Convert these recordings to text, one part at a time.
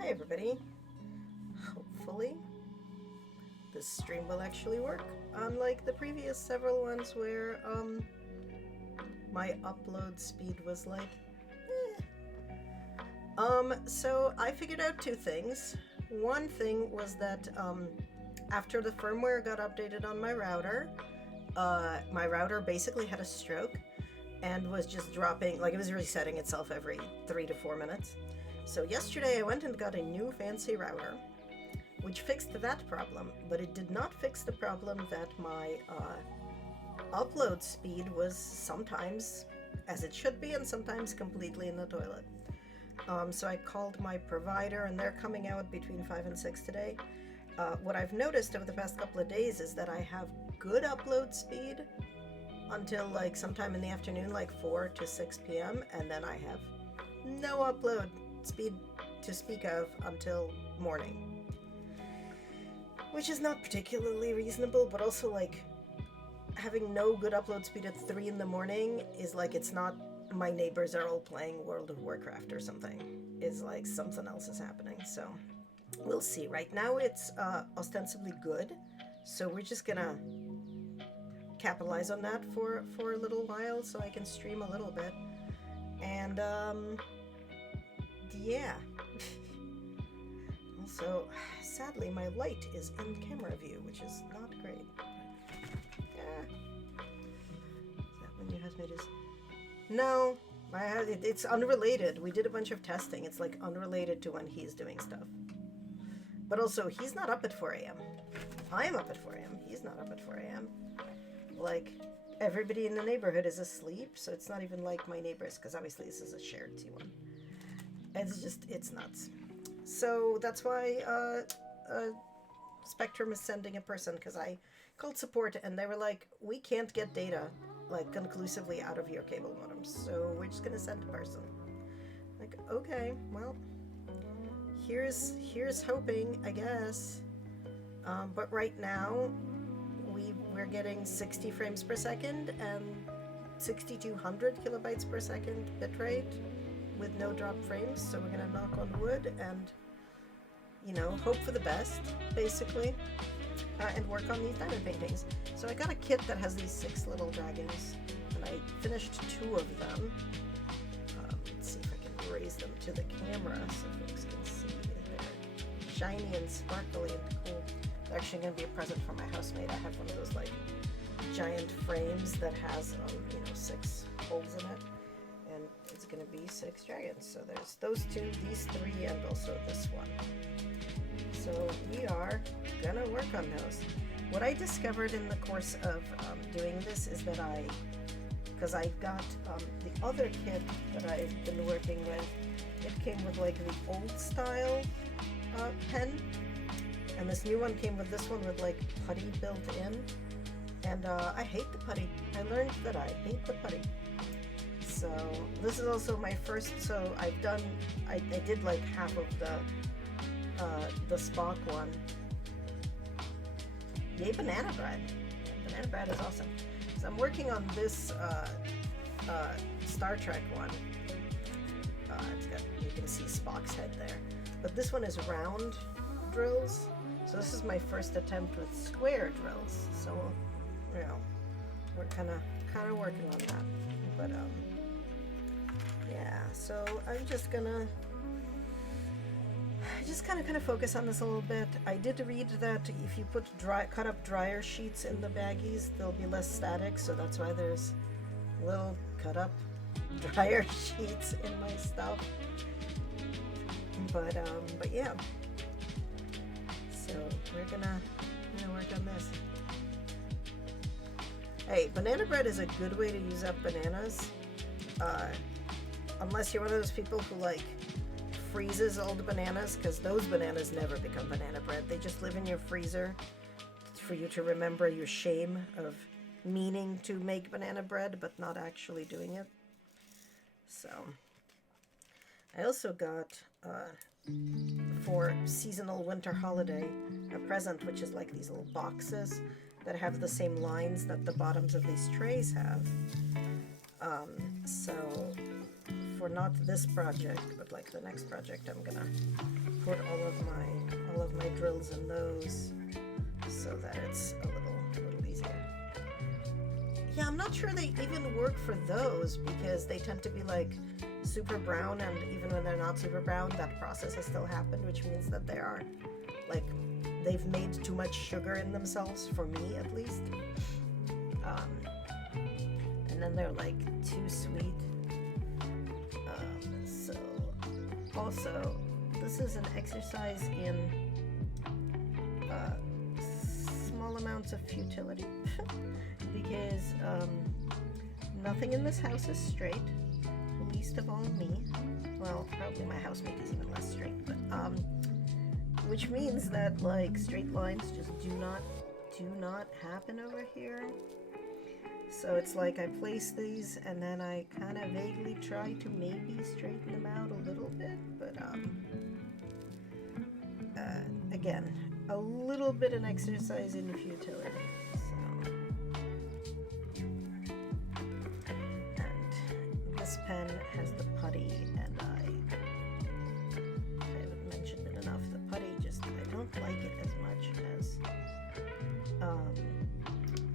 Hi everybody. Hopefully this stream will actually work. Unlike the previous several ones where my upload speed was like eh. So I figured out two things. One thing was that after the firmware got updated on my router basically had a stroke and was just dropping, like it was resetting itself every 3 to 4 minutes. So yesterday I went and got a new fancy router, which fixed that problem, but it did not fix the problem that my upload speed was sometimes as it should be and sometimes completely in the toilet. So I called my provider and they're coming out between 5 and 6 today. What I've noticed over the past couple of days is that I have good upload speed until like sometime in the afternoon, like 4 to 6 p.m., and then I have no upload speed to speak of until morning, which is not particularly reasonable, but also like having no good upload speed at 3 in the morning is like it's not my neighbors are all playing World of Warcraft or something. It's like something else is happening. So we'll see. Right now it's ostensibly good, so we're just gonna capitalize on that for a little while so I can stream a little bit. And yeah. Also, sadly, my light is in camera view, which is not great. Yeah. Is that when you have me just... No, it's unrelated. We did a bunch of testing. It's like unrelated to when he's doing stuff. But also, he's not up at 4 a.m. I'm up at 4 a.m. He's not up at 4 a.m. Like, everybody in the neighborhood is asleep, so it's not even like my neighbors, because obviously this is a shared T1. It's nuts. So that's why Spectrum is sending a person, because I called support and they were like, we can't get data like conclusively out of your cable modems, so we're just gonna send a person. Like, okay, well, here's hoping, I guess. But right now we're getting 60 frames per second and 6200 kilobytes per second bitrate with no drop frames, so we're gonna knock on wood and, you know, hope for the best, basically, and work on these diamond paintings. So I got a kit that has these 6 little dragons, and I finished 2 of them. Let's see if I can raise them to the camera so folks can see. They're shiny and sparkly and cool. They're actually gonna be a present for my housemate. I have one of those like giant frames that has, 6 holes in it. And it's going to be 6 dragons. So there's those 2, these 3, and also this one. So we are going to work on those. What I discovered in the course of doing this is that because I got the other kit that I've been working with, it came with like the old style pen. And this new one came with this one with like putty built in. And I hate the putty. I learned that I hate the putty. So this is also my first, so I did like half of the Spock one. Yay, banana bread. Banana bread is awesome. So I'm working on this Star Trek one. You can see Spock's head there. But this one is round drills. So this is my first attempt with square drills. So, you know, we're kind of working on that. But yeah, so I'm just gonna kind of focus on this a little bit. I did read that if you put cut up dryer sheets in the baggies, they'll be less static, so that's why there's little cut up dryer sheets in my stuff. But yeah. So we're gonna work on this. Hey, banana bread is a good way to use up bananas. Unless you're one of those people who like freezes old bananas, because those bananas never become banana bread. They just live in your freezer for you to remember your shame of meaning to make banana bread but not actually doing it. So I also got for seasonal winter holiday a present, which is like these little boxes that have the same lines that the bottoms of these trays have. So for not this project, but like the next project, I'm gonna put all of my drills in those so that it's a little easier. Yeah, I'm not sure they even work for those because they tend to be like super brown, and even when they're not super brown, that process has still happened, which means that they are like they've made too much sugar in themselves, for me at least. And then they're like too sweet. So also, this is an exercise in small amounts of futility because nothing in this house is straight, least of all me. Well, probably my housemate is even less straight, but which means that like straight lines just do not happen over here. So it's like I place these and then I kind of vaguely try to maybe straighten them out a little bit, but again, a little bit an exercise in futility. So, and this pen has the putty, and I haven't mentioned it enough. The putty just I don't like it as much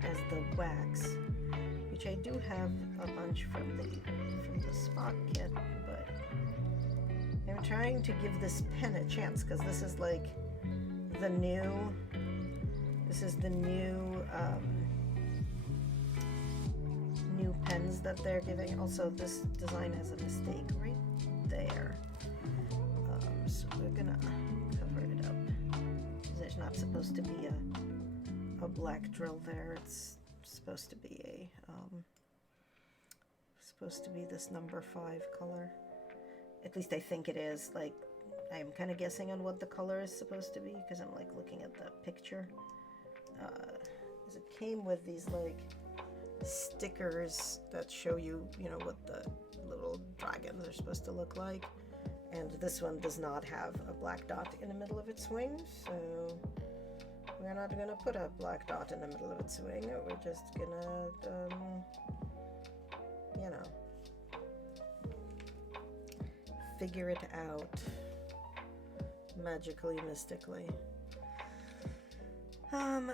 as the wax, which I do have a bunch from the Spock kit, but I'm trying to give this pen a chance because this is like the new new pens that they're giving. Also, this design has a mistake right there, so we're gonna cover it up. There's not supposed to be a black drill there. It's supposed to be this number 5 color. At least I think it is. Like, I'm kind of guessing on what the color is supposed to be because I'm like looking at the picture. Because it came with these like stickers that show you, what the little dragons are supposed to look like. And this one does not have a black dot in the middle of its wing, so we're not gonna put a black dot in the middle of its wing. We're just gonna, figure it out magically, mystically.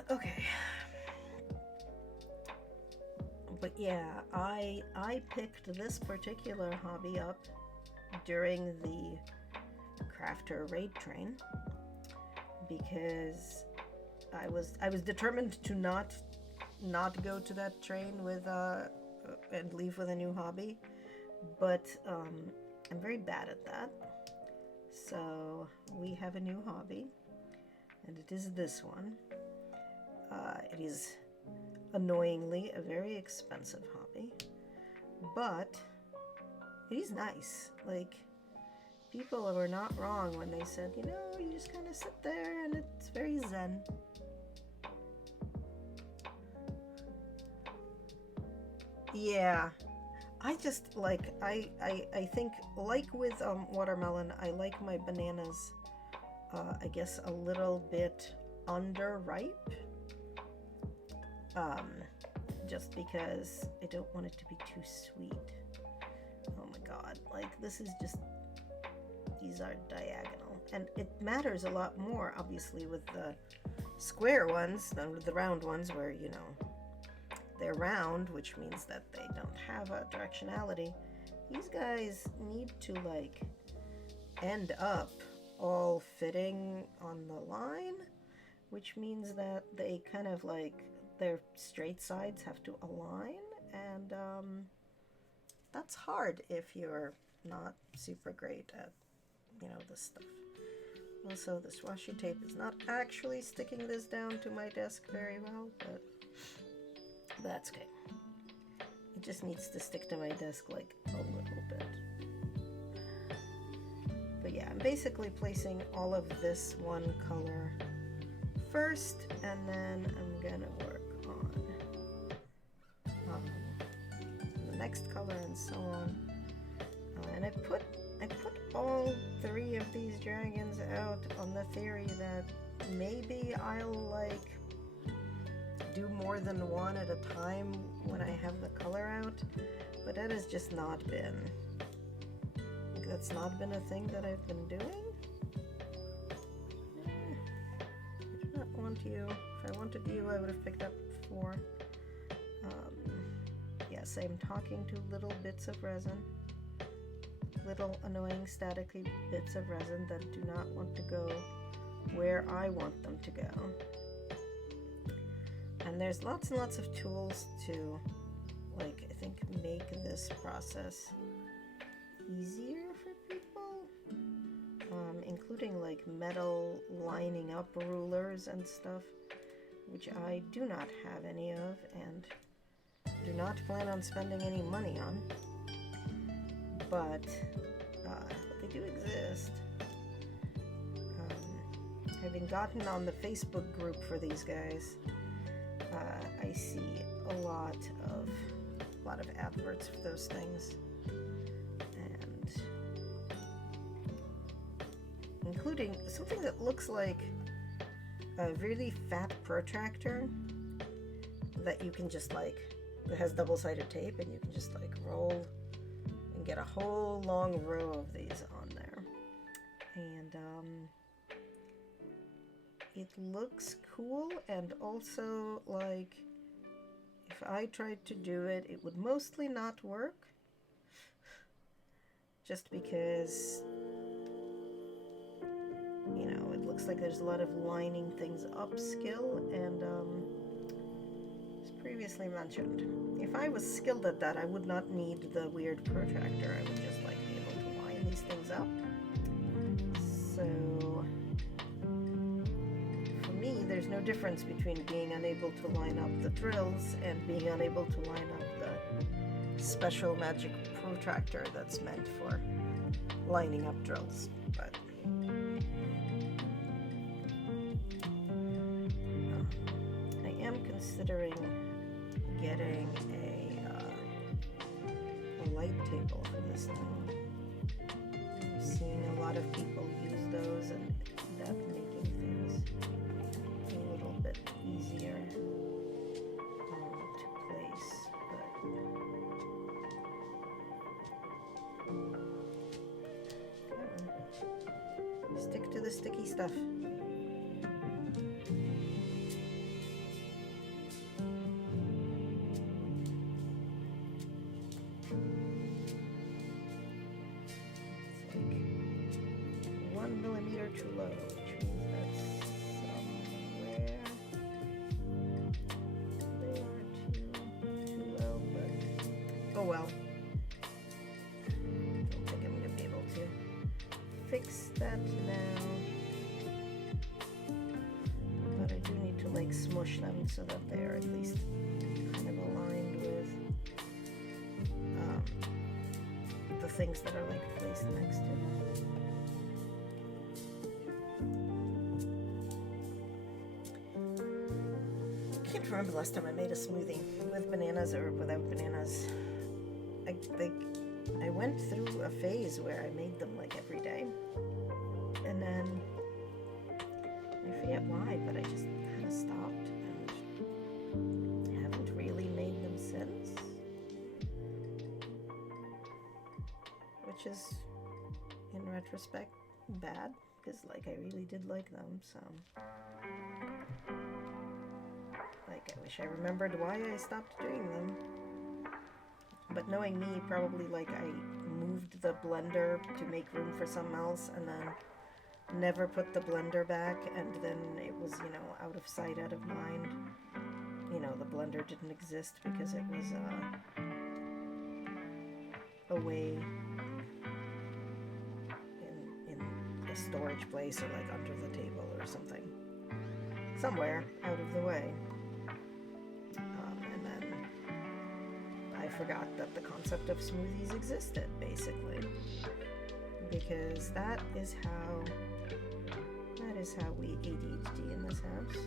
Okay. But yeah, I picked this particular hobby up during the Crafter raid train because I was determined to not go to that train with and leave with a new hobby, but I'm very bad at that. So we have a new hobby, and it is this one. It is annoyingly a very expensive hobby, but it is nice. Like, people were not wrong when they said, you just kind of sit there and it's very zen. Yeah, I just like, I think, like with watermelon, I like my bananas, I guess, a little bit underripe. Just because I don't want it to be too sweet. Oh my god, like, this is just, these are diagonal. And it matters a lot more, obviously, with the square ones than with the round ones where, they're round, which means that they don't have a directionality. These guys need to, like, end up all fitting on the line, which means that they kind of, like, their straight sides have to align, and that's hard if you're not super great at, this stuff. Also, this washi tape is not actually sticking this down to my desk very well, but that's okay. It just needs to stick to my desk like a little bit. But yeah, I'm basically placing all of this one color first, and then I'm gonna work on the next color and so on. And I put all 3 of these dragons out on the theory that maybe I'll like do more than one at a time when I have the color out, but that has just not been that's not been a thing that I've been doing. I do not want you. If I wanted you, I would have picked up 4. Yes, I'm talking to little bits of resin. Little annoying staticky bits of resin that do not want to go where I want them to go. And there's lots and lots of tools to, like, I think make this process easier for people, including like metal lining up rulers and stuff, which I do not have any of and do not plan on spending any money on, but they do exist. Having gotten on the Facebook group for these guys, I see a lot of adverts for those things, and including something that looks like a really fat protractor that you can just like, it has double-sided tape, and you can just like roll and get a whole long row of these on there. And it looks cool, and also like if I tried to do it, it would mostly not work, just because, you know, it looks like there's a lot of lining things up skill, and as previously mentioned, if I was skilled at that, I would not need the weird protractor. I would just like be able to line these things up. So for me, there's no difference between being unable to line up the drills and being unable to line up the special magic protractor that's meant for lining up drills. But I am considering getting a light table for this thing. I'm seeing a lot of people use those, and that making things a little bit easier to place. But stick to the sticky stuff. Too low, which means that's somewhere there, too low, but oh well. I don't think I'm going to be able to fix that now, but I do need to like smush them so that they're at least kind of aligned with the things that are like placed next to them. I can't remember the last time I made a smoothie with bananas or without bananas. I went through a phase where I made them like every day, and then I forget why, but I just kind of stopped and haven't really made them since, which is in retrospect bad, because like I really did like them. So like I wish I remembered why I stopped doing them. But knowing me, probably like I moved the blender to make room for something else, and then never put the blender back, and then it was, you know, out of sight, out of mind. You know, the blender didn't exist because it was away in a storage place, or like under the table or something. Somewhere out of the way. And then I forgot that the concept of smoothies existed, basically, because that is how we ADHD in this house.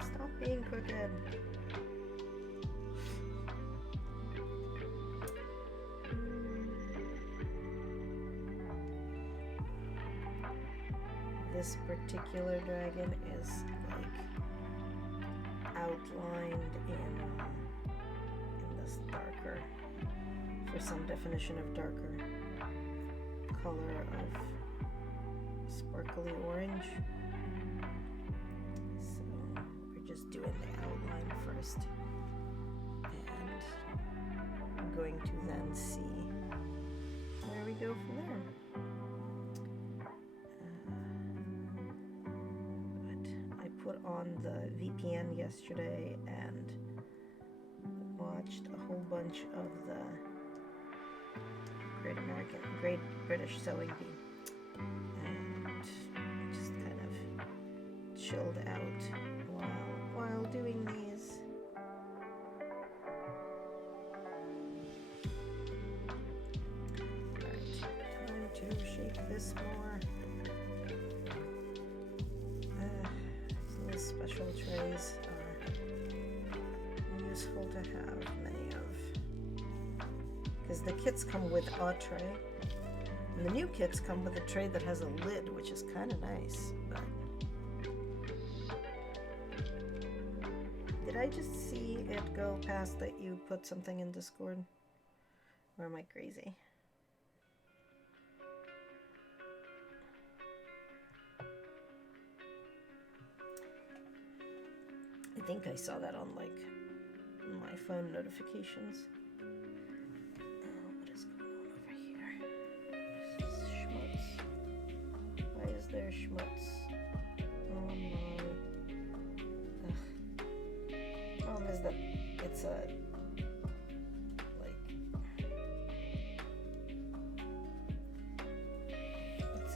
Stop being crooked. This particular dragon is like outlined in this darker, for some definition of darker color of sparkly orange. So we're just doing the outline first, and I'm going to then see where we go from there. But I put on the VPN yesterday and watched a whole bunch of the Great British Sewing Bee, and just kind of chilled out while doing these. Alright, time to shape this more. These special trays are useful to have many of, because the kits come with a tray, and the new kits come with a tray that has a lid, which is kind of nice. But did I just see it go past that you put something in Discord, or am I crazy? I think I saw that on like my phone notifications. What is going on over here? This is schmutz. Why is there schmutz? Oh my. Ugh. Problem is that it's a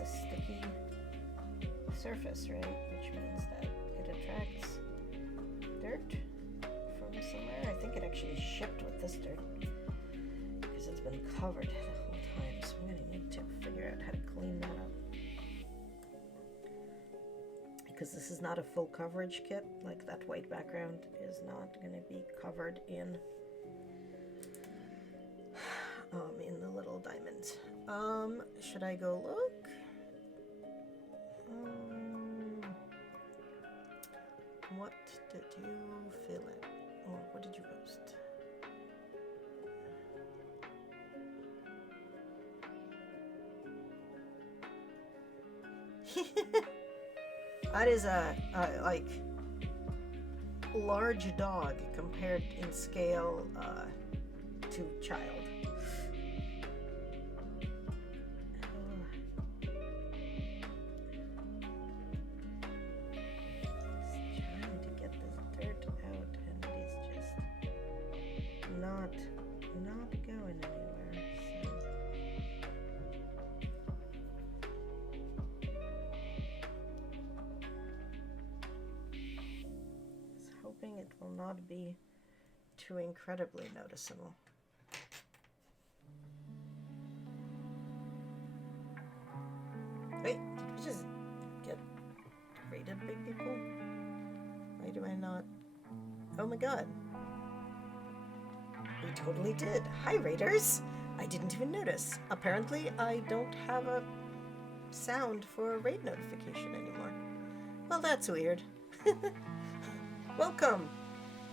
sticky surface, right? Which means that it attracts dirt from somewhere. I think it actually shipped with this dirt because it's been covered the whole time, so I'm gonna need to figure out how to clean that up, because this is not a full coverage kit. Like, that white background is not gonna be covered in the little diamonds. Should I go look? What did you fill in? Or what did you post? That is a like large dog compared in scale to child. Not going anywhere, so. I was hoping it will not be too incredibly noticeable. Wait, did we just get raided, big people? Why do I not? Oh my god. We totally did. Hi, Raiders! I didn't even notice. Apparently, I don't have a sound for a raid notification anymore. Well, that's weird. Welcome!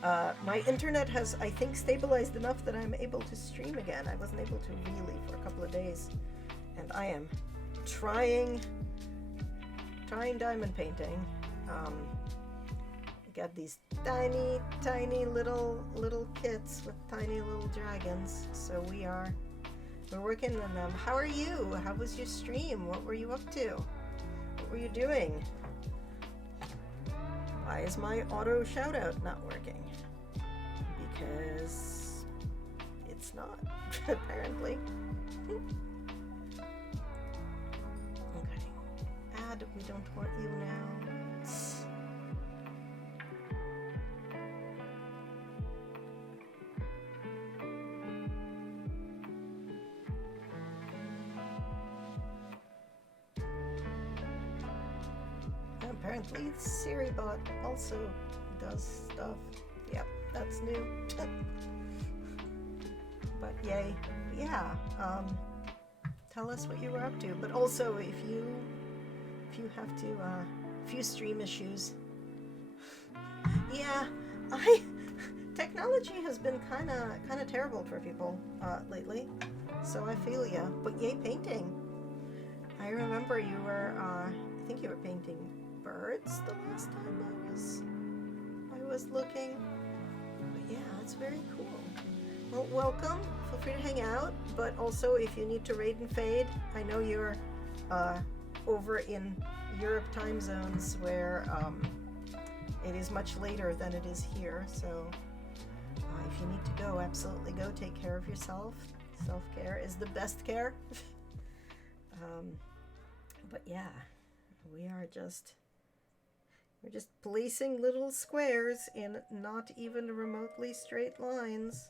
My internet has, I think, stabilized enough that I'm able to stream again. I wasn't able to really for a couple of days. And I am trying diamond painting. Got these tiny little kits with tiny little dragons. So we're working on them. How are you? How was your stream? What were you up to? What were you doing? Why is my auto shout out not working? Because it's not, apparently. Okay. Add, we don't want you now. Apparently SiriBot also does stuff. Yep, that's new. But yay. Yeah, tell us what you were up to. But also, if you have to, a few stream issues. Yeah, I technology has been kind of terrible for people lately, so I feel ya. But yay, painting! I remember you were I think you were painting birds the last time I was looking. But yeah, it's very cool. Well, welcome. Feel free to hang out. But also, if you need to raid and fade, I know you're over in Europe time zones where it is much later than it is here. So if you need to go, absolutely go. Take care of yourself. Self-care is the best care. But yeah, we're just placing little squares in not even remotely straight lines.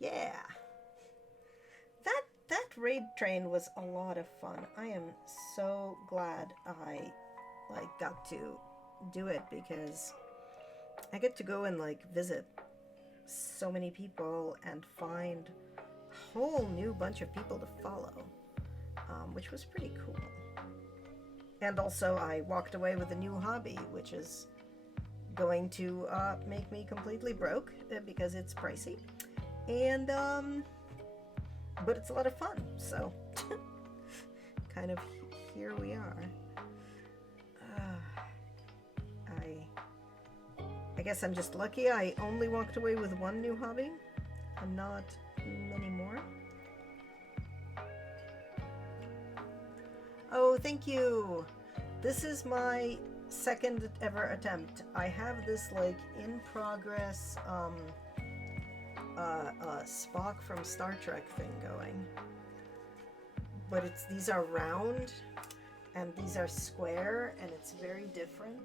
Yeah. That raid train was a lot of fun. I am so glad I got to do it, because I get to go and visit so many people and find a whole new bunch of people to follow, which was pretty cool. And also I walked away with a new hobby, which is going to make me completely broke because it's pricey, and but it's a lot of fun, so kind of here we are. I guess I'm just lucky I only walked away with one new hobby and not many more. Oh, thank you. This is my second ever attempt. I have this in progress Spock from Star Trek thing going, but these are round and these are square, and it's very different.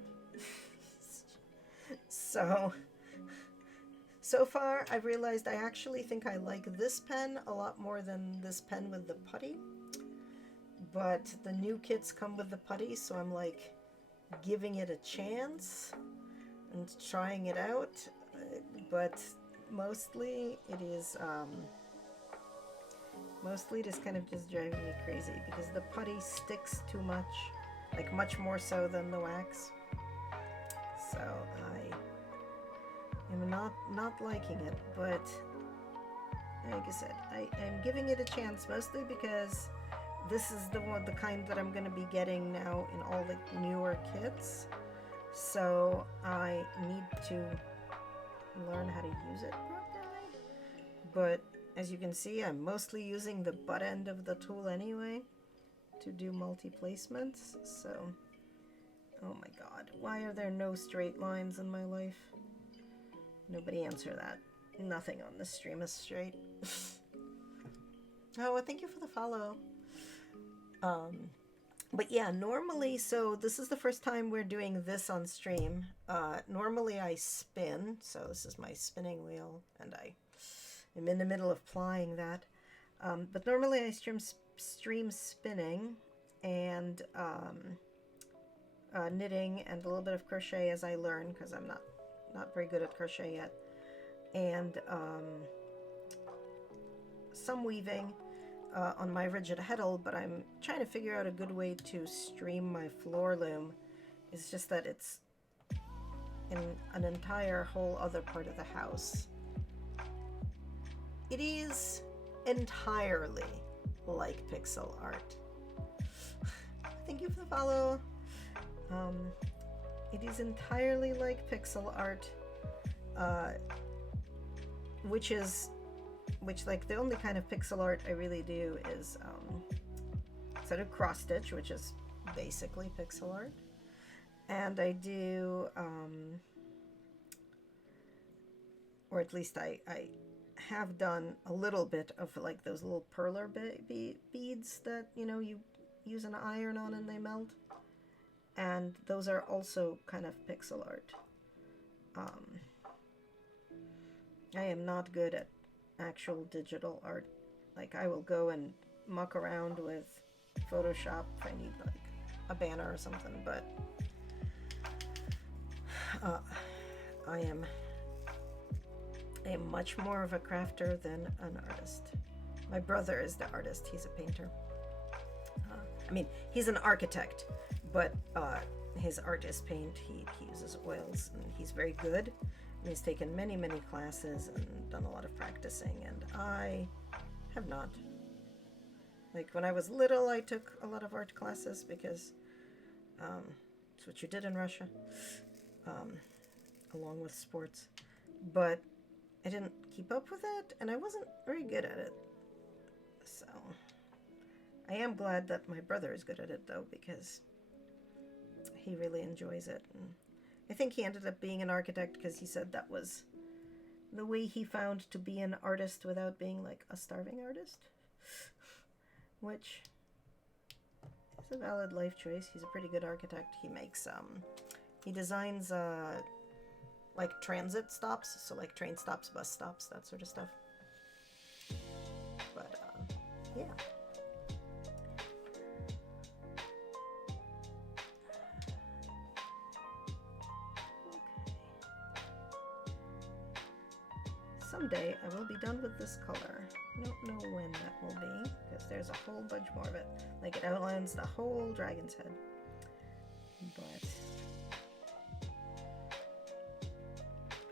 So far I've realized I actually think I like this pen a lot more than this pen with the putty, but the new kits come with the putty, so I'm giving it a chance and trying it out, but mostly it is just kind of just driving me crazy because the putty sticks too much, much more so than the wax. So I am not liking it, but like I said, I am giving it a chance, mostly because this is the kind that I'm going to be getting now in all the newer kits, so I need to learn how to use it properly. But as you can see, I'm mostly using the butt end of the tool anyway to do multi-placements, so oh my god, why are there no straight lines in my life? Nobody answer that. Nothing on this stream is straight. Oh, well, thank you for the follow. But yeah, normally, so this is the first time we're doing this on stream. Normally I spin, so this is my spinning wheel, and I am in the middle of plying that. But normally I stream spinning and knitting and a little bit of crochet as I learn, because I'm not very good at crochet yet, and some weaving on my rigid heddle, but I'm trying to figure out a good way to stream my floor loom. It's just that it's in an entire whole other part of the house. It is entirely like pixel art. Thank you for the follow. It is entirely like pixel art, which the only kind of pixel art I really do is sort of cross stitch, which is basically pixel art, and I do or at least I have done a little bit of those little perler beads that you use an iron on and they melt, and those are also kind of pixel art. I am not good at actual digital art. I will go and muck around with Photoshop if I need a banner or something, but I am much more of a crafter than an artist. My brother is the artist. He's a painter. I mean, he's an architect, but his artist paint. He uses oils, and he's very good. And he's taken many, many classes and done a lot of practicing, and I have not. Like, when I was little, I took a lot of art classes because it's what you did in Russia, along with sports. But I didn't keep up with it, and I wasn't very good at it. So I am glad that my brother is good at it, though, because he really enjoys it. And I think he ended up being an architect because he said that was the way he found to be an artist without being like a starving artist, which is a valid life choice. He's a pretty good architect. He designs like transit stops, so like train stops, bus stops, that sort of stuff. But yeah. Someday I will be done with this color. I don't know when that will be, because there's a whole bunch more of it. Like, it outlines the whole dragon's head. But...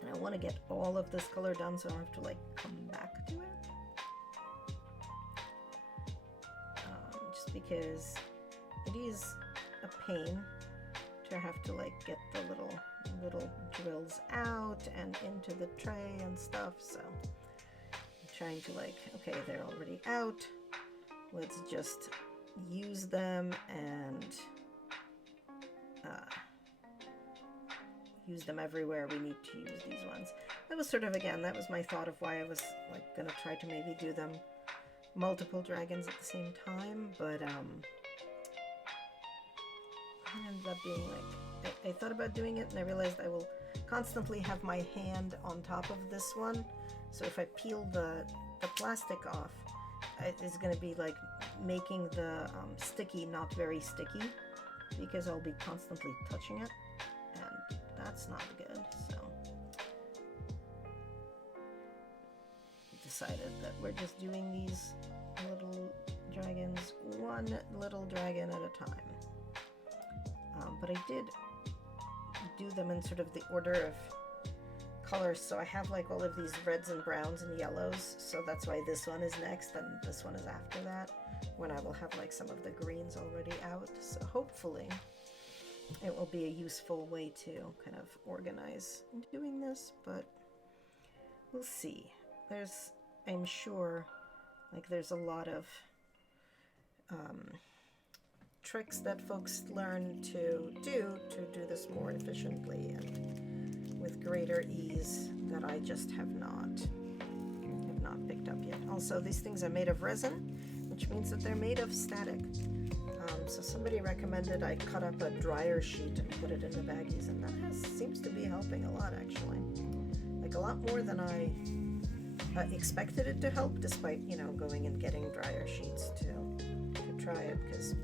and I want to get all of this color done so I don't have to, like, come back to it. Just because it is a pain to have to, like, get the little drills out and into the tray and stuff, so I'm trying to, like, okay, they're already out, let's just use them and use them everywhere we need to use these ones. That was sort of, again, that was my thought of why I was, like, gonna try to maybe do them multiple dragons at the same time, but it ended up being like, I thought about doing it and I realized I will constantly have my hand on top of this one, so if I peel the plastic off, it's going to be like making the sticky not very sticky, because I'll be constantly touching it, and that's not good. So I decided that we're just doing these little dragons, one little dragon at a time. But I did do them in sort of the order of colors, so I have like all of these reds and browns and yellows, so that's why this one is next and this one is after that, when I will have like some of the greens already out. So hopefully it will be a useful way to kind of organize doing this, but we'll see. I'm sure, like, there's a lot of tricks that folks learn to do this more efficiently and with greater ease that I just have not picked up yet. Also, these things are made of resin, which means that they're made of static. So somebody recommended I cut up a dryer sheet and put it in the baggies, and that seems to be helping a lot, actually. Like, a lot more than I expected it to help, despite, you know, going and getting dryer sheets to try it, because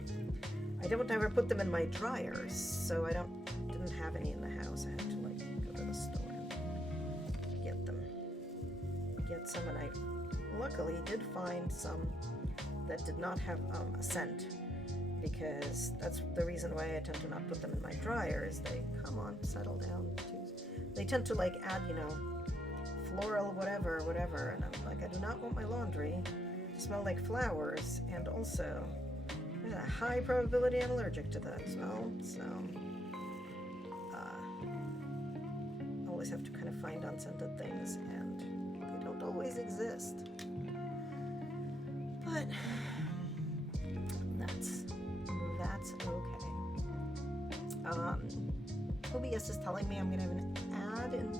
I don't ever put them in my dryers, so I didn't have any in the house. I had to, like, go to the store and get some, and I luckily did find some that did not have a scent, because that's the reason why I tend to not put them in my dryers. They, come on, settle down. They tend to, like, add, you know, floral whatever, and I'm like, I do not want my laundry to smell like flowers, and also there's a high probability I'm allergic to that smell, so I always have to kind of find unscented things, and they don't always exist. But that's okay. OBS is telling me I'm gonna have an ad in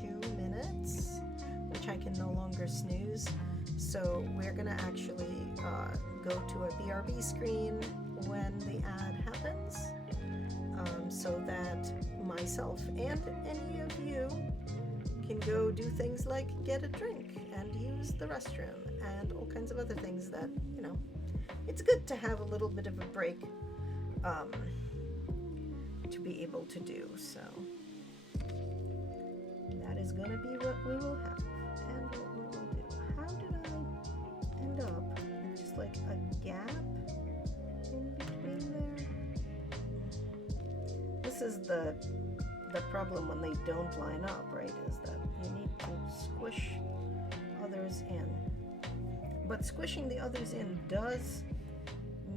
2 minutes, which I can no longer snooze. So we're gonna actually go to a BRB screen when the ad happens, so that myself and any of you can go do things like get a drink and use the restroom and all kinds of other things that, you know, it's good to have a little bit of a break to be able to do. So that is going to be what we will have and what we will do. How did I end up with just like a gap in between there? this is the problem when they don't line up, right? Is that you need to squish others in. But squishing the others in does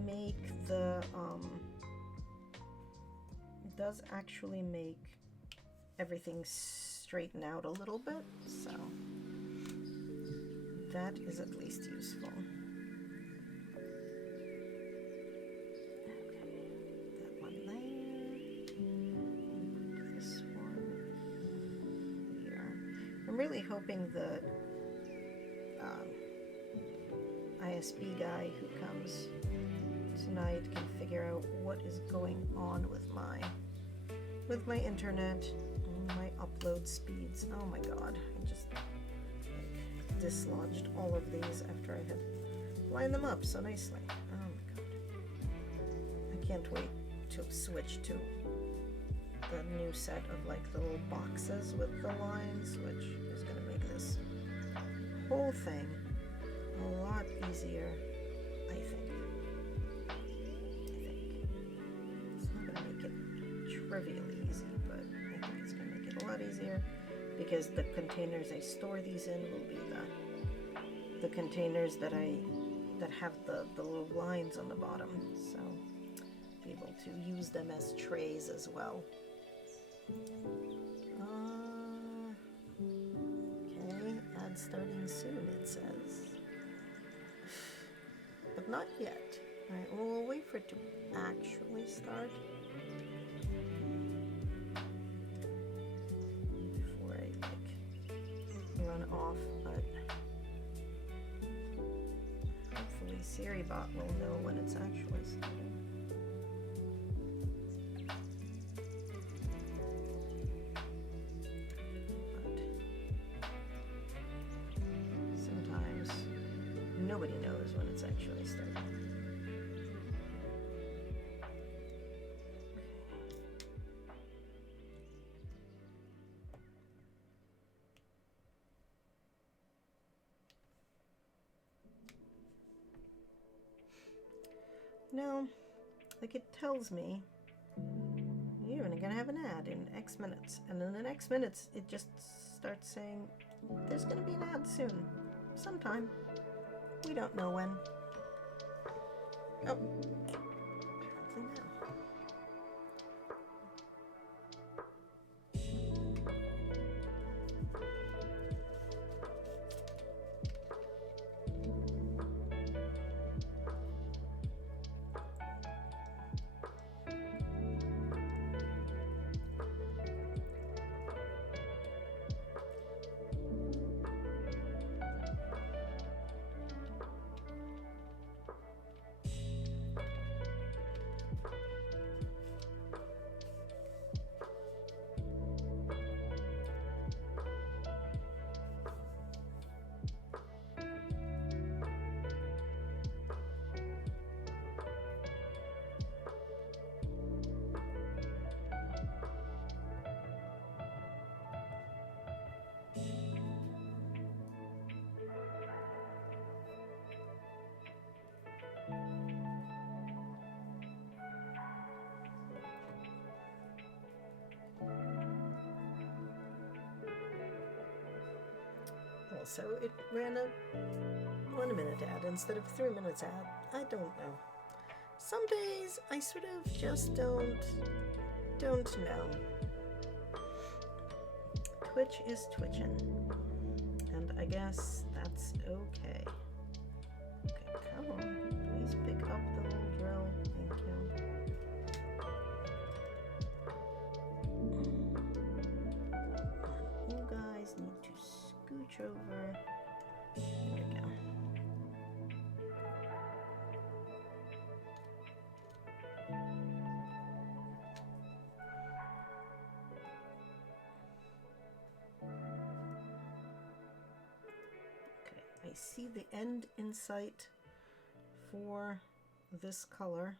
make the does actually make everything straighten out a little bit, so that is at least useful. Okay, that one there. This one here. I'm really hoping the ISB guy who comes tonight can figure out what is going on with my internet and my upload speeds. Oh my god, I just dislodged all of these after I had lined them up so nicely. Oh my god. I can't wait to switch to the new set of like the little boxes with the lines, which is going to make this whole thing a lot easier, I think. It's not going to make it trivially easy, but I think it's going to make it a lot easier because the containers I store these in will be the containers that have the little lines on the bottom, so be able to use them as trays as well. Okay, ad starting soon, it says. But not yet. Alright, well, we'll wait for it to actually start before I, like, run off, but hopefully SiriBot will know when it's actually starting. Nobody knows when it's actually starting. No, like it tells me you're gonna have an ad in X minutes, and in the next minutes it just starts saying there's gonna be an ad soon, sometime. We don't know when. Oh. Apparently now. So it ran a 1 minute ad instead of 3 minutes ad. I don't know. Some days I sort of just don't know. Twitch is twitching, and I guess that's okay. Okay, come on, please pick up the little drill. Thank you. You guys need to scooch over. There we go. Okay, I see the end in sight for this color.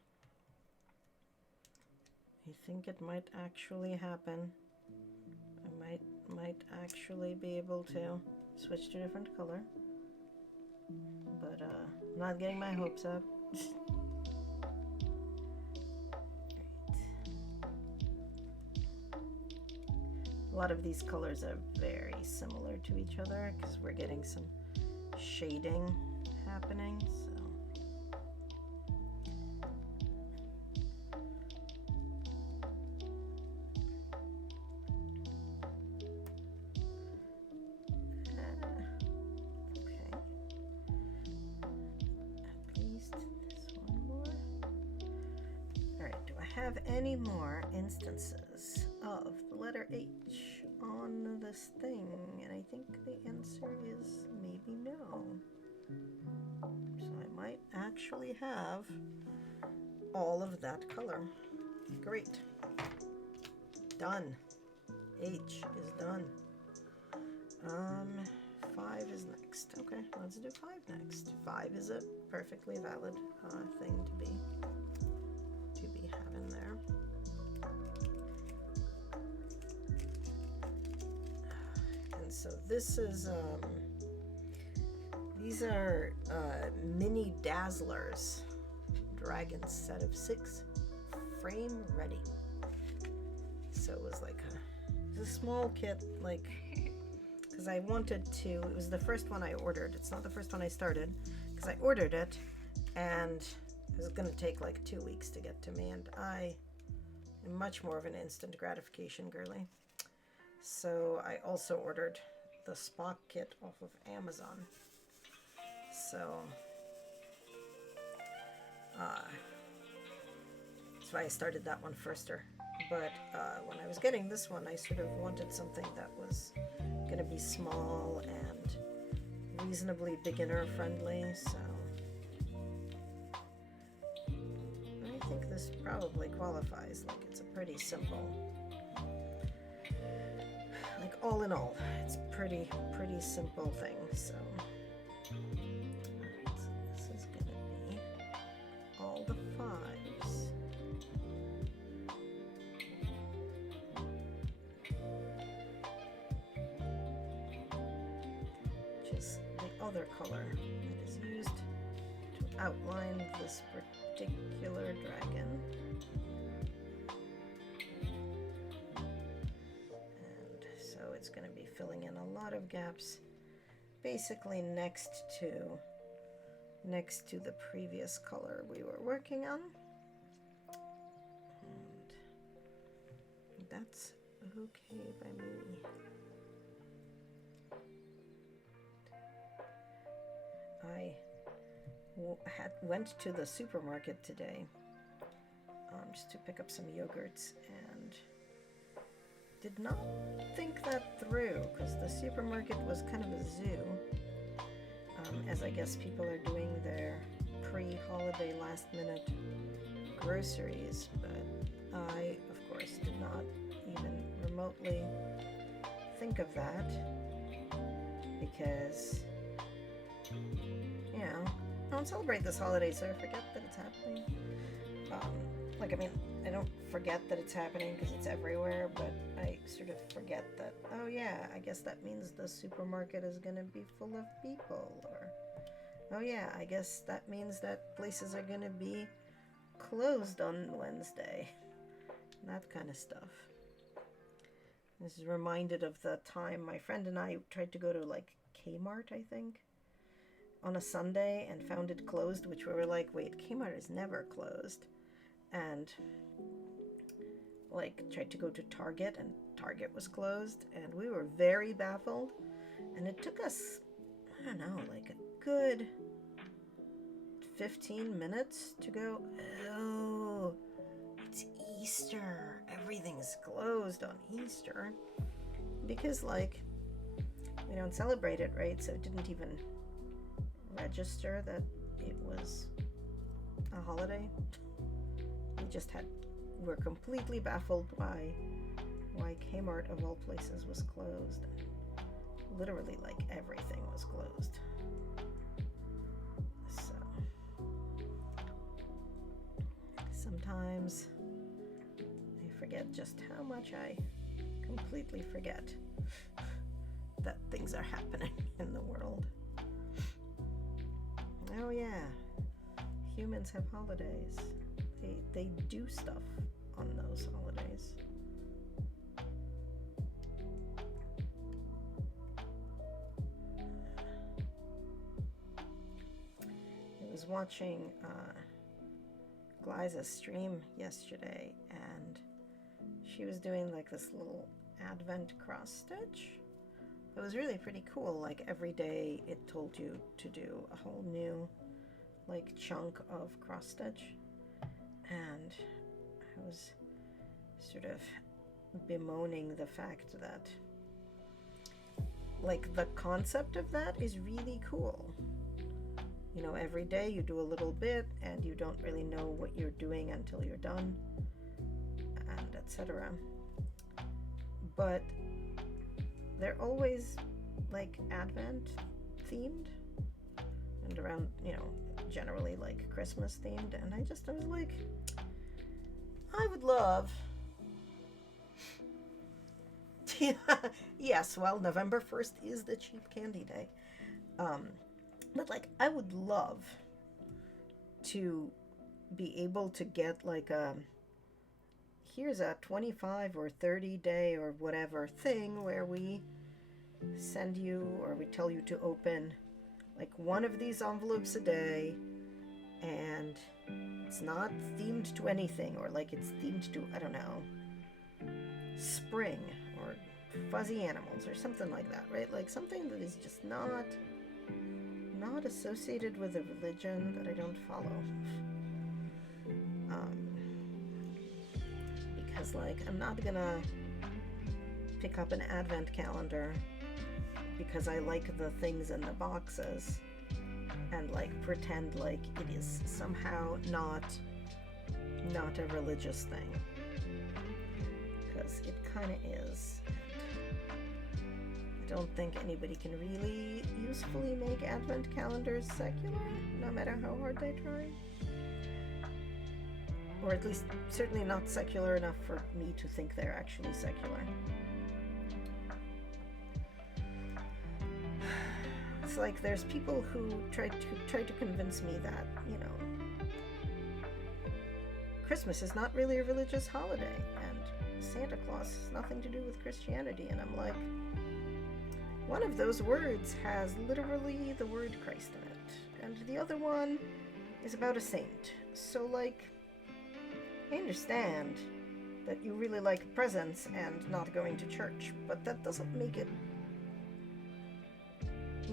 I think it might actually happen. I might actually be able to switch to a different color, but I'm not getting my hopes up. Right. lot of these colors are very similar to each other because we're getting some shading happening. So okay, at least this one more. All right, do I have any more instances of the letter H on this thing? And I think the answer is maybe no. So I might actually have all of that color. Great. Done. H is done. 5 is next. Okay, let's do 5 next. 5 is a perfectly valid thing to be having there. And so this is these are mini dazzlers, dragon set of 6, frame ready. So it was like a small kit, like, because I wanted to, it was the first one I ordered. It's not the first one I started, because I ordered it and it was going to take like 2 weeks to get to me, and I am much more of an instant gratification girly. So I also ordered the Spock kit off of Amazon. So that's why I started that one firster. But when I was getting this one, I sort of wanted something that was going to be small and reasonably beginner friendly. So I think this probably qualifies. Like, it's a pretty simple, like, all in all, it's pretty simple thing. So this is going to be all the 5s. Which is the other color that is used to outline this particular dragon. And so it's going to be filling in a lot of gaps, basically next to the previous color we were working on. And that's okay by me. I went to the supermarket today just to pick up some yogurts, and did not think that through, because the supermarket was kind of a zoo, as I guess people are doing their pre-holiday last-minute groceries, but I, of course, did not even remotely think of that, because, you know, I don't celebrate this holiday, so I forget that it's happening. Like, I mean, I don't forget that it's happening because it's everywhere, but I sort of forget that, oh yeah, I guess that means the supermarket is going to be full of people, or, oh yeah, I guess that means that places are going to be closed on Wednesday. That kind of stuff. This is reminded of the time my friend and I tried to go to, like, Kmart, I think, on a Sunday, and found it closed, which we were like, wait, Kmart is never closed. And, like, tried to go to Target, and Target was closed, and we were very baffled. And it took us, I don't know, like a good 15 minutes to go, oh, it's Easter. Everything's closed on Easter. Because, like, we don't celebrate it, right? So it didn't even register that it was a holiday. We're completely baffled why Kmart of all places was closed. Literally, like, everything was closed. So sometimes I forget just how much I completely forget that things are happening in the world. Oh yeah, humans have holidays. They do stuff on those holidays. watching Glyza's stream yesterday, and she was doing like this little Advent cross stitch. It was really pretty cool. Like every day it told you to do a whole new like chunk of cross stitch, and I was sort of bemoaning the fact that like the concept of that is really cool. You know, every day you do a little bit and you don't really know what you're doing until you're done, and etc. But they're always like Advent themed and around, you know, generally like Christmas themed, and I was like, I would love yes, well, November 1st is the cheap candy day. But like I would love to be able to get like here's a 25 or 30 day or whatever thing where we send you, or we tell you to open like one of these envelopes a day, and it's not themed to anything, or like it's themed to, I don't know, spring or fuzzy animals or something like that, right? Like something that is just not associated with a religion that I don't follow. Because like I'm not gonna pick up an Advent calendar because I like the things in the boxes and like pretend like it is somehow not a religious thing, because it kind of is. I don't think anybody can really usefully make Advent calendars secular, no matter how hard they try. Or at least certainly not secular enough for me to think they're actually secular. It's like there's people who try to convince me that, you know, Christmas is not really a religious holiday and Santa Claus has nothing to do with Christianity, and I'm like, one of those words has literally the word Christ in it, and the other one is about a saint. So like, I understand that you really like presents and not going to church, but that doesn't make it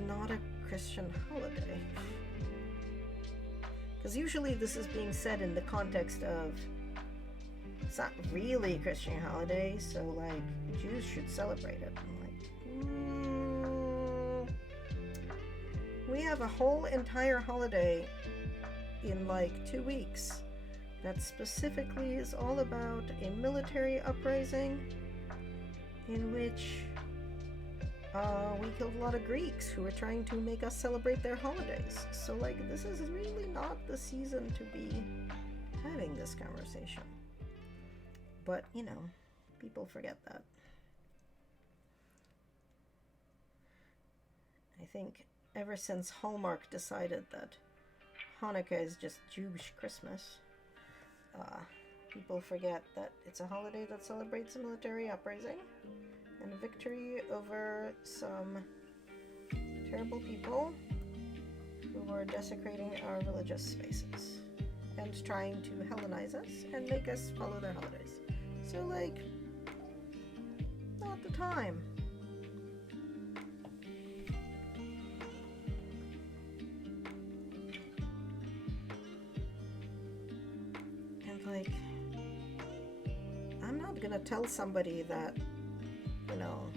not a Christian holiday. Because usually this is being said in the context of, it's not really a Christian holiday, so like Jews should celebrate it. I'm like, we have a whole entire holiday in like 2 weeks that specifically is all about a military uprising in which we killed a lot of Greeks who were trying to make us celebrate their holidays. So like, this is really not the season to be having this conversation. But, you know, people forget that. I think ever since Hallmark decided that Hanukkah is just Jewish Christmas, people forget that it's a holiday that celebrates a military uprising and a victory over some terrible people who were desecrating our religious spaces and trying to Hellenize us and make us follow their holidays. So like, not the time. And like, I'm not gonna tell somebody that, you know,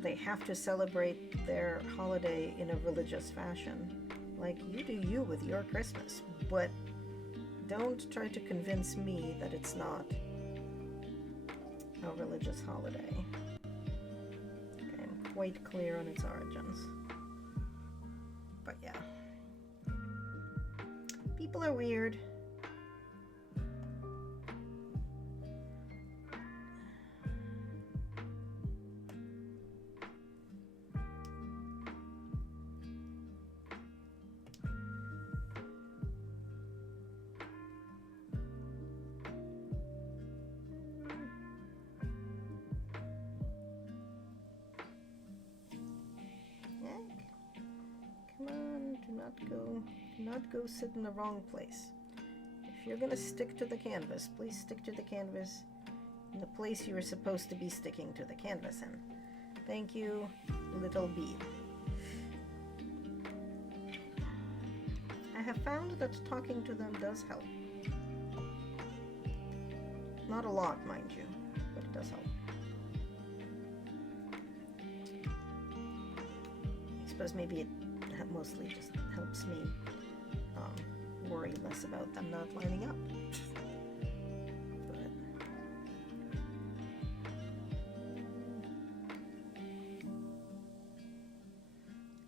they have to celebrate their holiday in a religious fashion. Like, you do you with your Christmas, but don't try to convince me that it's not a religious holiday. Okay, I'm quite clear on its origins. But yeah. People are weird. Come on, do not go not go sit in the wrong place. If you're gonna stick to the canvas, please stick to the canvas in the place you are supposed to be sticking to the canvas in. Thank you, little bead. I have found that talking to them does help. Not a lot, mind you, but it does help. I suppose maybe it mostly just helps me worry less about them not lining up.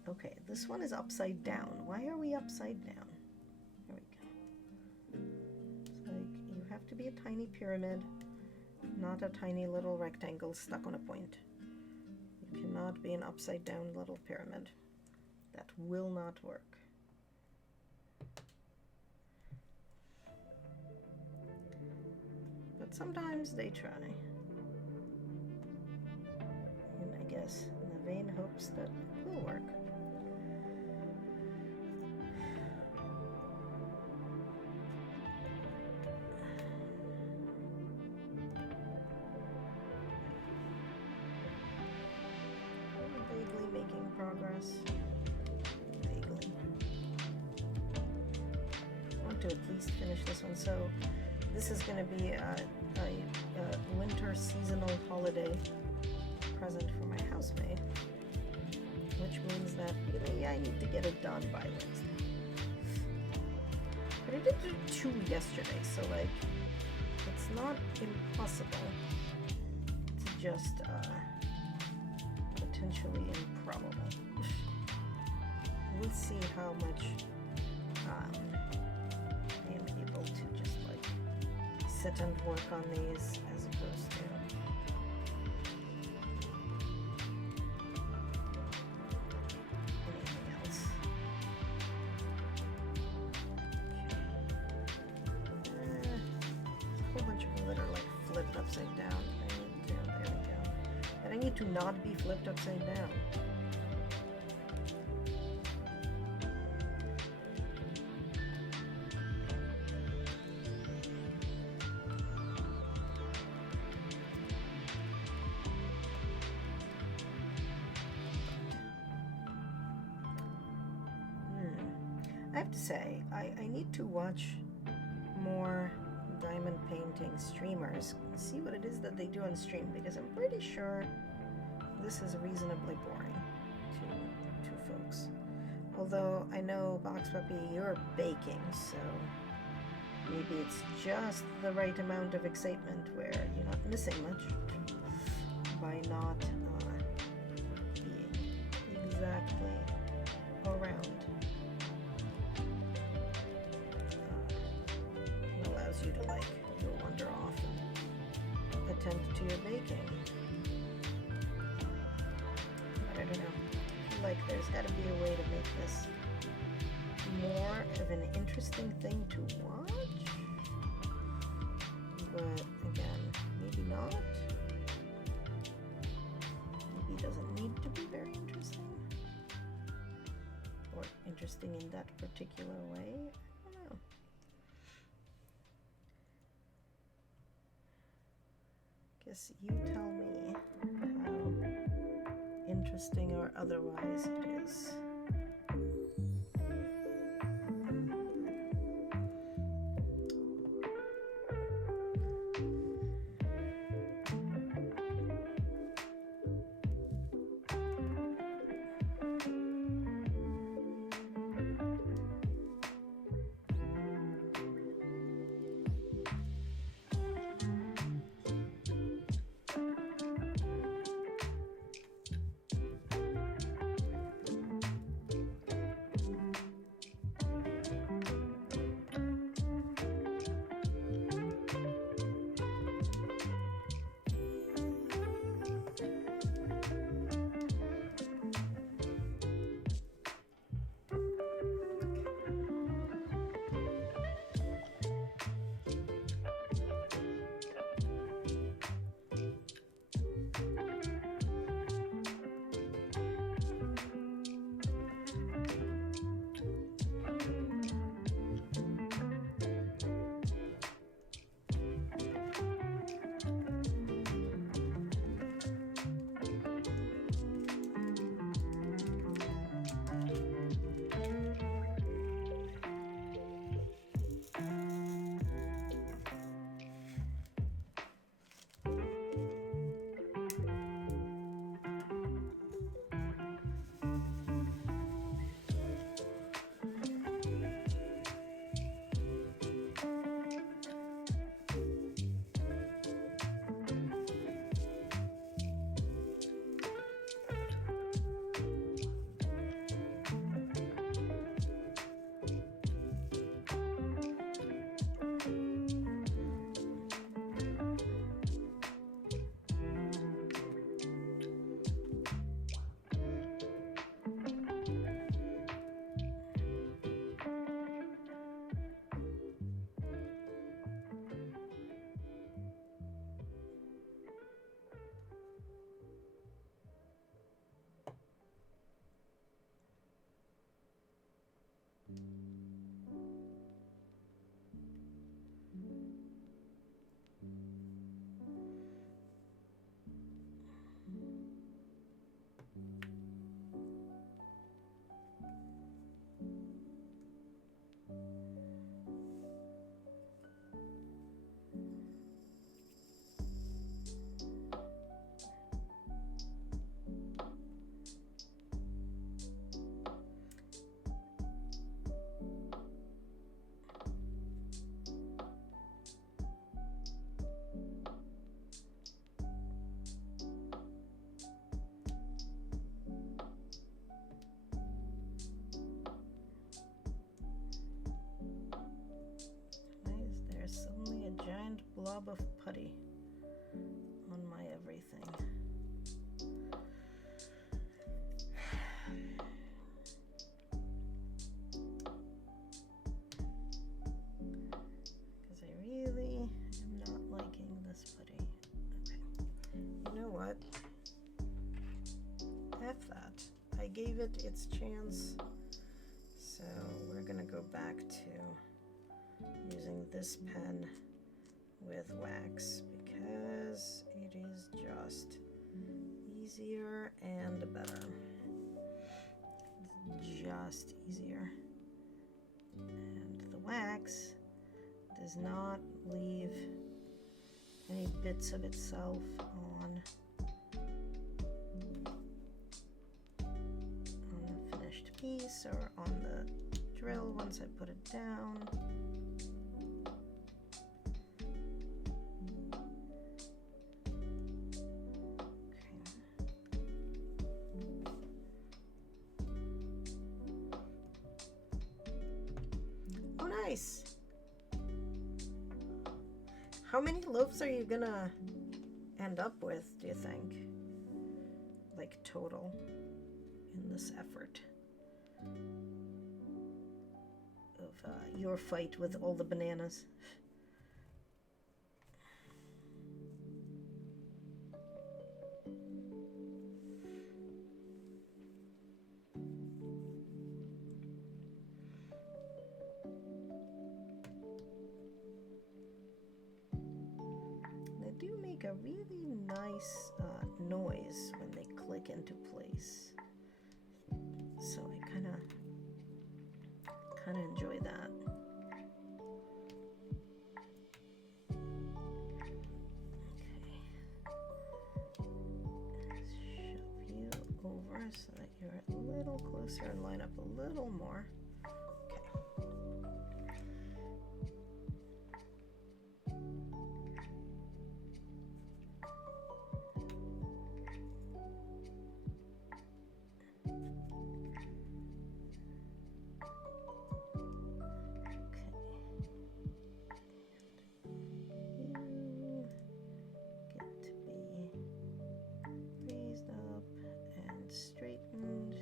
But okay, this one is upside down. Why are we upside down? There we go. It's like you have to be a tiny pyramid, not a tiny little rectangle stuck on a point. You cannot be an upside down little pyramid. That will not work. But sometimes they try. And I guess in the vain hopes that it will work. Vaguely making progress. Vaguely. I want to at least finish this one. So this is going to be a winter seasonal holiday present for my housemaid, which means that really I need to get it done by Wednesday. But I did do 2 yesterday, so like it's not impossible. It's just potentially improbable. We'll see how much I am able to just like sit and work on these as opposed to anything else. Okay. A whole bunch of them that are like flipped upside down. There we go. And I need to not be flipped upside down. I have to say, I need to watch more diamond painting streamers, see what it is that they do on stream, because I'm pretty sure this is reasonably boring to folks. Although I know Box Puppy, you're baking, so maybe it's just the right amount of excitement where you're not missing much by not being exactly around. You to like go wander off and attend to your baking. But I don't know. I feel like there's got to be a way to make this more of an interesting thing to watch. But again, maybe not. Maybe it doesn't need to be very interesting. Or interesting in that particular way. Guess you tell me how interesting or otherwise it is. glob of putty on my everything. Because I really am not liking this putty. Okay. You know what? F that. I gave it its chance. So we're gonna go back to using this pen with wax because it is just easier and better. It's just easier. And the wax does not leave any bits of itself on the finished piece or on the drill once I put it down. Nice. How many loaves are you gonna end up with, do you think? Like total in this effort of your fight with all the bananas? A really nice noise when they click into place, so I kind of enjoy that. Okay, shove you over so that you're a little closer and line up a little more. Straightened.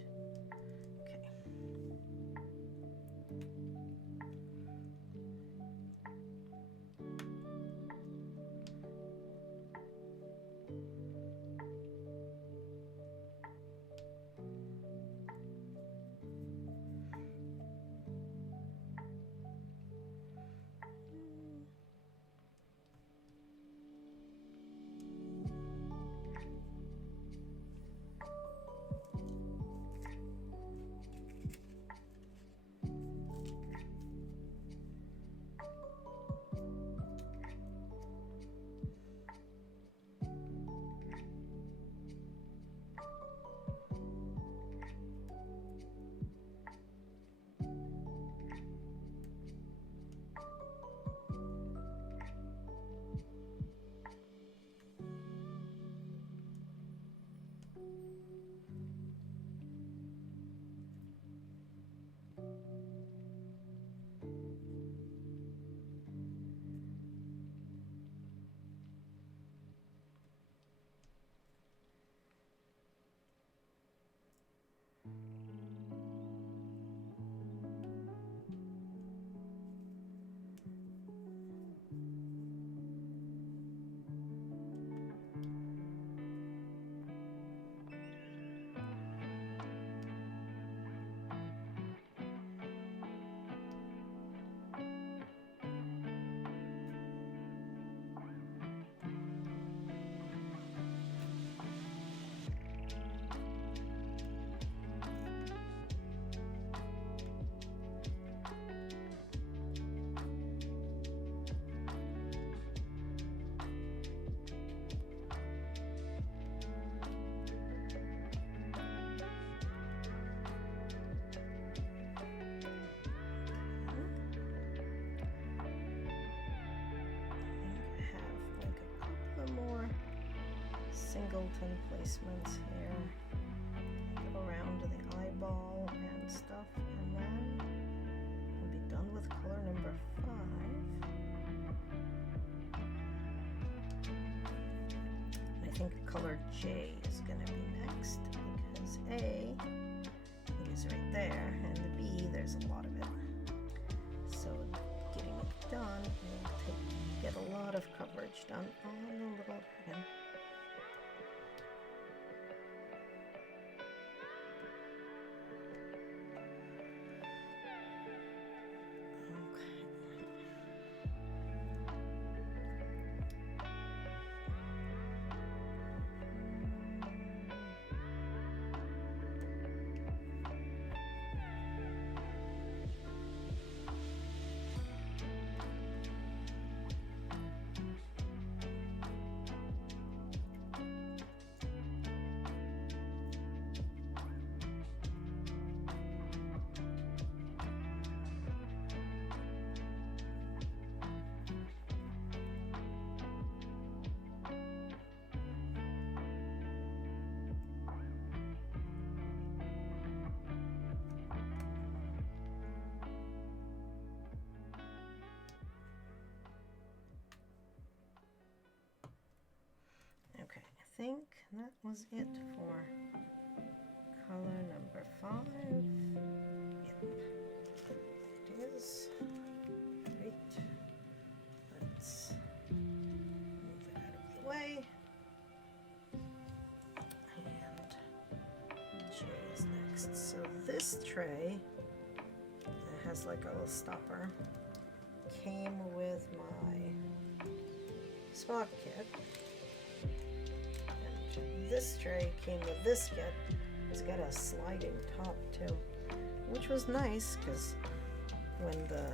Okay. Singleton placements here around the eyeball and stuff, and then we'll be done with color number 5. think color J is going to be next because A is right there and the B, there's a lot of it. So getting it done will get a lot of coverage done on the little dragon. Okay, I think that was it for color number 5. Yep, it is. Great. Let's move it out of the way. And J is next. So this tray that has like a little stopper came with my Spock kit. This tray came with this kit. It's got a sliding top too, which was nice because when the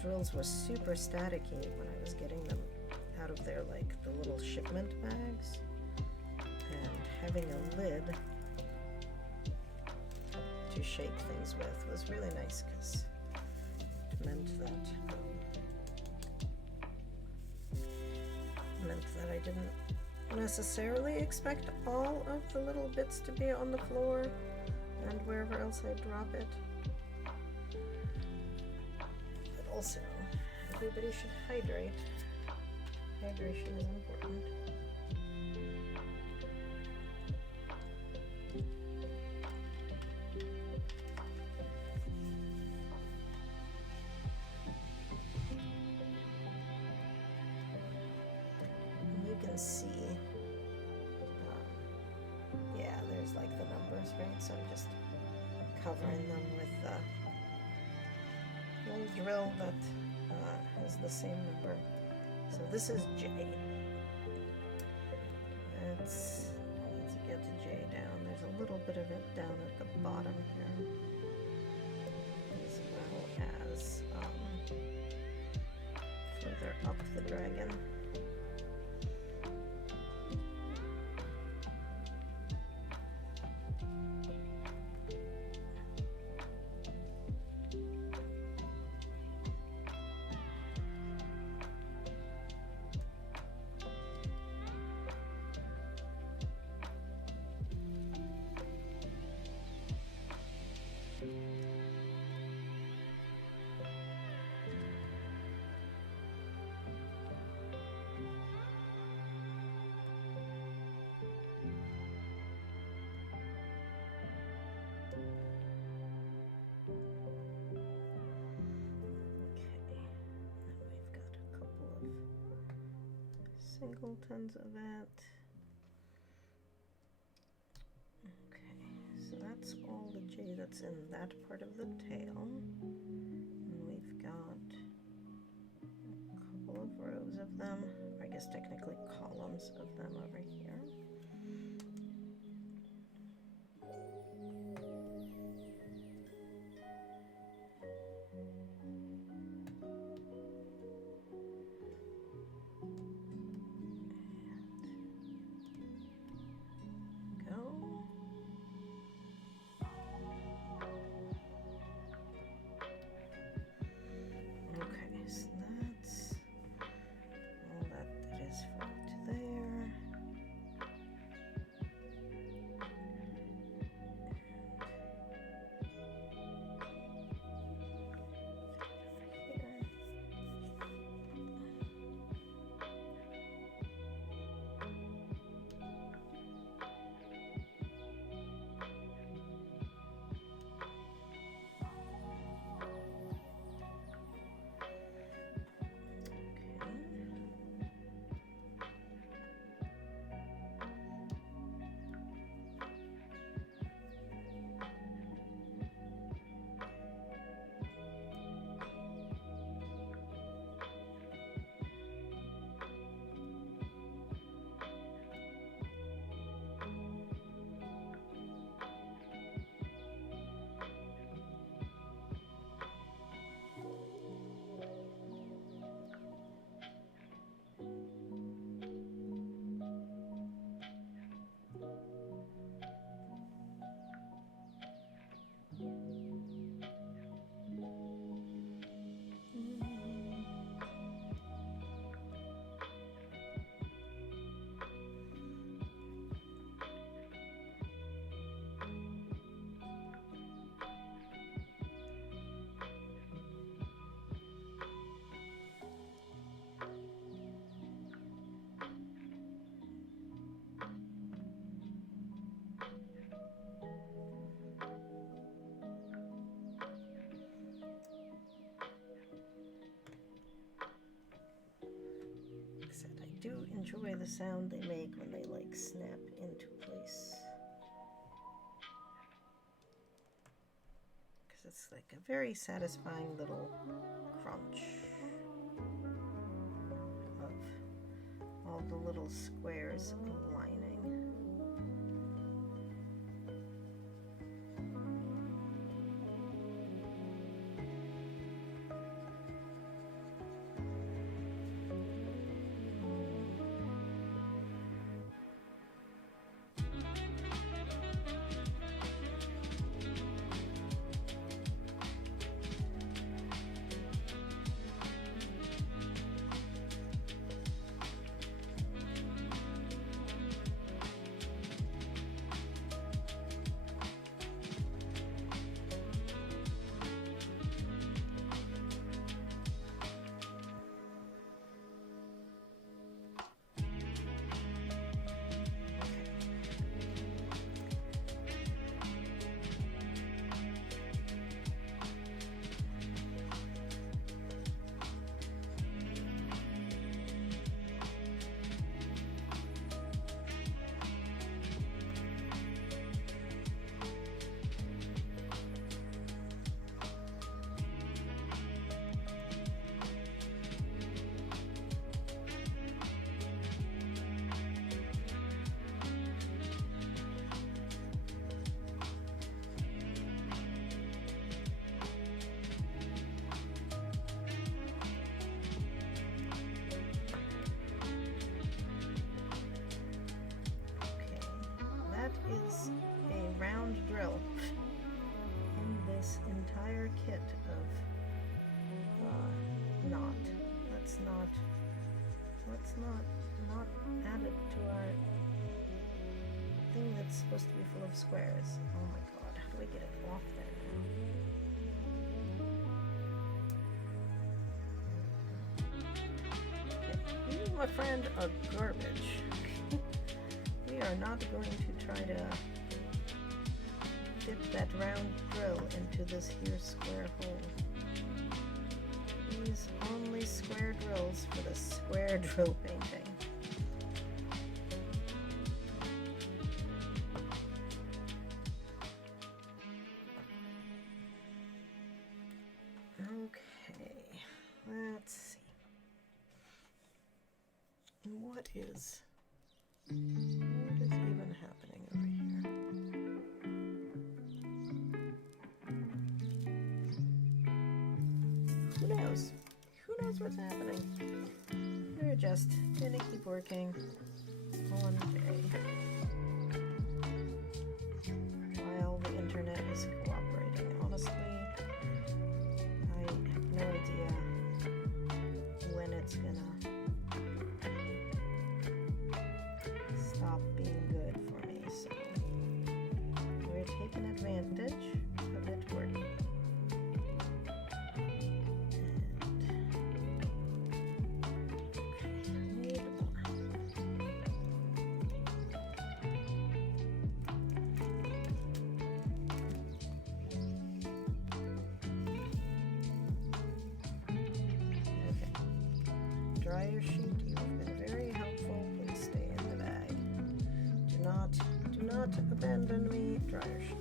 drills were super staticky when I was getting them out of their like the little shipment bags, and having a lid to shake things with was really nice because it meant that I didn't necessarily expect all of the little bits to be on the floor and wherever else I drop it. But also, everybody should hydrate. Hydration is important. You can see there's like the numbers, right? So I'm just covering them with the little drill that has the same number. So this is J. Let's get to J down. There's a little bit of it down at the bottom here, as well as further up the dragon. Singletons of it. Okay, so that's all the J that's in that part of the tail. And we've got a couple of rows of them, or I guess technically columns of them over here. way the sound they make when they like snap into place. Because it's like a very satisfying little crunch of all the little squares aligning. Is a round drill in this entire kit of knot. Let's not add it to our thing that's supposed to be full of squares. Oh my god, how do we get it off there now? Okay, you, my friend, are garbage. We are not going to try to fit that round drill into this here square hole. Use only square drills for the square drill painting. Okay, let's see. What is even happening over here? Who knows? Who knows what's happening? We're just gonna keep working one day while the internet is cooperating. Honestly, I have no idea when it's gonna stop being good for me, so we're taking advantage of it working. And need more. Okay. Dryer sheet, you've been very helpful. Please stay in the bag. Do not abandon me, dryer sheet.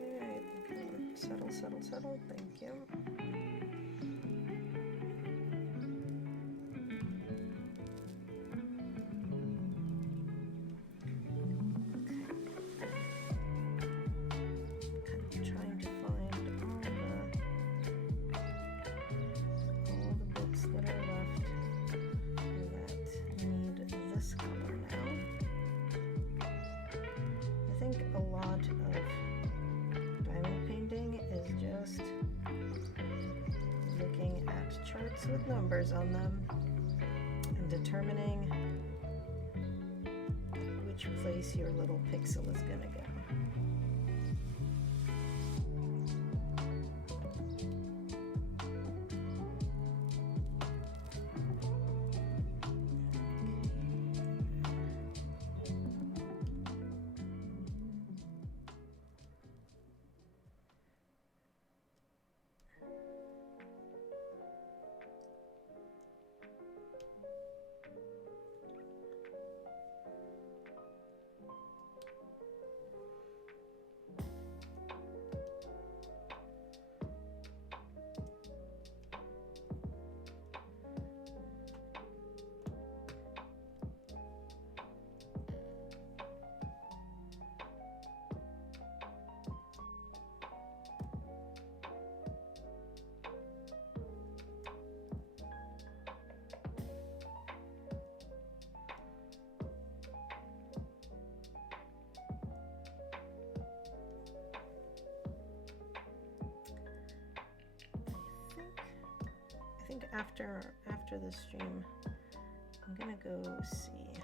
Alright, okay. Settle, thank you. Trying to find all the bits that are left that need this color now. I think a lot of diamond painting is just looking at charts with numbers on them and determining which place your little pixel is going to go. think after the stream, I'm gonna go see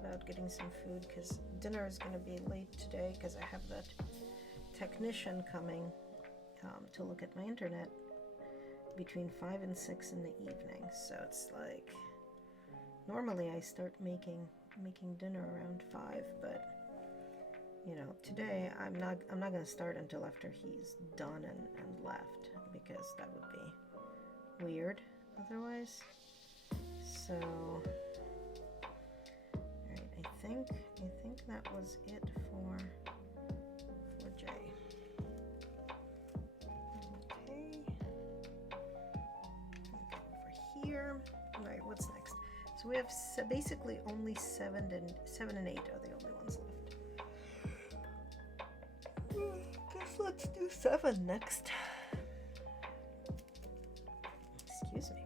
about getting some food because dinner is gonna be late today because I have that technician coming to look at my internet between 5 and 6 in the evening. So it's like normally I start making dinner around 5, but you know, today I'm not gonna start until after he's done and left because that would be weird otherwise. So alright, I think that was it for Jay. Okay. Over here. Alright, what's next? So we have basically only 7 and 8 are the only ones left. Guess let's do 7 next. Excuse me.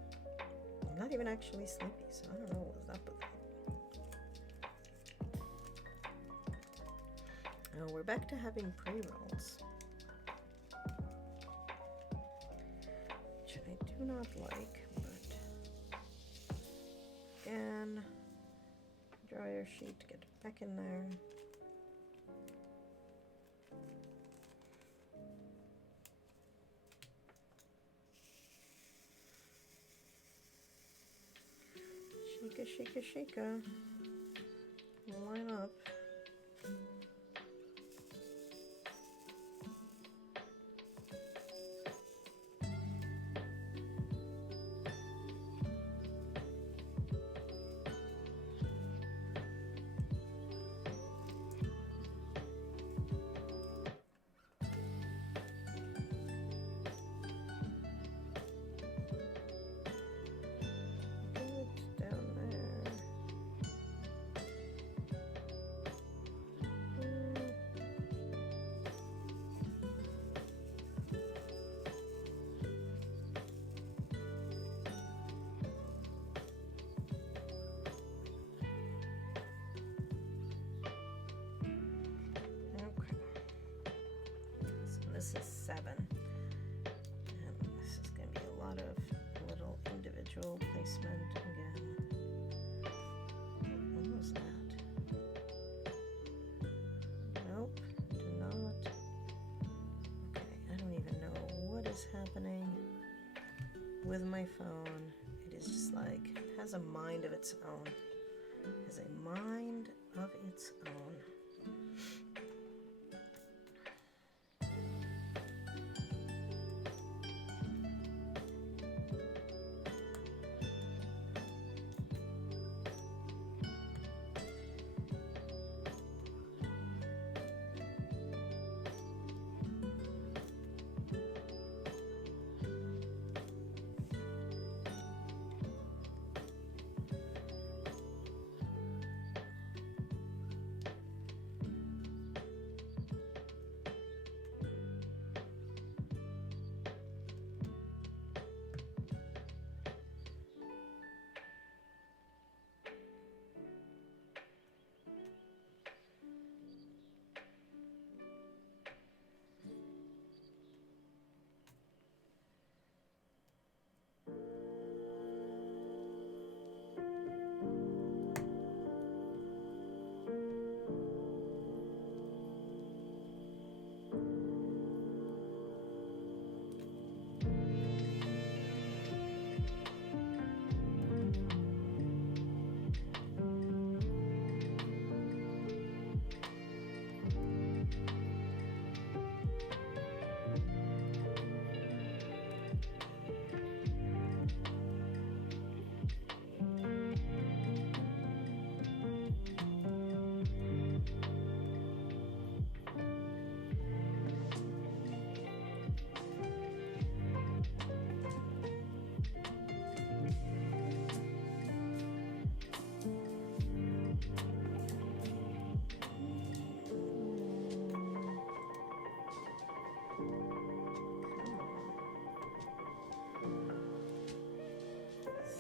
I'm not even actually sleepy, so I don't know what's up with that. Oh, we're back to having pre-rolls, which I do not like, but again, dryer sheet, get back in there. Shaka, shaka. Line up. This is 7, and this is going to be a lot of little individual placement again. What was that? Nope, do not. Okay, I don't even know what is happening with my phone. It is just like, it has a mind of its own. It has a mind of its own.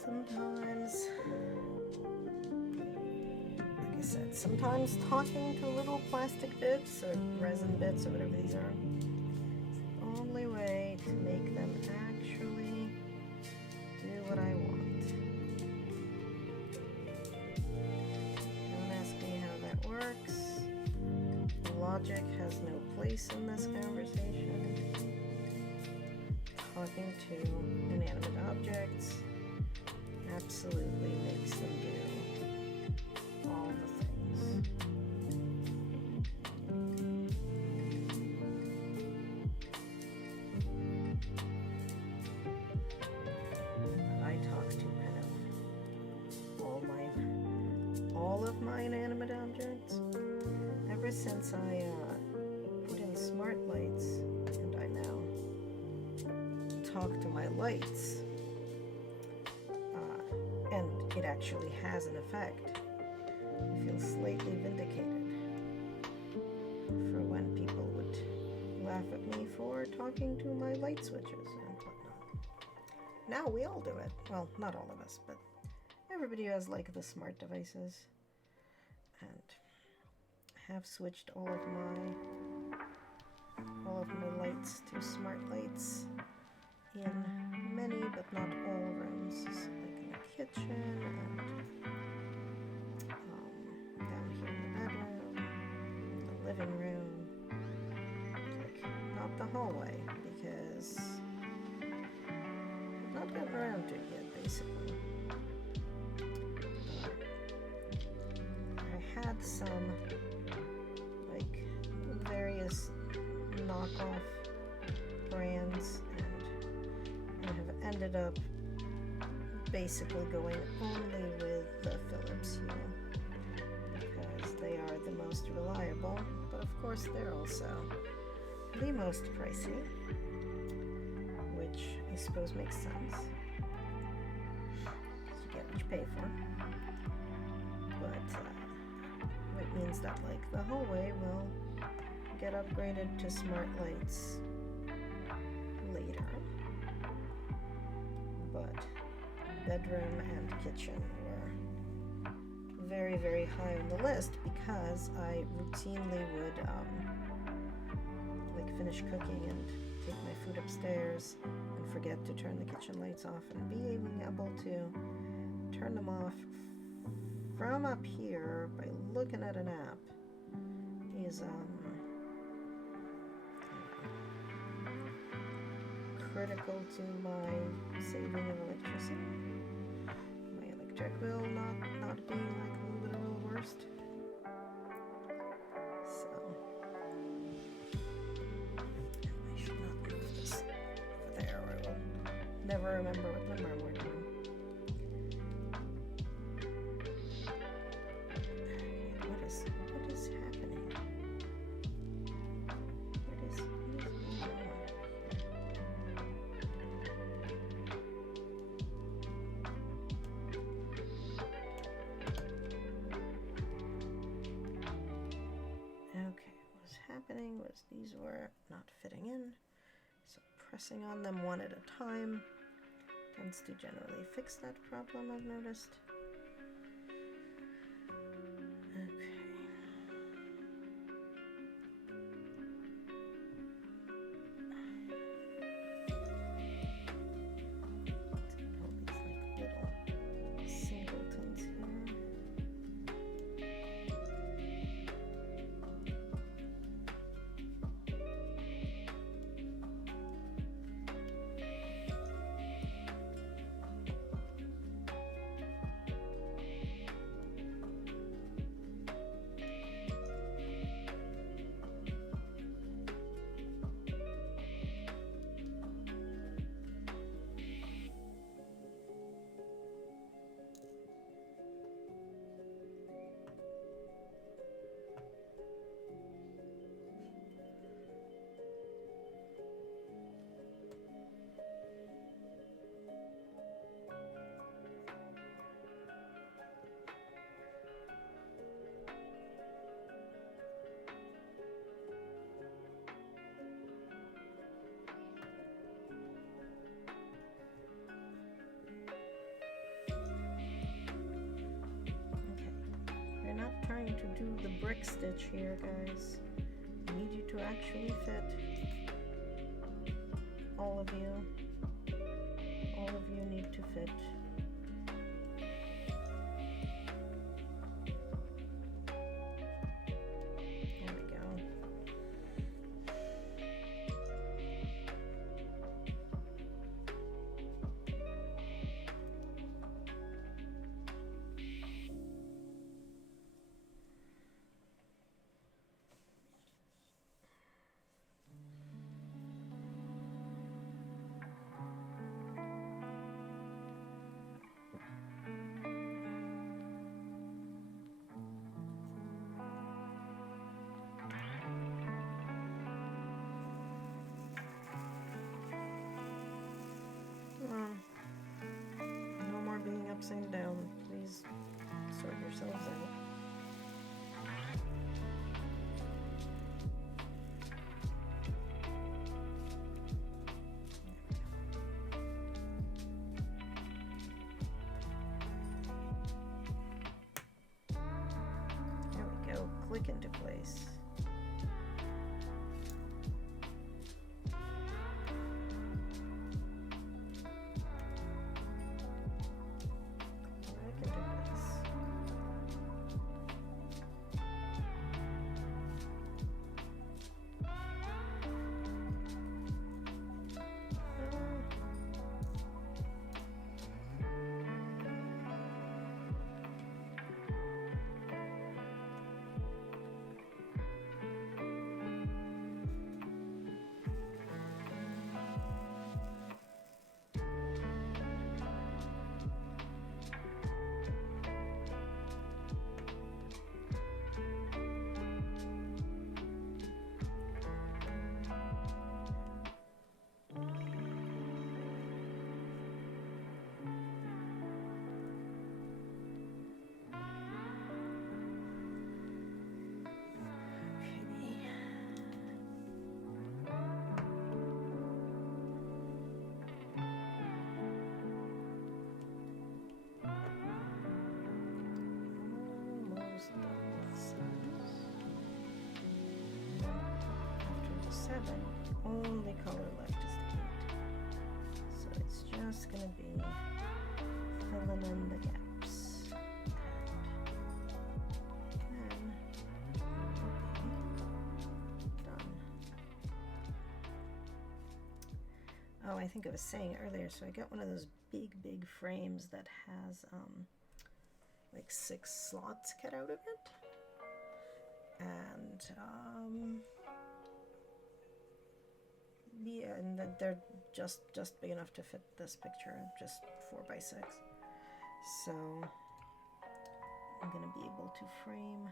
Sometimes, like I said, sometimes talking to little plastic bits or resin bits or whatever these are, it's the only way to make them actually logic has no place in this conversation. Talking to inanimate objects absolutely makes them do all the things. I talk to kind of all of my inanimate objects. Ever since I put in smart lights, and I now talk to my lights, and it actually has an effect. I feel slightly vindicated for when people would laugh at me for talking to my light switches and whatnot. Now we all do it. Well, not all of us, but everybody who has like the smart devices. And have switched all of my lights to smart lights in many but not all rooms, like in the kitchen and down here in the bedroom, the living room, like not the hallway because I've not gotten around to it yet, basically. I had some various knockoff brands and have ended up basically going only with the Philips Hue because they are the most reliable, but of course they're also the most pricey, which I suppose makes sense. You get what you pay for. But it means that like the hallway will get upgraded to smart lights later, but bedroom and kitchen were very, very high on the list because I routinely would like finish cooking and take my food upstairs and forget to turn the kitchen lights off, and being able to turn them off from up here by looking at an app is critical to my saving of electricity. My electric bill not being like a literal worst. So I should not move this over there or I will never remember what number we're doing. What is happening? What is going on? Okay, what was happening was these were not fitting in, so pressing on them one at a time tends to generally fix that problem, I've noticed. Trying to do the brick stitch here, guys. I need you to actually fit. All of you need to fit. There we go. upside down. Please sort yourselves out. There we go. Click into place. Only color left is the 8. So it's just going to be filling in the gaps. And done. Oh, I think I was saying earlier, so I got one of those big frames that has like 6 slots cut out of it. And yeah, and they're just big enough to fit this picture, just 4x6. So I'm gonna be able to frame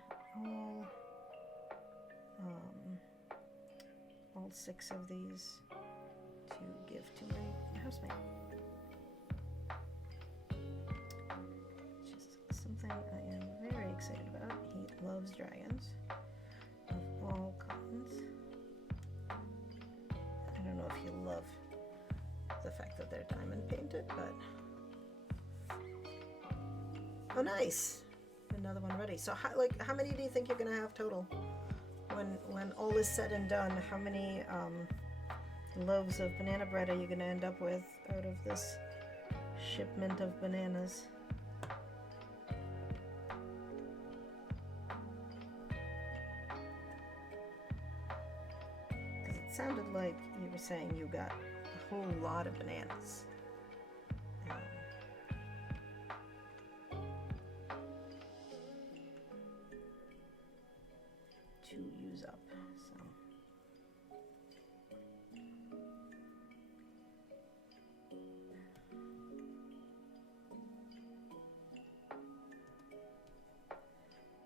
all 6 of these to give to my housemate. Just something I am very excited about. He loves dragons of all kinds. I don't know if you love the fact that they're diamond painted, but oh, nice! Another one ready. So, how many do you think you're gonna have total when all is said and done? How many loaves of banana bread are you gonna end up with out of this shipment of bananas? It sounded like you were saying you got a whole lot of bananas. To use up, so.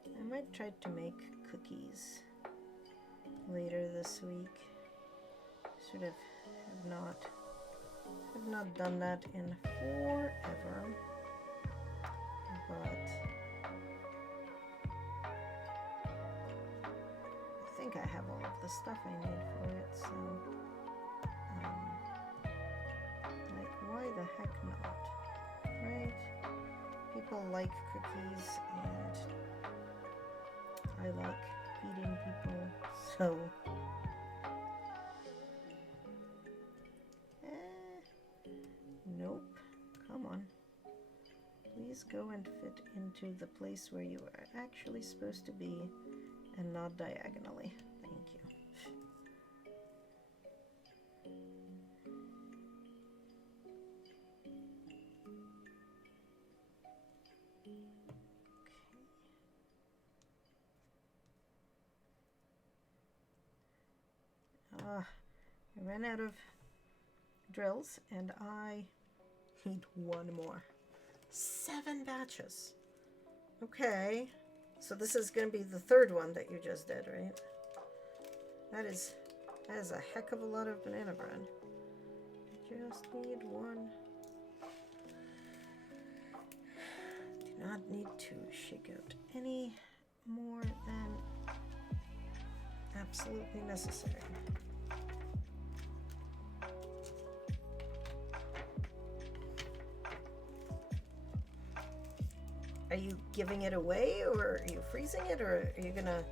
I might try to make cookies later this week. Sort of have not done that in forever, but I think I have all of the stuff I need for it, so like, why the heck not, right? People like cookies and I like feeding people, so nope. Come on. Please go and fit into the place where you are actually supposed to be and not diagonally. Thank you. I ran out of drills and I need one more. 7 batches. Okay, so this is going to be the 3rd one that you just did, right? That is a heck of a lot of banana bread. I just need one. not need to shake out any more than absolutely necessary. Are you giving it away, or are you freezing it, or are you gonna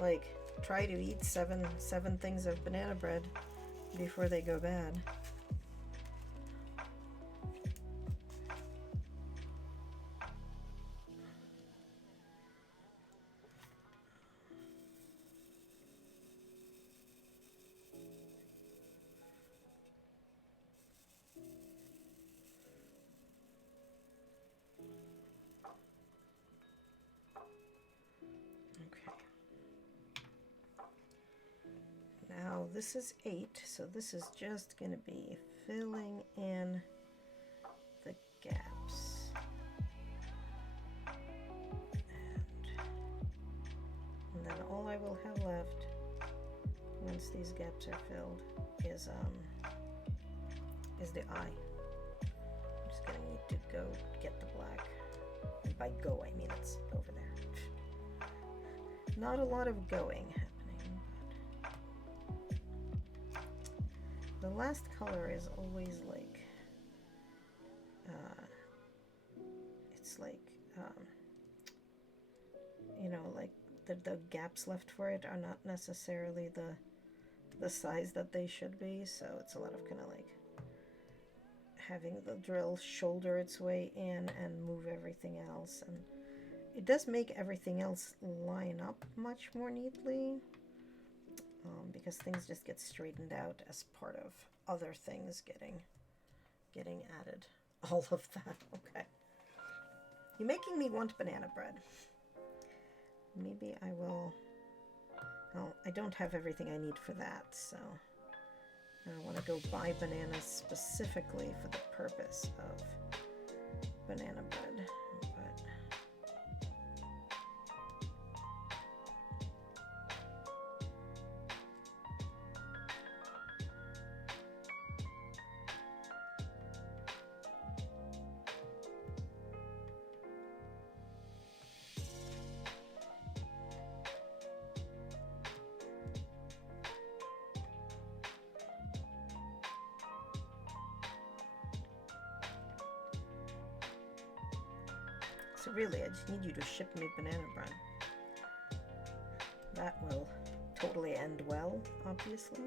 like try to eat seven things of banana bread before they go bad? Now this is 8, so this is just going to be filling in the gaps. And then all I will have left once these gaps are filled is the eye. I'm just going to need to go get the black. And by go, I mean it's over there. Not a lot of going happening. The last color is always like, it's like, you know, like the gaps left for it are not necessarily the size that they should be, so it's a lot of kind of like having the drill shoulder its way in and move everything else, and it does make everything else line up much more neatly. Because things just get straightened out as part of other things getting added. All of that. Okay. You're making me want banana bread. Maybe I will. Well, I don't have everything I need for that, so I want to go buy bananas specifically for the purpose of banana bread. So really, I just need you to ship me banana bread. That will totally end well, obviously.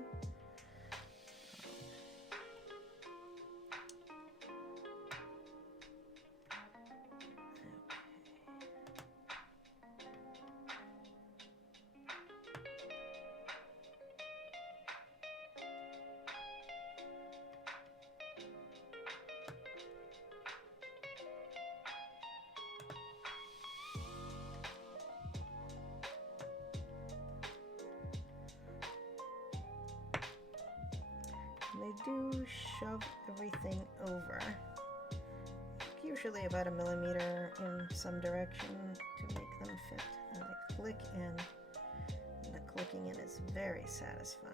They do shove everything over, usually about 1 millimeter in some direction to make them fit, and they click in, and the clicking in is very satisfying.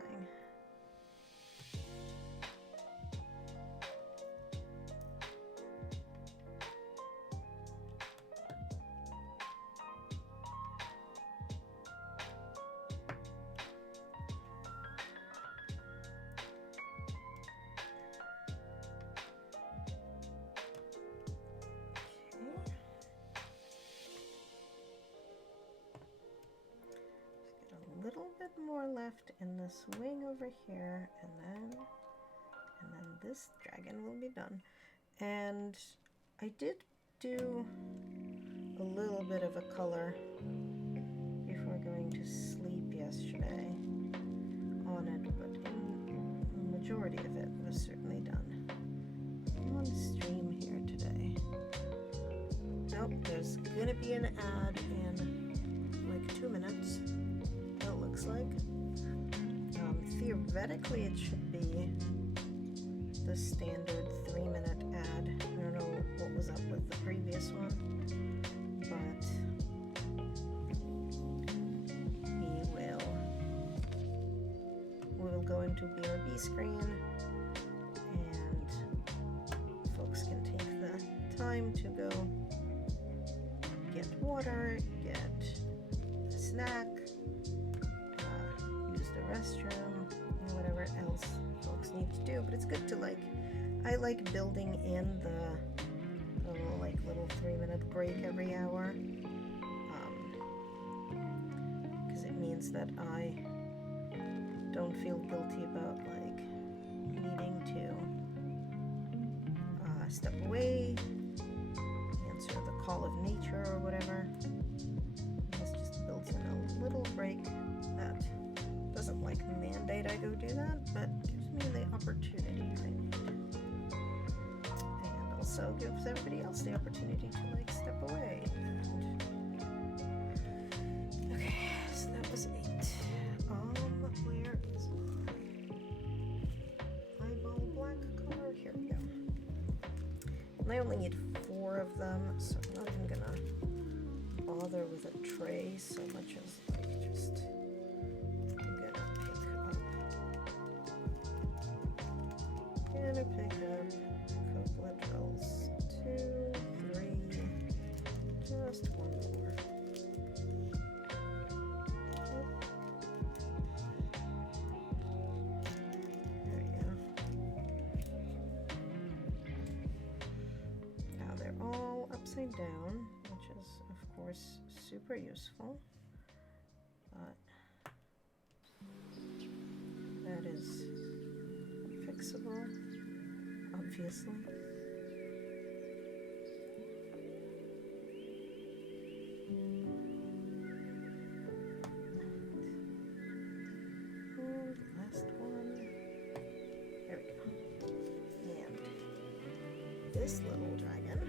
Little bit more left in this wing over here, and then this dragon will be done. And I did do a little bit of a color before going to sleep yesterday on it, but the majority of it was certainly done on stream here today. Nope, there's gonna be an ad in like 2 minutes. It looks like. Theoretically, it should be the standard 3-minute ad. I don't know what was up with the previous one, but we will go into BRB screen, and folks can take the time to go water, get a snack, use the restroom, and whatever else folks need to do. But it's good to I like building in the little 3-minute break every hour, because it means that I don't feel guilty about needing to step away, answer the call of nature or whatever. This just builds in a little break that doesn't mandate I go do that, but gives me the opportunity I need. And also gives everybody else the opportunity to step away. Okay, so that was 8. Where is my eyeball black color? Here we go. And I only need 4 of them, so I'm not even gonna bother with a tray so much as just pick up cocoa drills. 2, 3, just 1 more. There we go. Now they're all upside down, which is of course super useful. But that is fixable, obviously. And last one. There we go. And this little dragon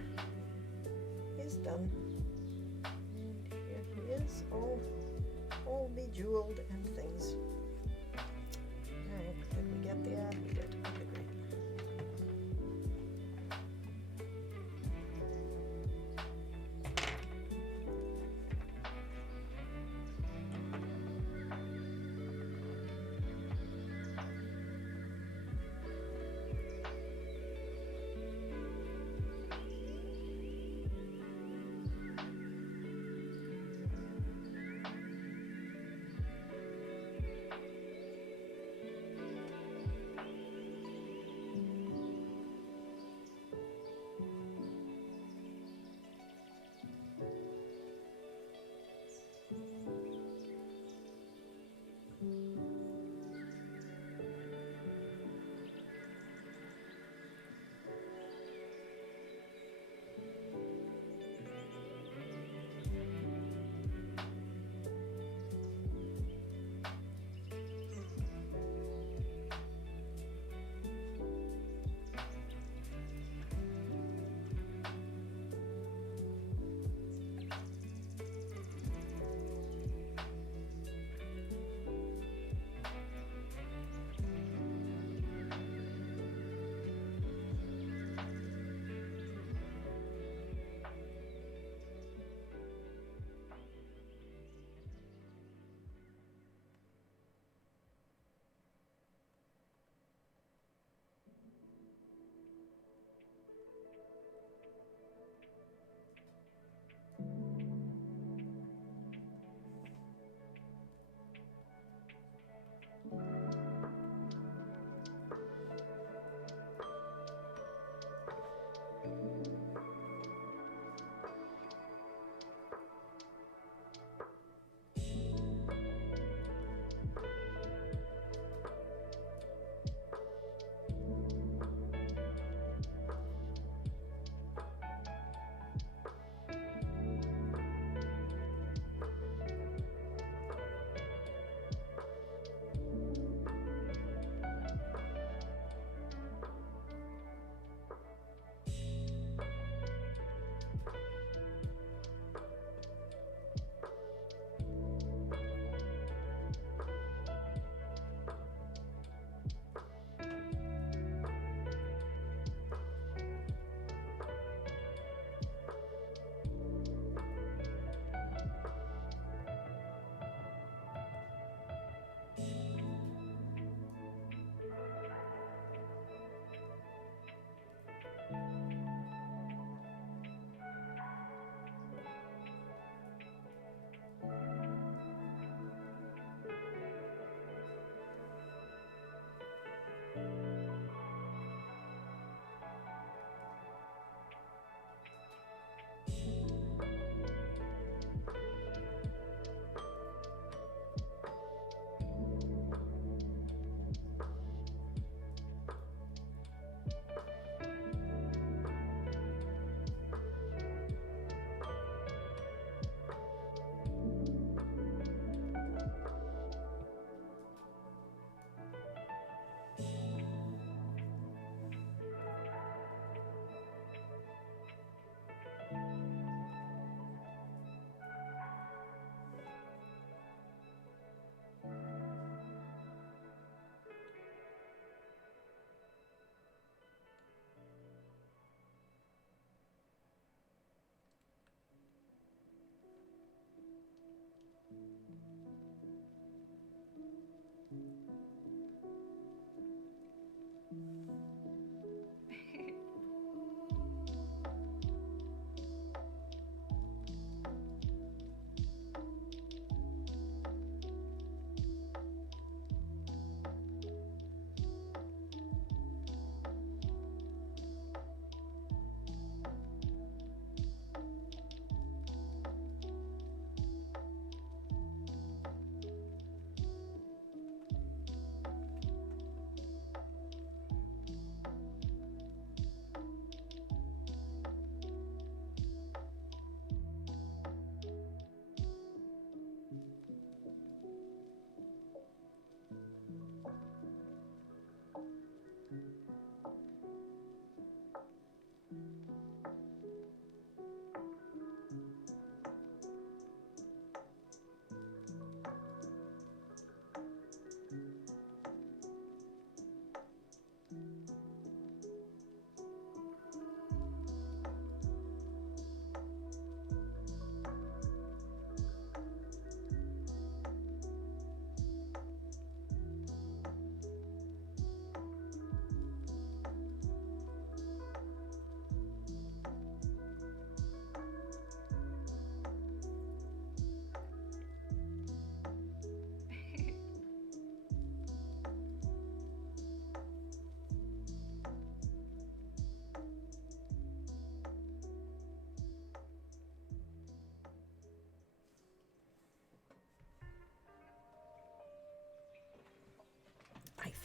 is done. And here he is, all bejeweled and things. Alright, did we get the ad? We did. Okay, great.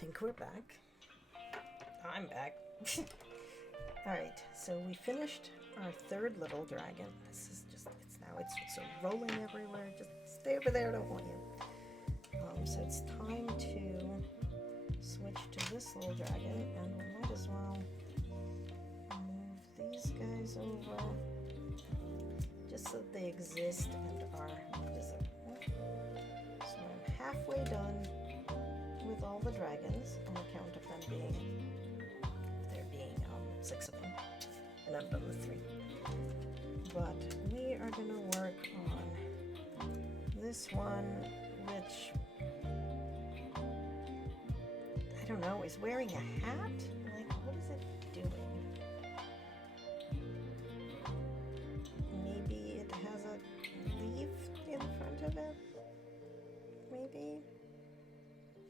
think we're back. I'm back. Alright, so we finished our third little dragon. This is just, it's so rolling everywhere. Just stay over there, I don't want you. So it's time to switch to this little dragon, and we might as well move these guys over just so that they exist and are visible. So I'm halfway done with all the dragons on account of them there being 6 of them, and I've done the 3. But we are going to work on this one, which I don't know, is wearing a hat? Like, what is it doing? Maybe it has a leaf in front of it? Maybe?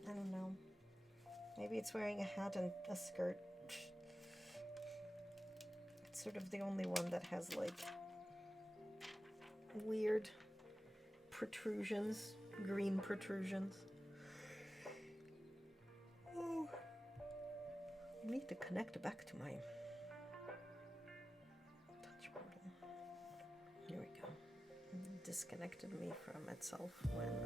I don't know. Maybe it's wearing a hat and a skirt. It's sort of the only one that has, like, weird protrusions, green protrusions. Oh, I need to connect back to my touch portal. Here we go. It disconnected me from itself when it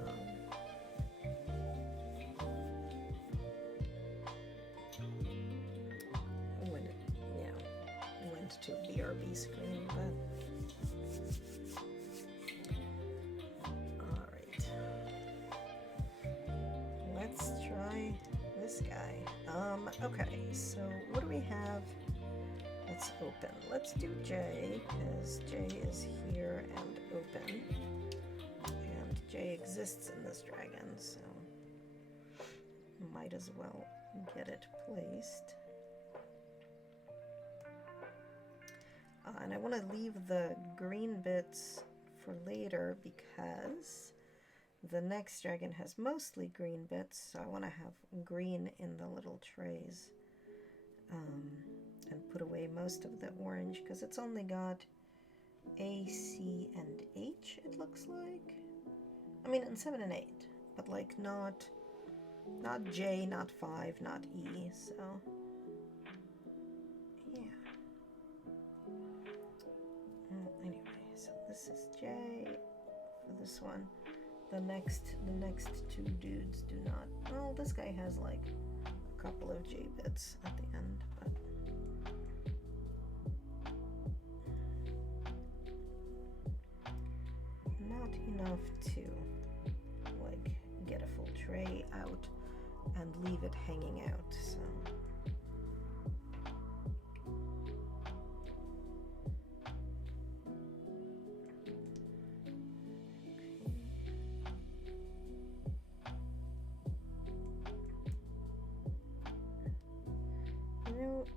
went to BRB screen, but alright. Let's try this guy. Okay, so what do we have? Let's open. Let's do J, because J is here and open. And J exists in this dragon, so might as well get it placed. And I want to leave the green bits for later because the next dragon has mostly green bits, so I want to have green in the little trays, and put away most of the orange because it's only got A, C, and H, it looks like. I mean, and 7 and 8, but like not J, not 5, not E, so yeah. Anyway, so this is J for this one. The next 2 dudes do not. Well, this guy has like a couple of J bits at the end, but not enough to like get a full tray out and leave it hanging out. So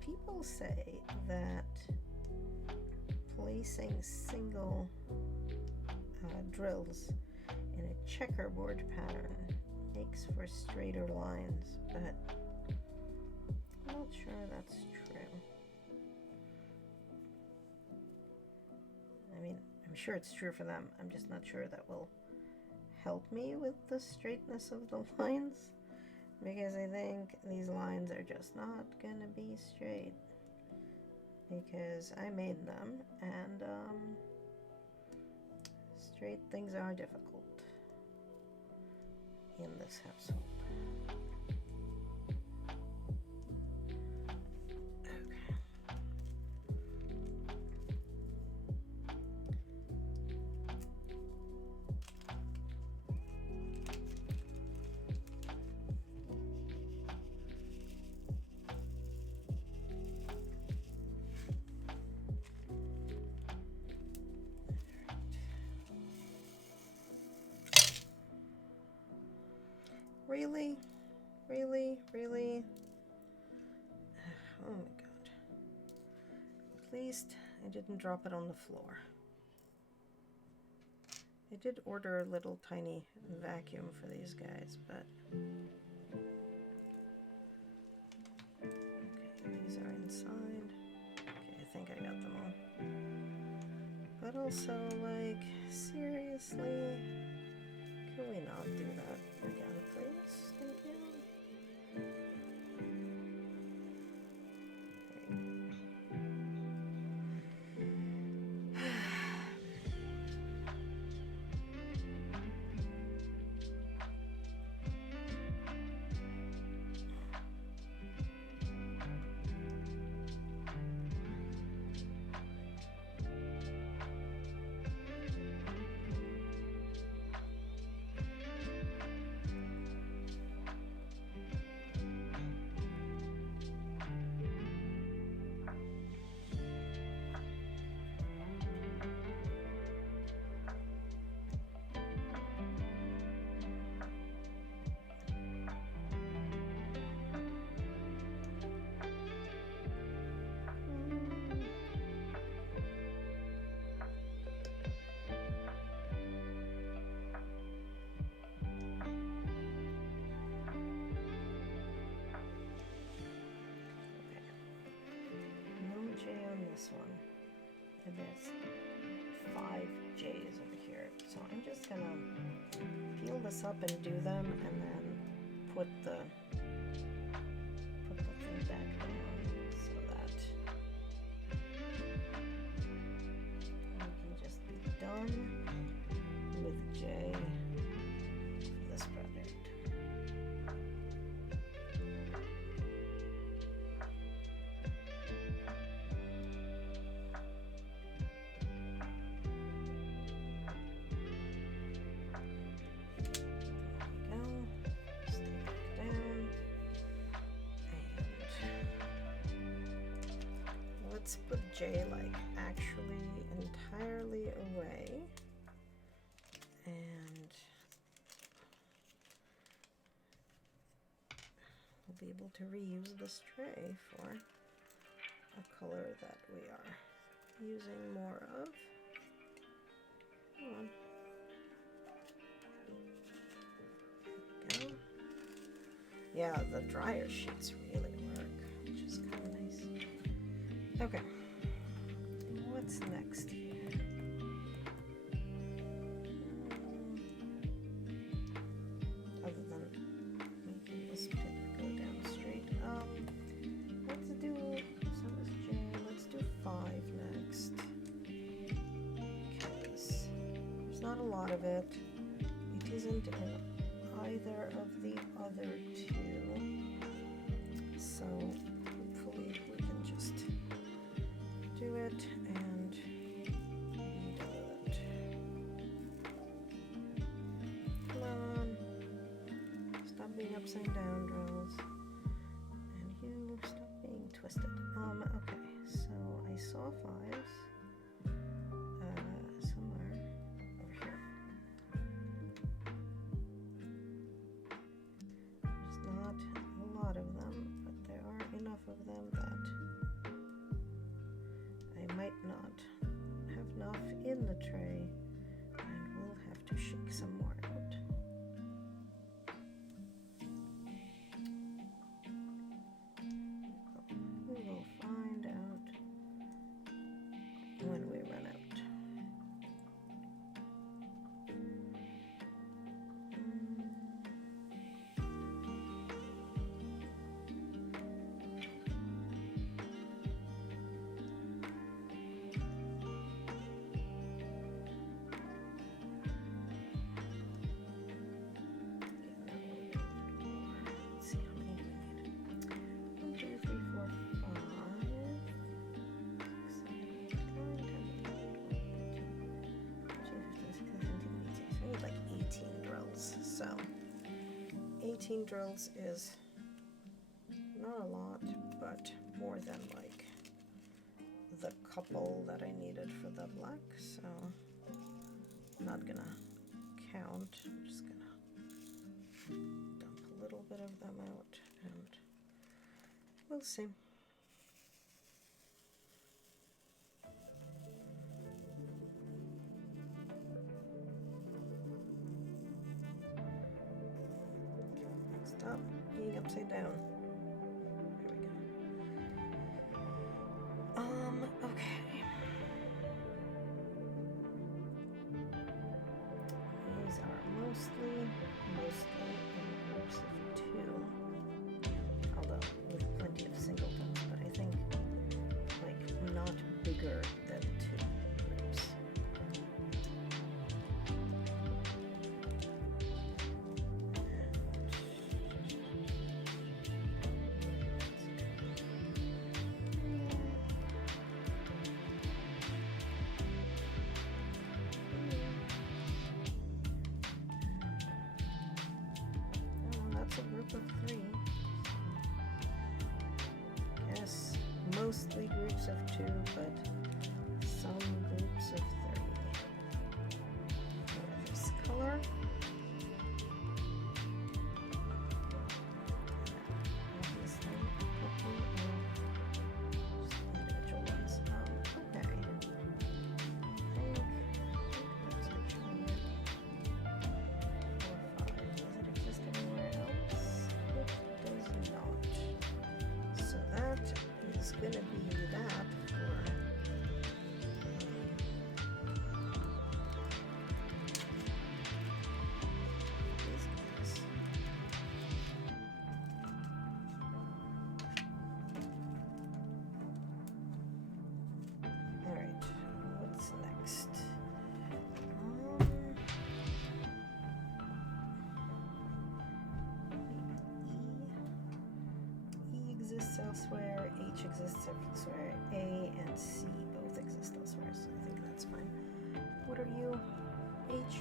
people say that placing single drills in a checkerboard pattern makes for straighter lines, but I'm not sure that's true. I mean, I'm sure it's true for them. I'm just not sure that will help me with the straightness of the lines, because I think these lines are just not gonna be straight because I made them, and straight things are difficult in this household. Really? Really? Really? Oh my god. At least I didn't drop it on the floor. I did order a little tiny vacuum for these guys, but... Okay, these are inside. Okay, I think I got them all. But also, like, seriously? Can we not do that again, please? Thank you. there's 5 J's over here. So I'm just gonna peel this up and do them, and then put the thing back down so that we can just be done with J for this project. Let's put J like actually entirely away, and we'll be able to reuse this tray for a color that we are using more of. Come on. There we go. Yeah, the dryer sheets really work, which is kind of nice. Okay, what's next here? Other than making this tip go down straight, let's do, so is J, let's do 5 next, because there's not a lot of it. It isn't in either of the other 2, so hopefully we can just do it and be done with it. Come on. Stop being upside down, drills. And you stop being twisted. Okay, so I saw 5s somewhere over here. There's not a lot of them, but there are enough of them that I might not have enough in the tray, and we'll have to shake some more out. We will find out when we run out. So 18 drills is not a lot, but more than like the couple that I needed for the black, so I'm not gonna count. I'm just gonna dump a little bit of them out and we'll see. Stop being upside down. There we go. Okay. These are mostly in groups of 2. Although with plenty of singletons, but I think like not bigger than 2 groups. That's a group of 3. Yes, mostly groups of 2, but some groups of 3. For this color. Obviously, a couple of just individual ones. Okay. I think that's actually it. 4, 5. Does it exist anywhere else? It does not. So that is going to be that for elsewhere. H exists elsewhere. A and C both exist elsewhere, so I think that's fine. What are you? H?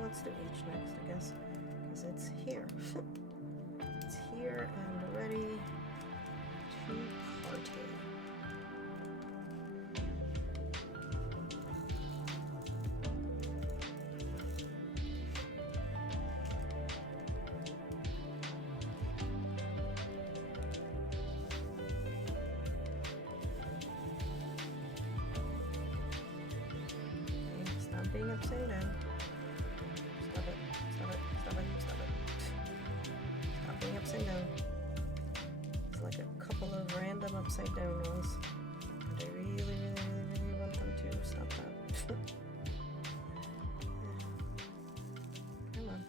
Let's do H next, I guess, because it's here. It's here and ready to party. Being upside down. Stop it. Stop it. Stop it. Stop it. Stop being upside down. It's like a couple of random upside down ones. And I really, really, really, really want them to stop that. Come on.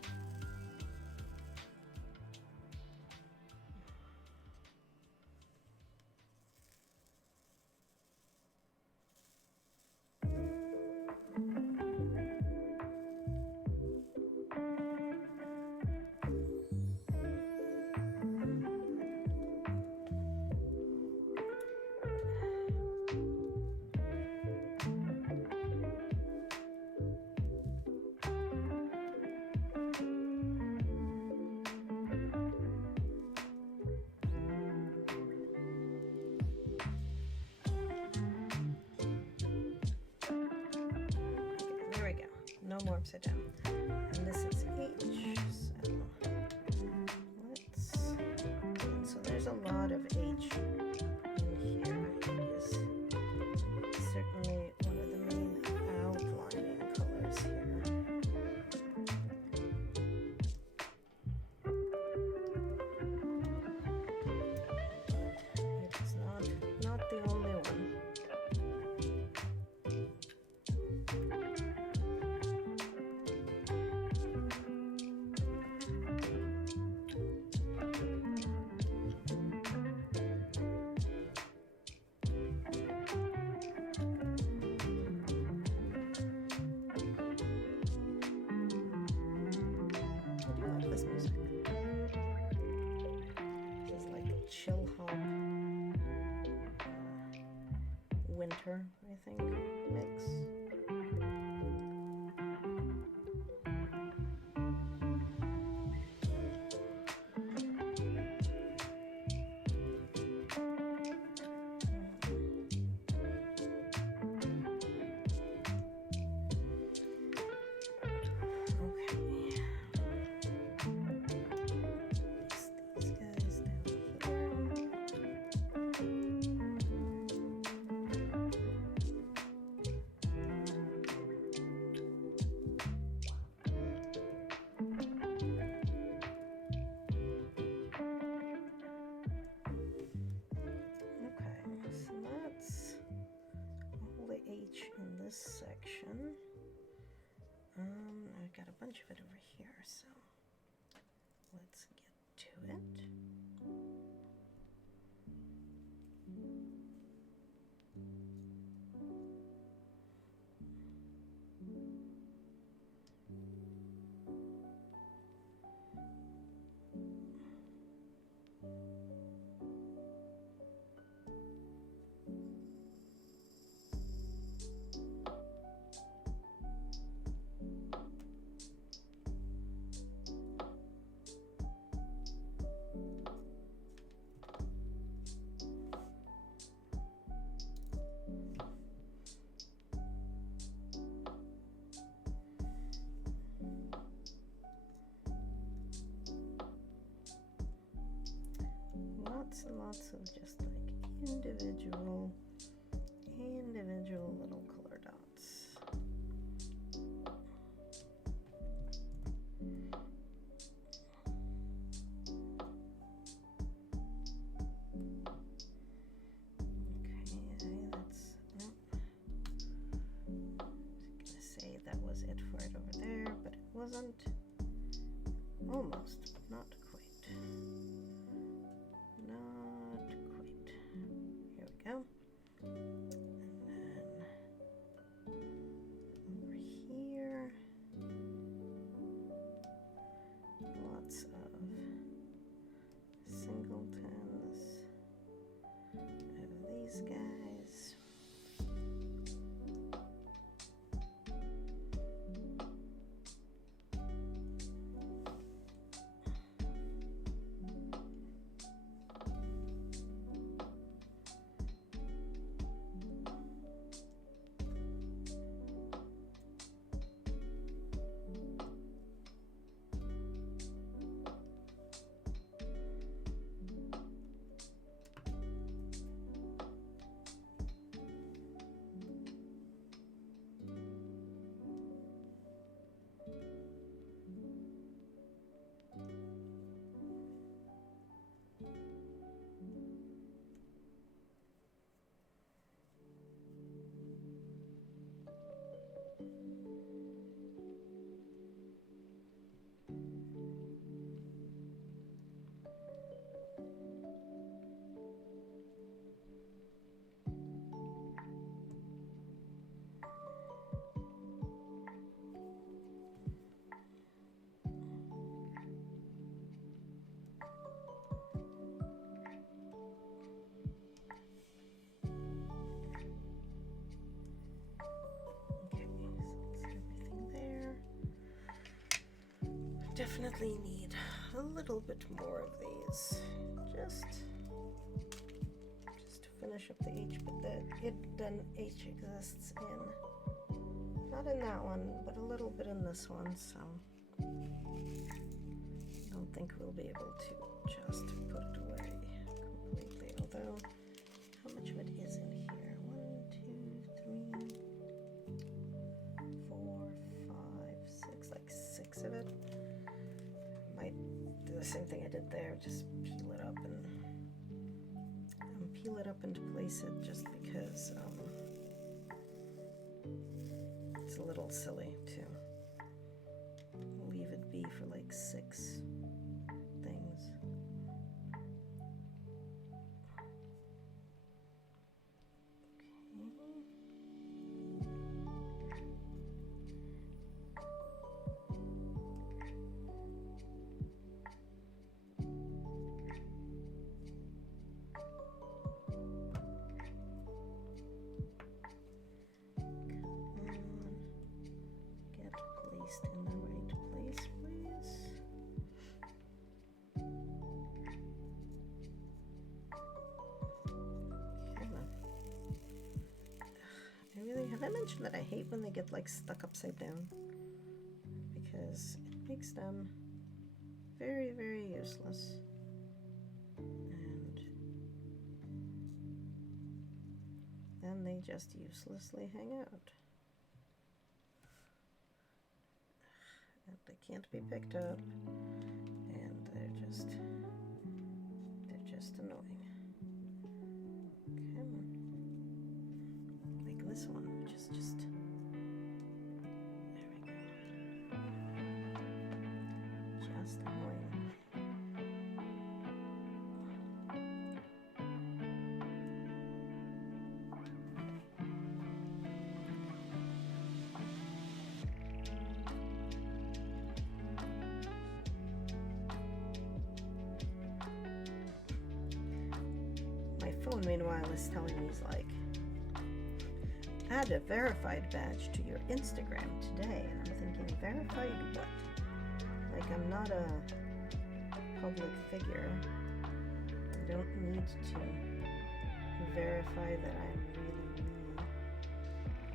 No more upside down. And this is H. So there's a lot of H in here. Is certainly one of the main outlining colors here. It is not the only one. Chill hop winter, I think, mix. In this section, I've got a bunch of it over here, so let's get to it. Lots of just like individual little color dots. Okay, that's I was gonna say that was it for it over there, but it wasn't. Almost, not quite. Go. And then over here, lots of singletons. Definitely need a little bit more of these. Just to finish up the H, but then H exists in, not in that one, but a little bit in this one, so I don't think we'll be able to just put it away completely, although how much of it is in here? 1, 2, 3, 4, 5, 6, like 6 of it. Might do the same thing I did there, just peel it up and place it, just because it's a little silly to leave it be for like 6 things. In the right place, please. Have I mentioned that I hate when they get like stuck upside down? Because it makes them very, very useless. And then they just uselessly hang out. And they can't be picked up, and they're just annoying. Come on. Like this one, which is just, there we go. Just annoying. Phone, meanwhile, is telling me, he's like, add a verified badge to your Instagram today. And I'm thinking, verified what? Like, I'm not a public figure. I don't need to verify that I'm really me.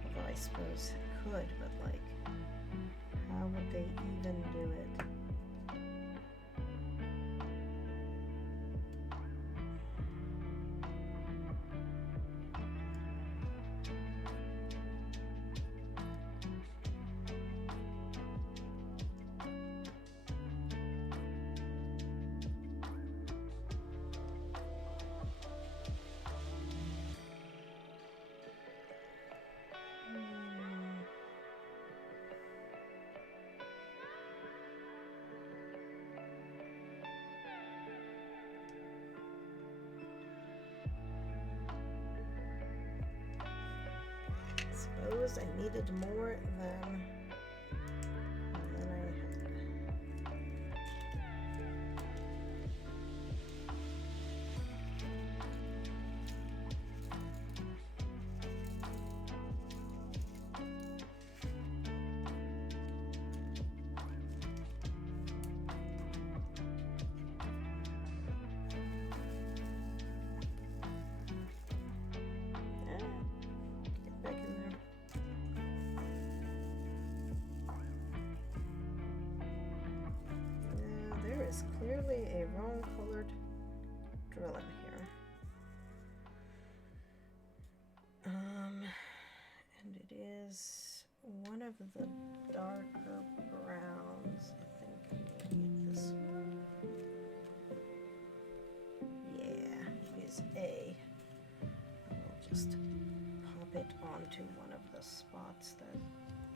Although I suppose I could, but like, how would they even do it? Suppose I needed more than I had. Get back in there. Is clearly a wrong colored drill in here. And it is one of the darker browns. I think maybe this one. Yeah, is A. I'll just pop it onto one of the spots that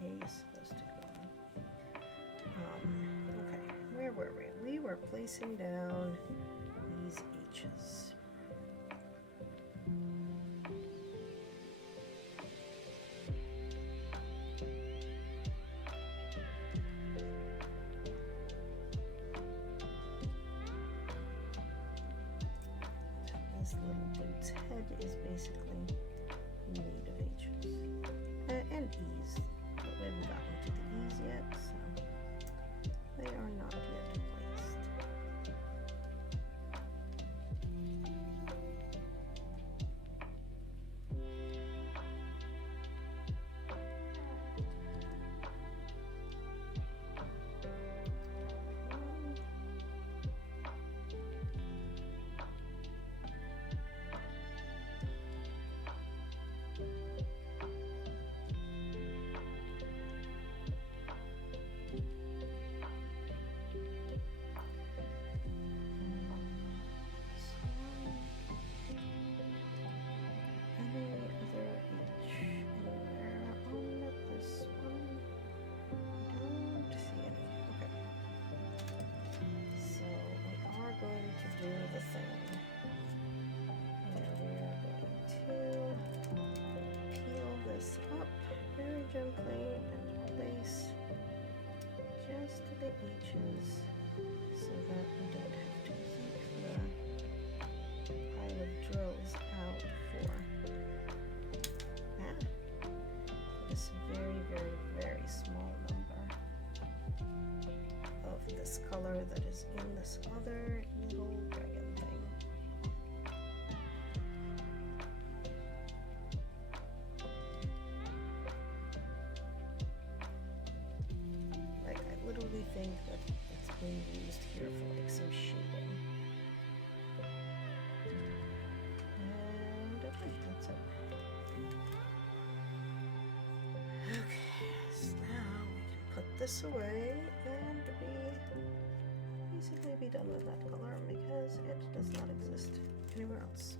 A is supposed to go on. Okay, where were we? We were placing down these H's. This little dude's head is basically made of H's. And E's. But we haven't gotten to the E's yet, so they are not this color that is in this other little dragon thing. Like, I literally think that it's being used here for like some shading. And I think that's it. Okay, so now we can put this away and basically be done with that color because it does not exist anywhere else.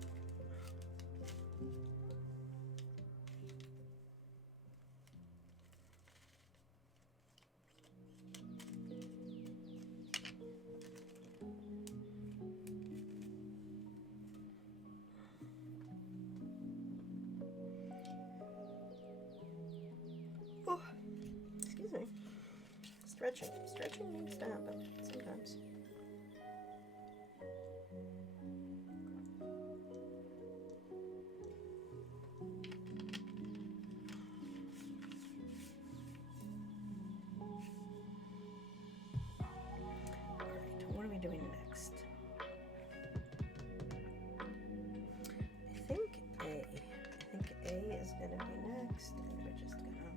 Oh, excuse me. Stretching. Stretching needs to happen sometimes. Alright, what are we doing next? I think A is gonna be next, and we're just gonna do it.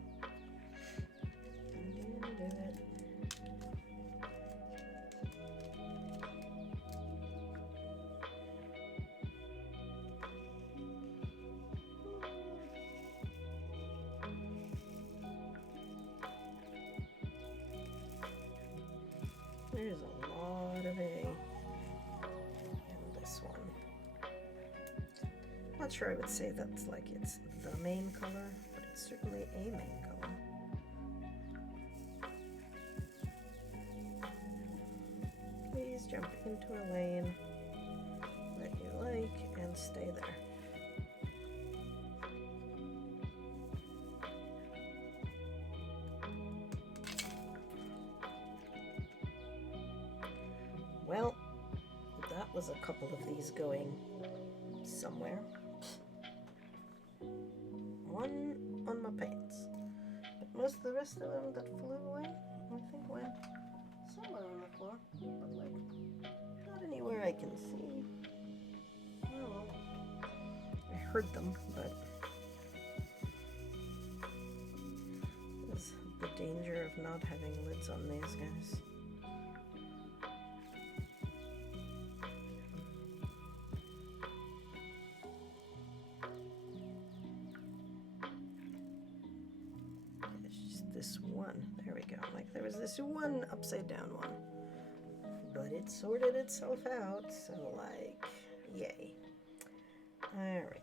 There's a lot of A in this one. Not sure I would say that's like it's the main color, but it's certainly a main color. Please jump into a lane that you like and stay there. Well, that was a couple of these going somewhere. One on my pants, but most of the rest of them that flew away, I think went somewhere on the floor, but like not anywhere I can see. Oh well. I heard them, but there's the danger of not having lids on these guys. This one, there we go. Like there was this one upside down one, but it sorted itself out, so like yay. All right.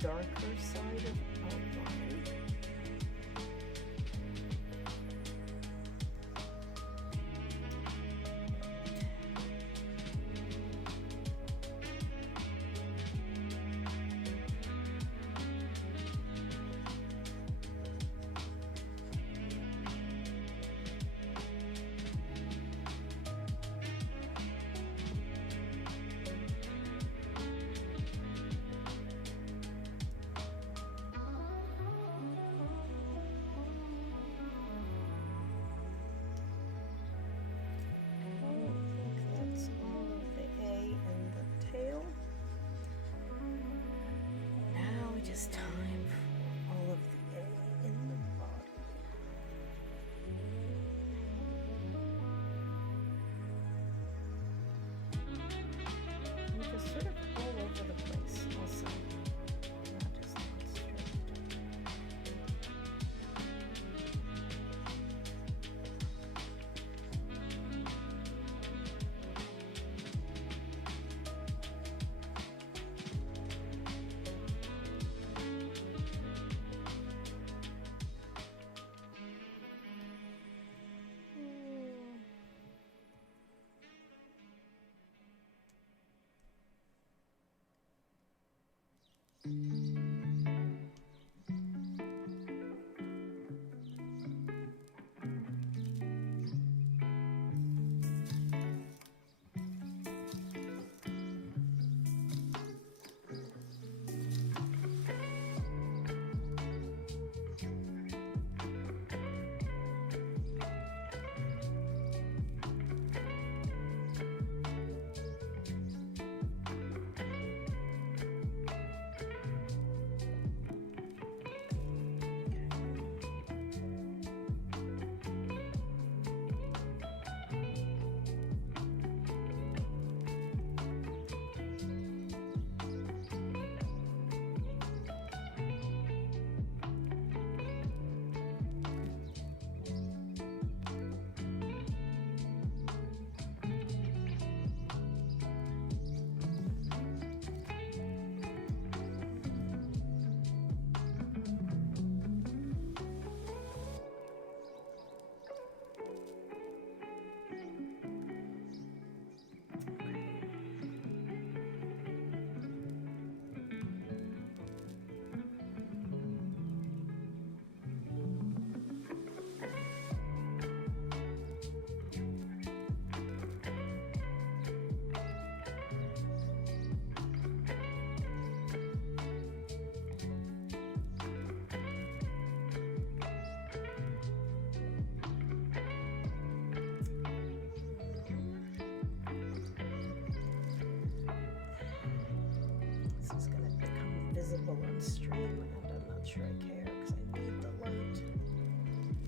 Darker side of outline. is time for all of the A in the body. And just sort of all over the place also. Not just not straight. This is gonna become visible on stream, and I'm not sure I care because I need the light.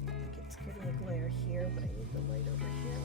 I think it's getting a glare here, but I need the light over here.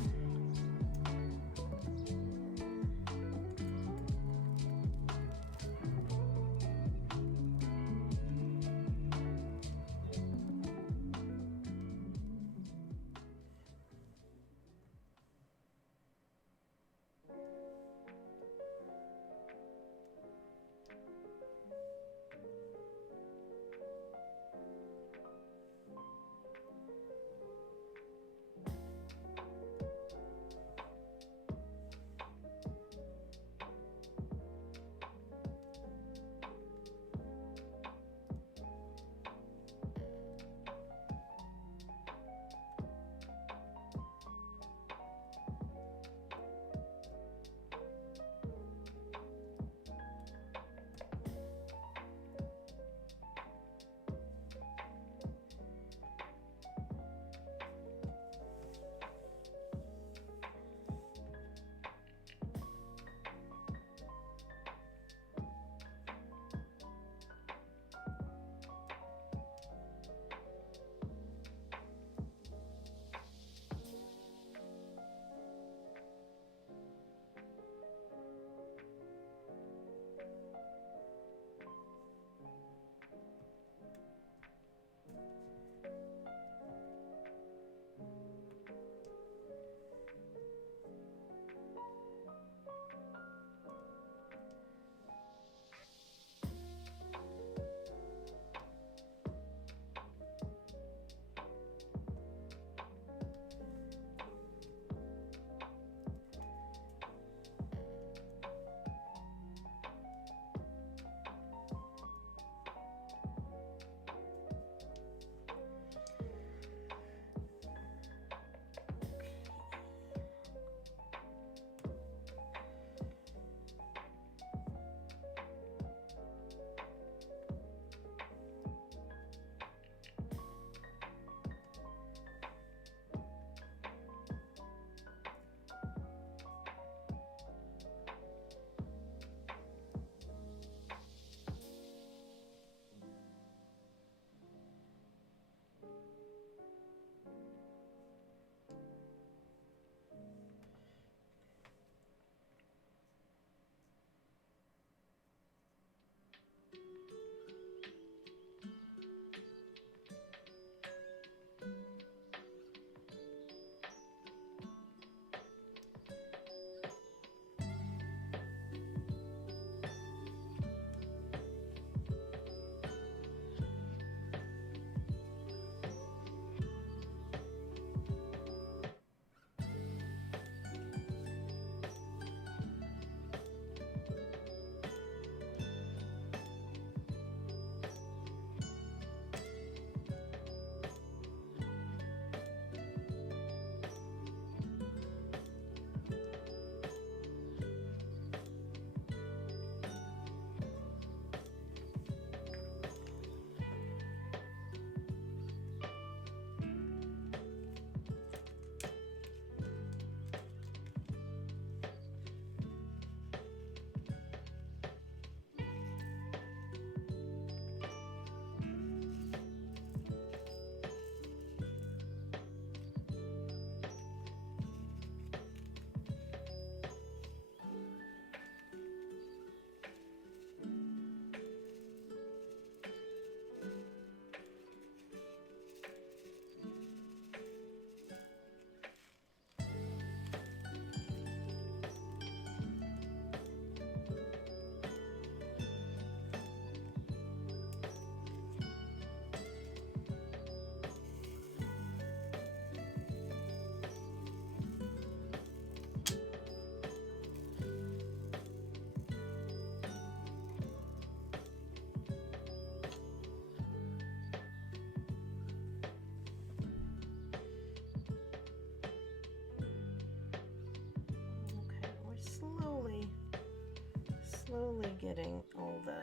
getting all the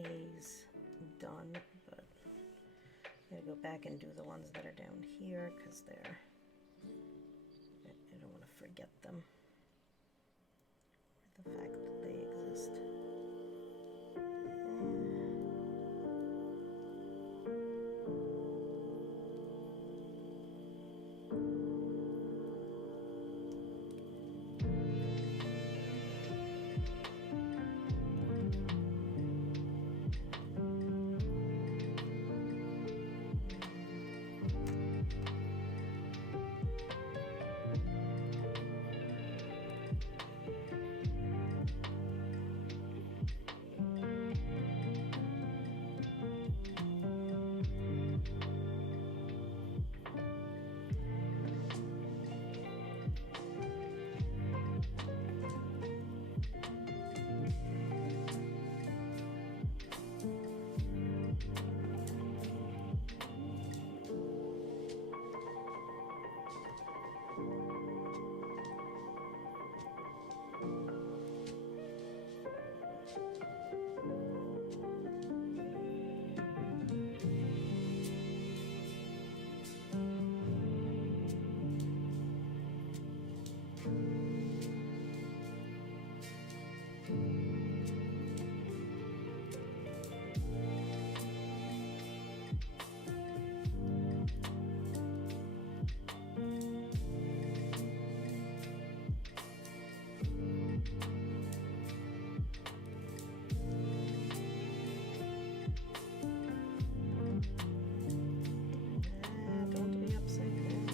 A's done, but I'm gonna go back and do the ones that are down here because they're, I don't want to forget them. The fact that they exist. Don't be upside down.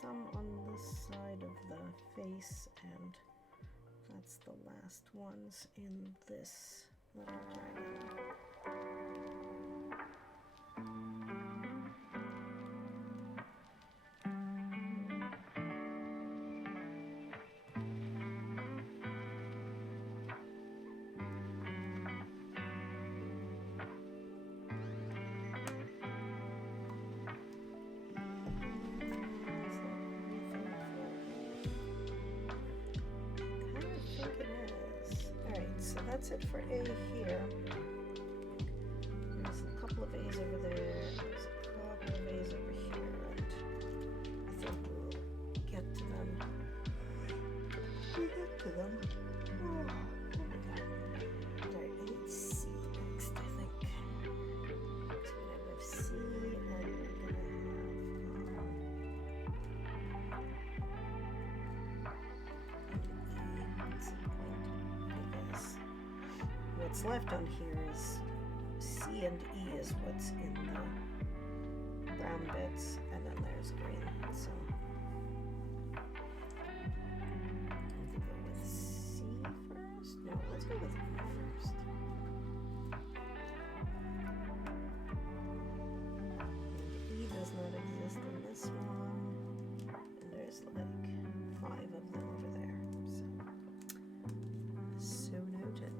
Some on this side of the face, and that's the last ones in this little dragon. So that's it for A here. There's a couple of A's over there. There's a couple of A's over here. And I think we'll get to them. We'll get to them. Oh my god. Alright, I need C next, I think. So we're gonna have C and we're gonna have what's left on here is C and E is what's in the brown bits, and then there's green. So we go with C first. No, let's go with E first. And E does not exist in this one, and there's like 5 of them over there. So noted.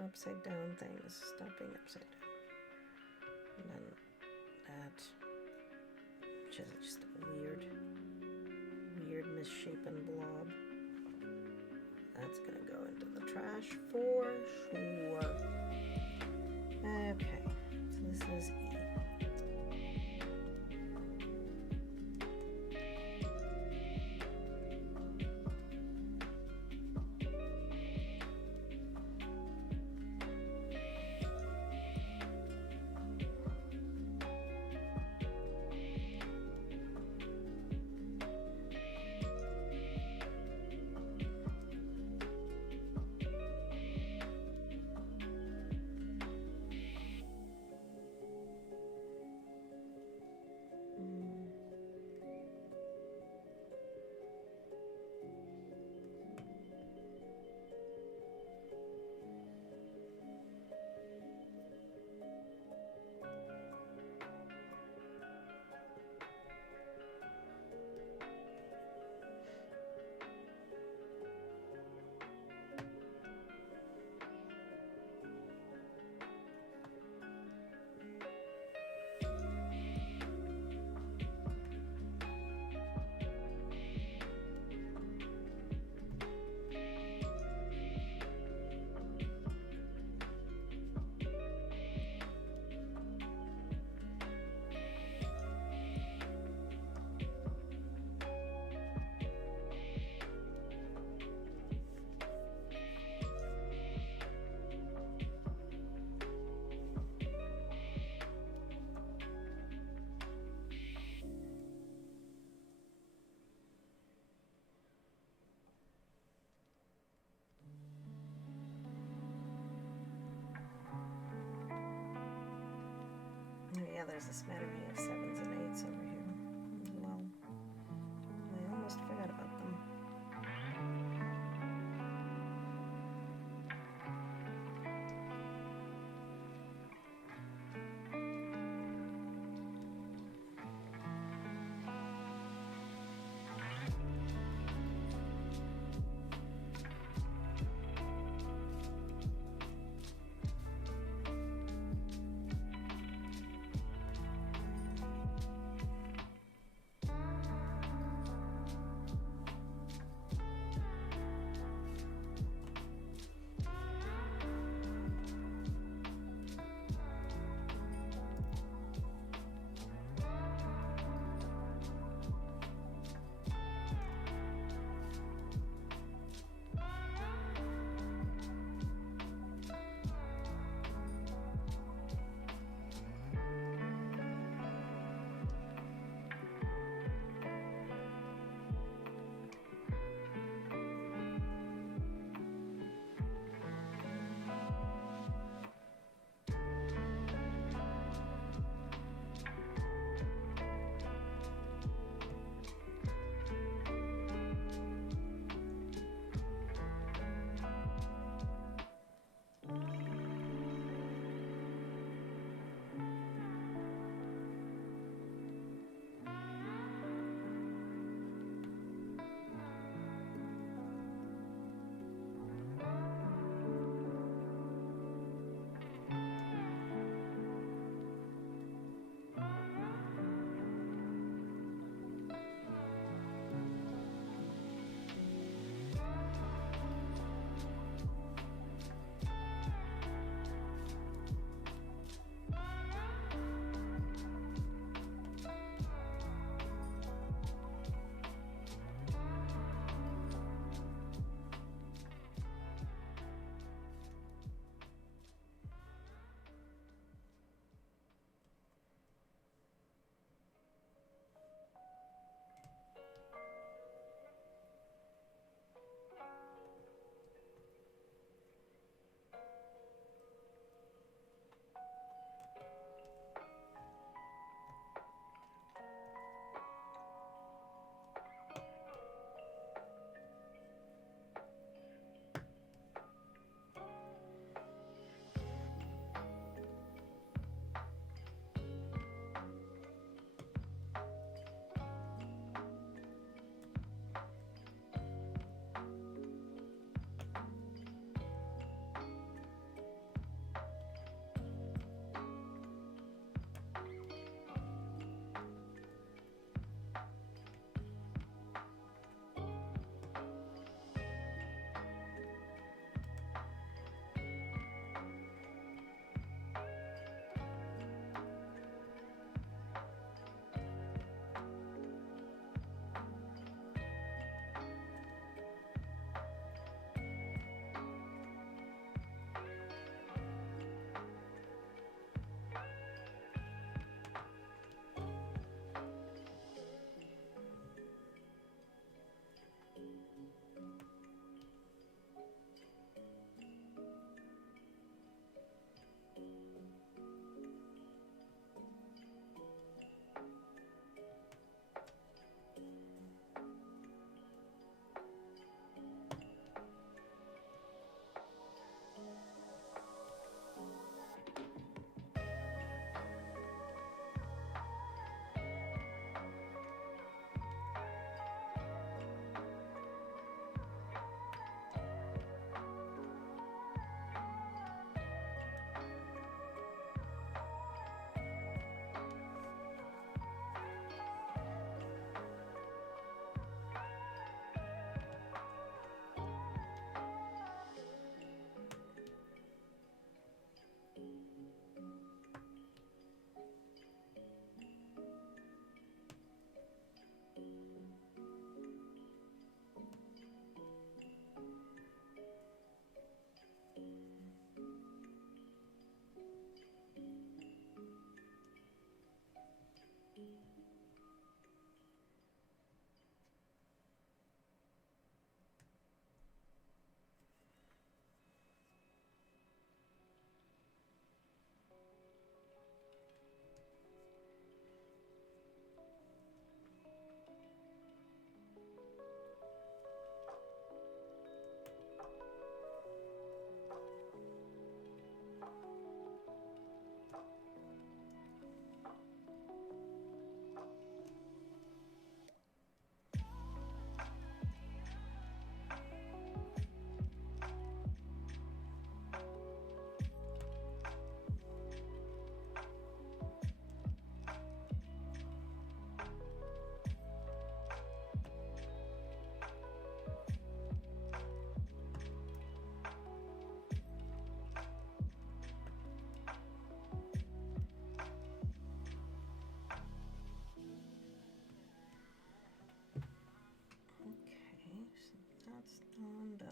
Upside down things. Stop being upside down. at. Which is just a weird misshapen blob. That's gonna go into the trash for sure. Okay, so this is E. Yeah, there's a smattering of 7s and 8s over here as well. I almost forgot about them.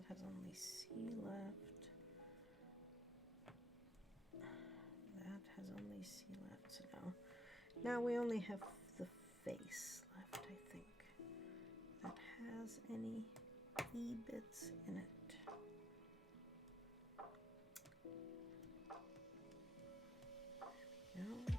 has only C left. That has only C left. So now we only have the face left, I think. That has any E bits in it. There we go.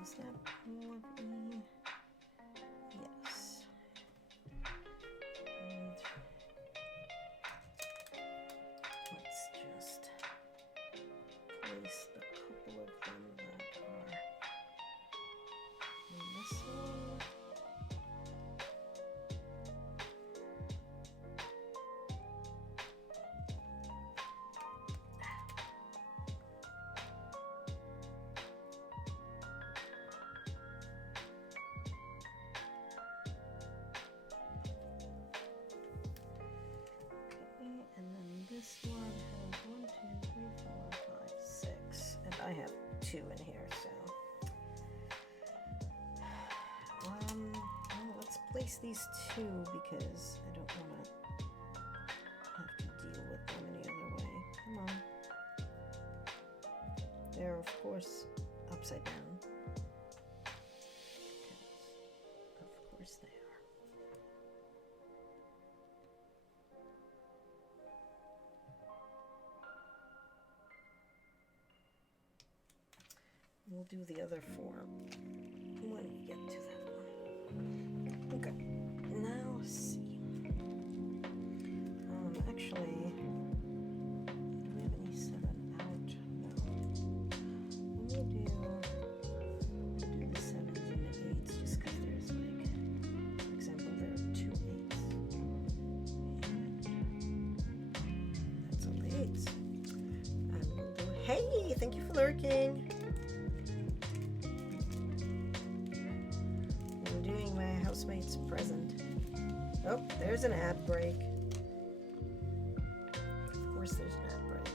Is that all of E? Yes. And let's just place the couple of them that are missing. This one has 1, 2, 3, 4, 5, 6, and I have 2 in here, so well, let's place these 2 because I don't want to have to deal with them any other way. Come on. They're of course upside down. Because of course they are. We'll do the other 4 when we get to that one. Okay, now let's see. Actually, do we have any 7 out? No. We'll do the 7s and the 8s just because there's like, for example, there are 2 8s. And that's all the 8s. And we'll do, hey, thank you for lurking. Housemate's present. Oh, there's an ad break. Of course there's an ad break.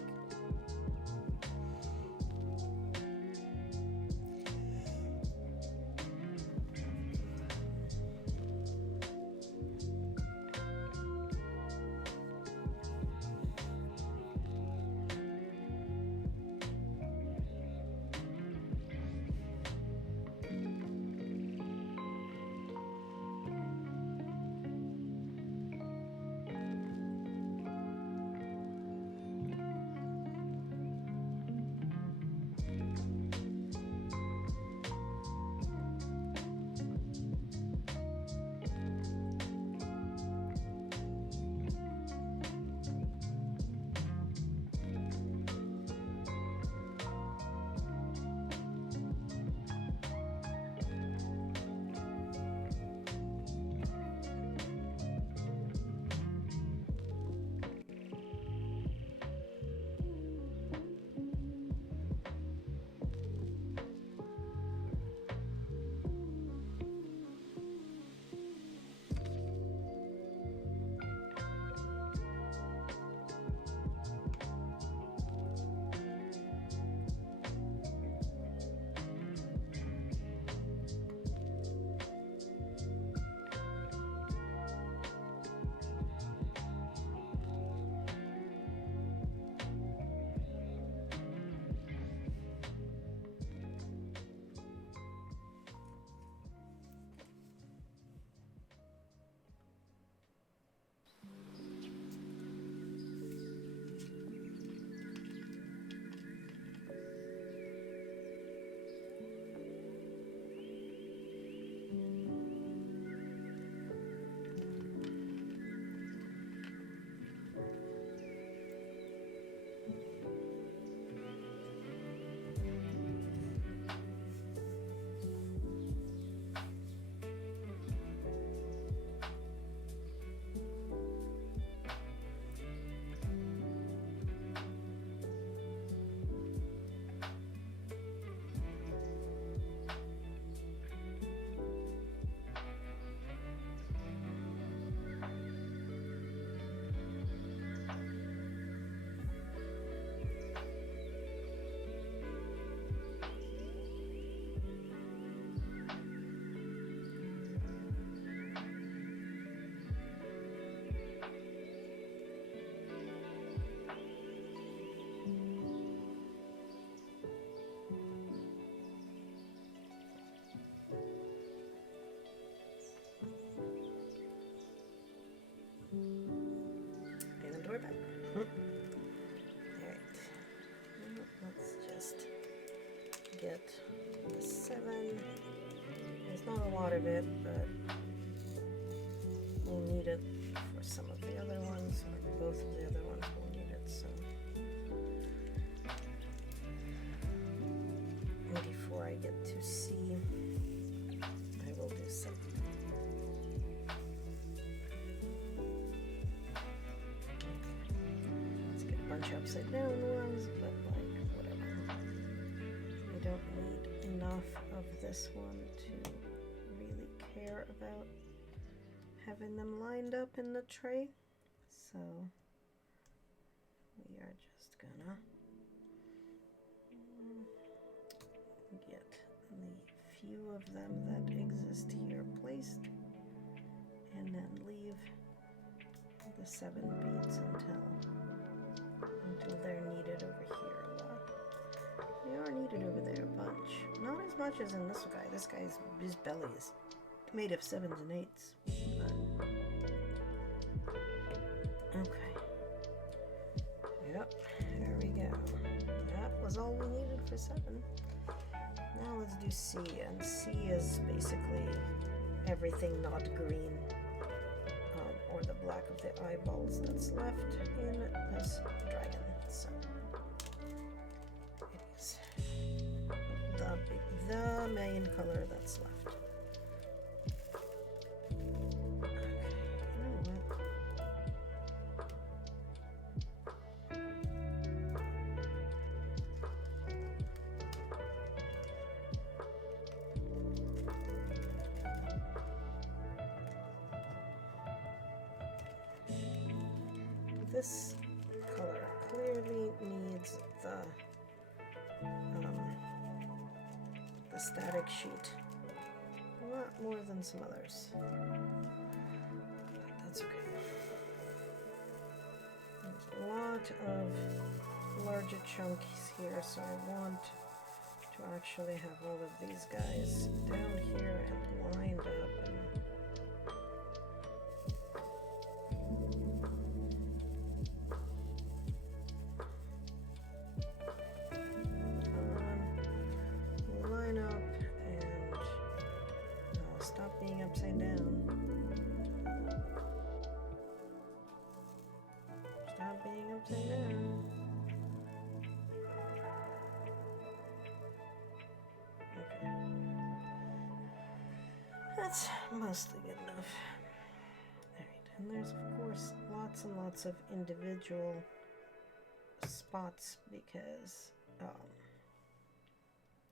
get the 7. There's not a lot of it, but we'll need it for some of the other ones, or both of the other ones will need it, so. Before I get to C, I will do 7. Let's get a bunch of upside down ones, but like, whatever. I don't need enough of this one to really care about having them lined up in the tray, so we are just gonna get the few of them that exist here placed, and then leave the 7 beads until they're needed over here a lot. They are needed over there a bunch. Not as much as in this guy. This guy's, his belly is made of 7s and 8s. But okay. Yep, there we go. That was all we needed for 7. Now let's do C, and C is basically everything not green, or the black of the eyeballs that's left in this dragon. So it is the main color that's left. Okay, you know what? This color clearly needs the static sheet a lot more than some others. But that's okay. There's a lot of larger chunks here, so I want to actually have all of these guys down here and lined up. Upside down. Stop being upside down. Okay. That's mostly good enough. Alright, and there's of course lots and lots of individual spots because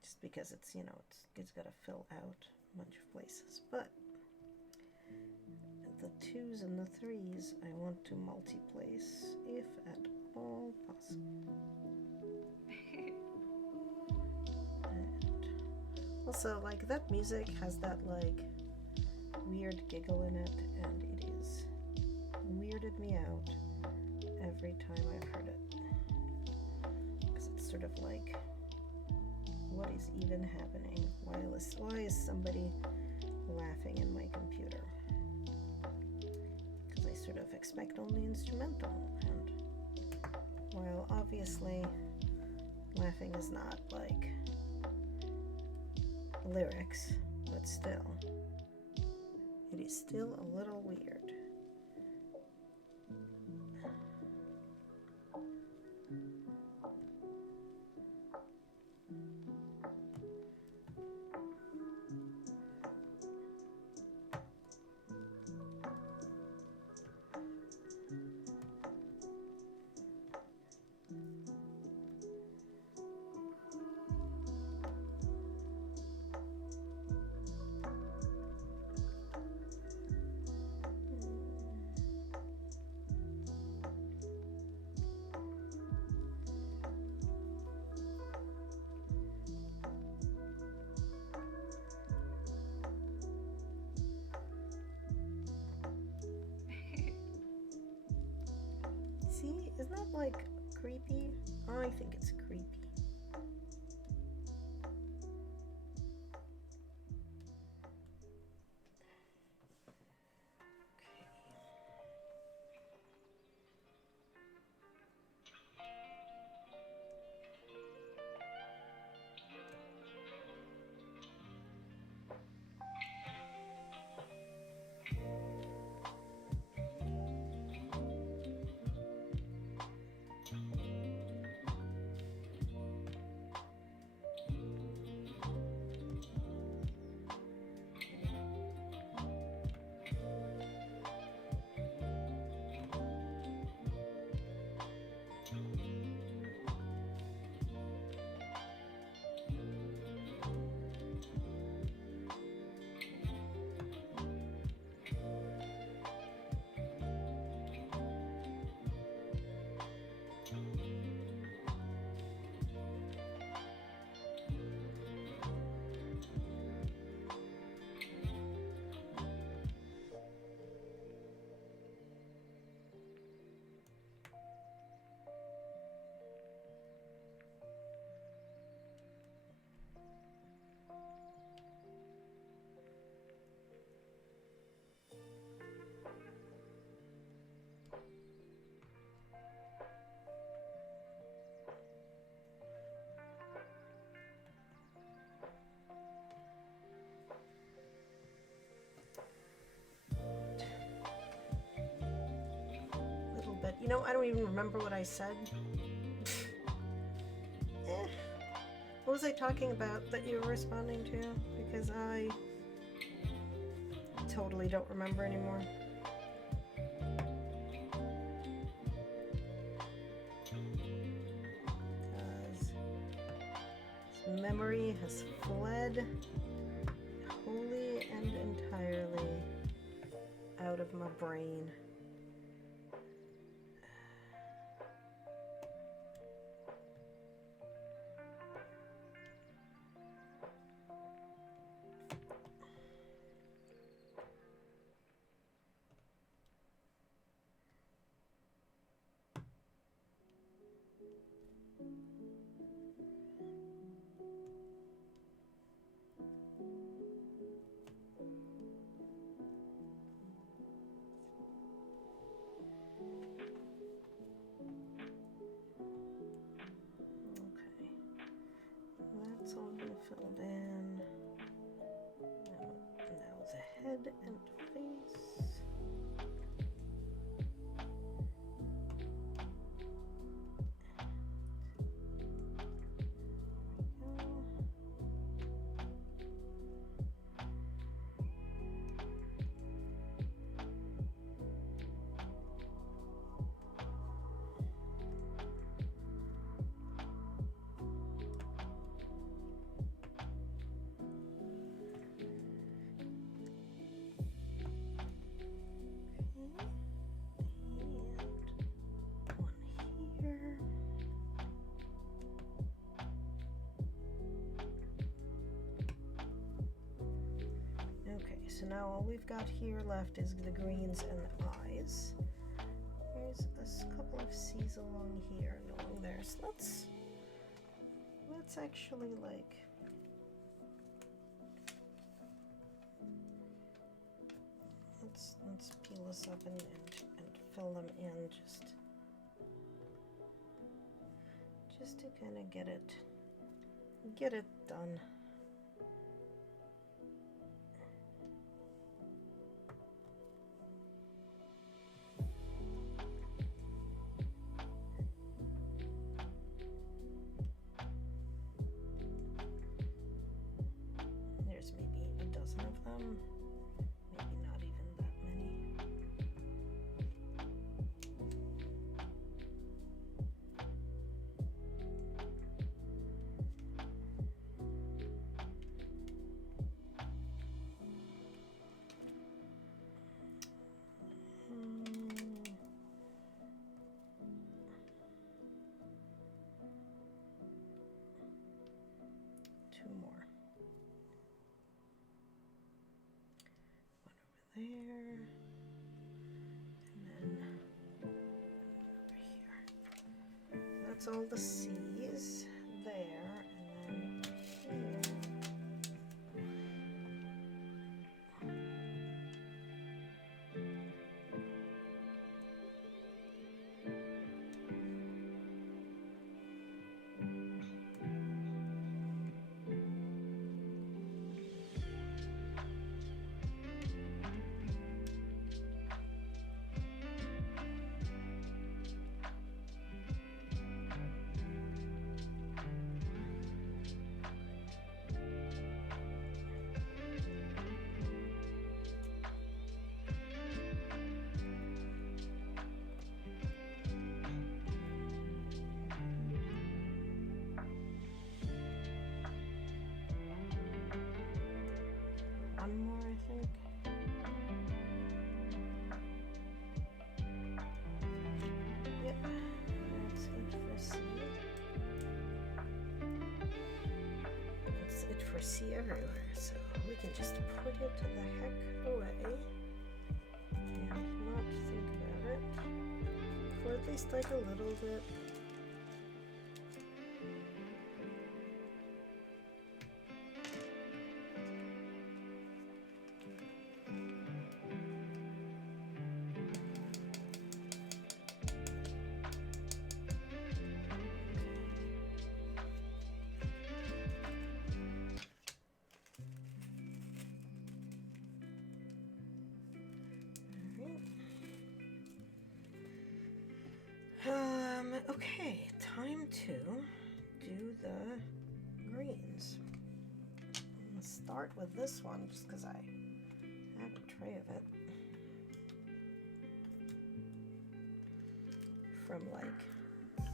just because it's, you know, it's got to fill out a bunch of places, but the 2s and the 3s I want to multi-place if at all possible. And also, like, that music has that like weird giggle in it, and it is weirded me out every time I've heard it, because it's sort of like, what is even happening? Why is somebody laughing in my computer? Because I sort of expect only instrumental, and while obviously laughing is not like lyrics, but still, it is still a little weird. See, isn't that like creepy? I think it's creepy. but you know, I don't even remember what I said. What was I talking about that you were responding to? Because I totally don't remember anymore. Because memory has fled wholly and entirely out of my brain. That's all been filled in. Now the head and face. So now all we've got here left is the greens and the eyes. There's a couple of C's along here and along there. So let's actually like let's peel this up and fill them in just to kind of get it done. There, and then over here. That's all the C's there, and then here. One more, I think. Yep, that's it for C. That's it for C everywhere, so we can just put it the heck away and not think about it for at least like a little bit. Okay, time to do the greens. I'm gonna start with this one just because I have a tray of it from like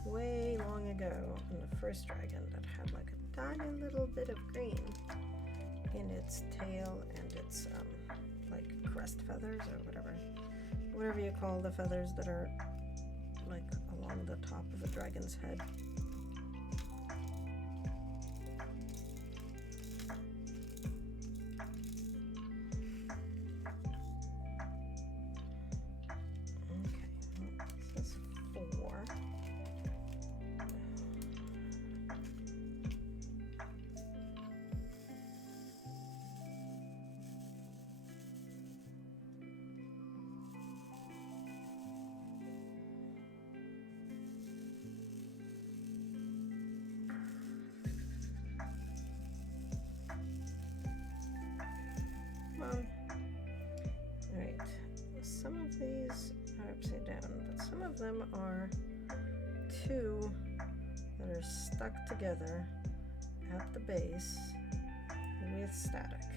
way long ago in the first dragon that had like a tiny little bit of green in its tail and its like crest feathers or whatever you call the feathers that are like along the top of a dragon's head. Okay, well, this is 4. Alright, some of these are upside down, but some of them are 2 that are stuck together at the base with static.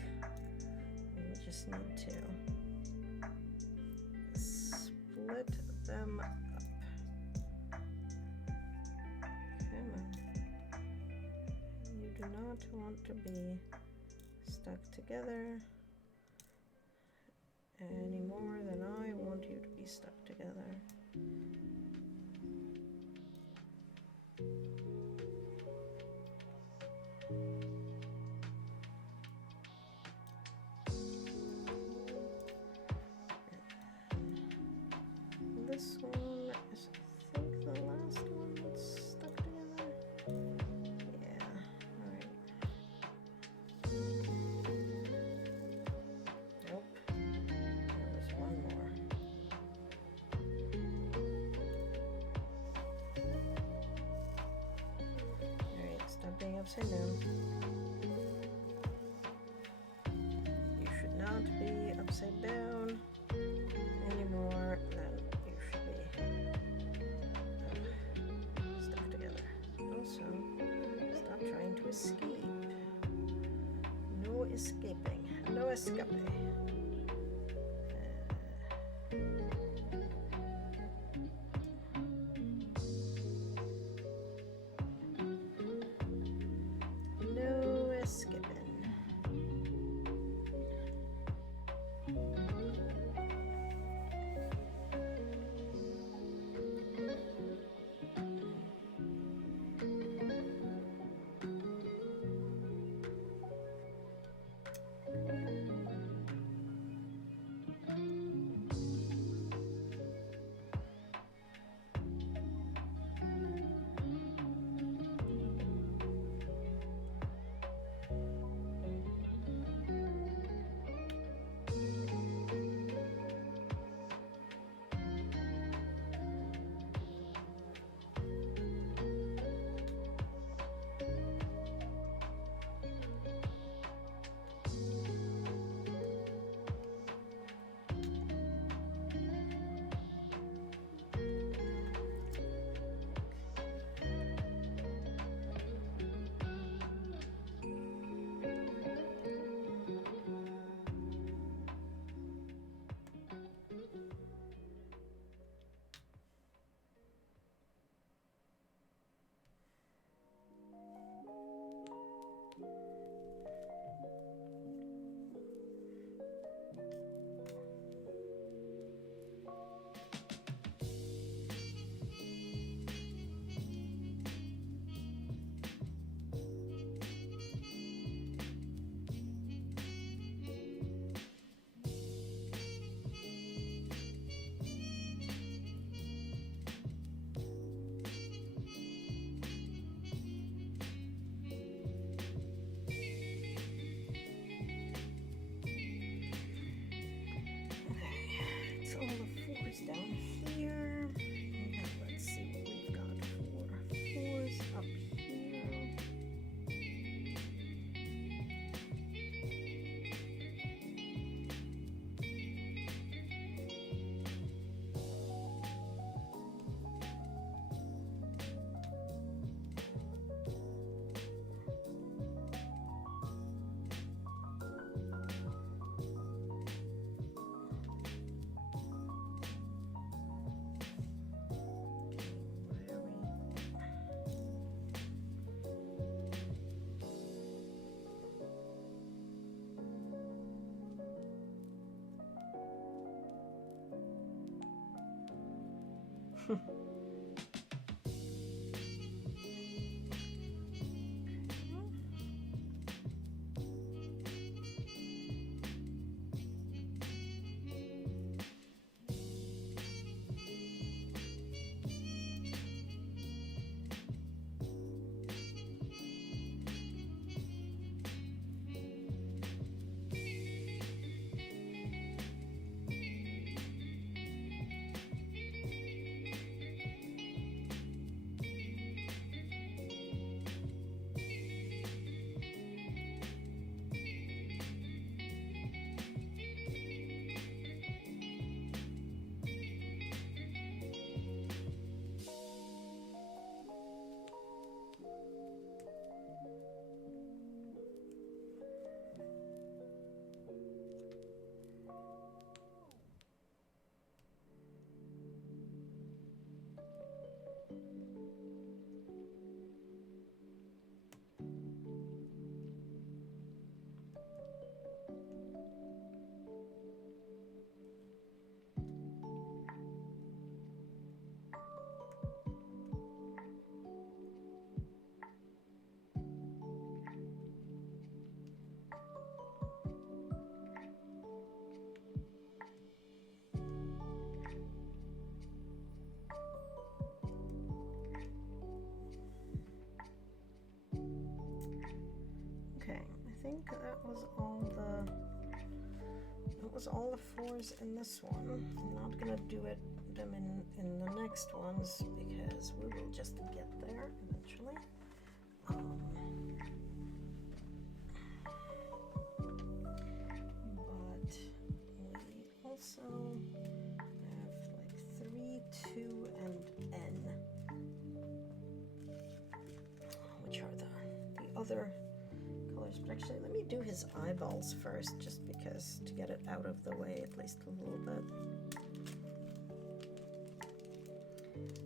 We just need to split them up. Come on. You do not want to be stuck together any more than I want you to be stuck together. This one is, I think, the last one that's stuck together. Yeah, alright. Nope. There was one more. Alright, stop being upside down. You should not be upside down any more than you should be stuck together. Also, stop trying to escape. No escaping. No escaping. No escaping. I think that was all the 4s in this one. I'm not gonna do them in the next ones because we will just get there eventually. But we also have like 3, 2, and N, which are the other. But actually, let me do his eyeballs first, just because, to get it out of the way at least a little bit. Okay.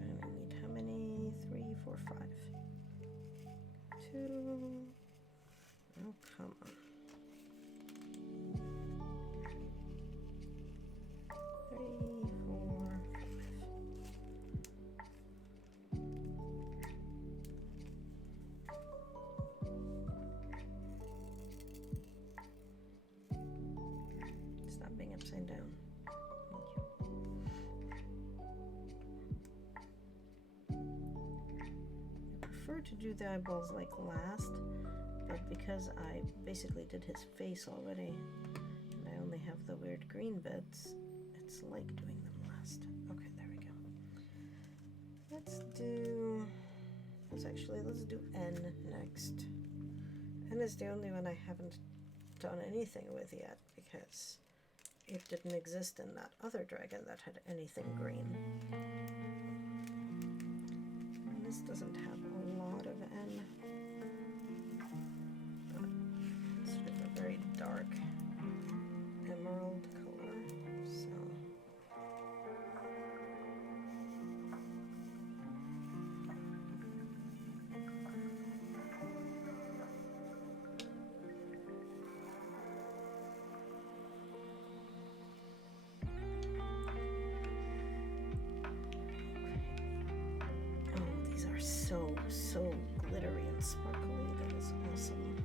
And I need how many? 3, 4, 5. 2. Oh, come on. 3, 4. Upside down. I prefer to do the eyeballs like last, but because I basically did his face already and I only have the weird green bits, it's like doing them last. Okay, there we go. Let's do N next. N is the only one I haven't done anything with yet because it didn't exist in that other dragon that had anything green. And this doesn't have a lot of N, but it's sort of a very dark emerald color, so. So glittery and sparkly. That is awesome.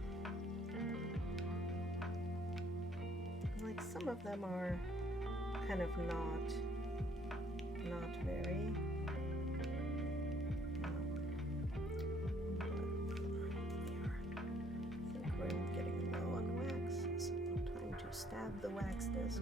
Like some of them are kind of not very. I think we're getting low on wax, so time to stab the wax disc.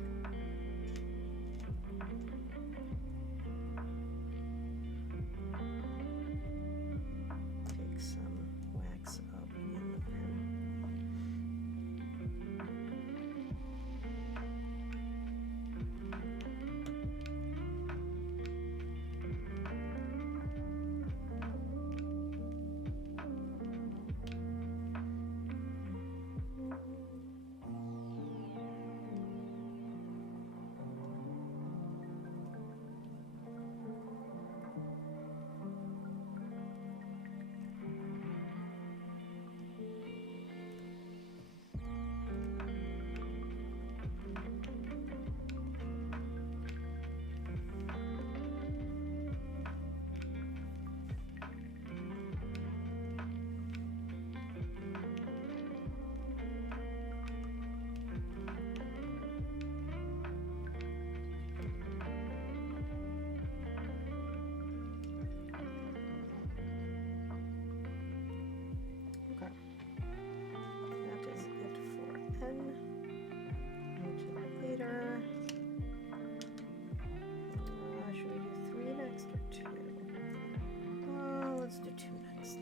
10 into later. Should we do 3 next or 2? Let's do 2 next.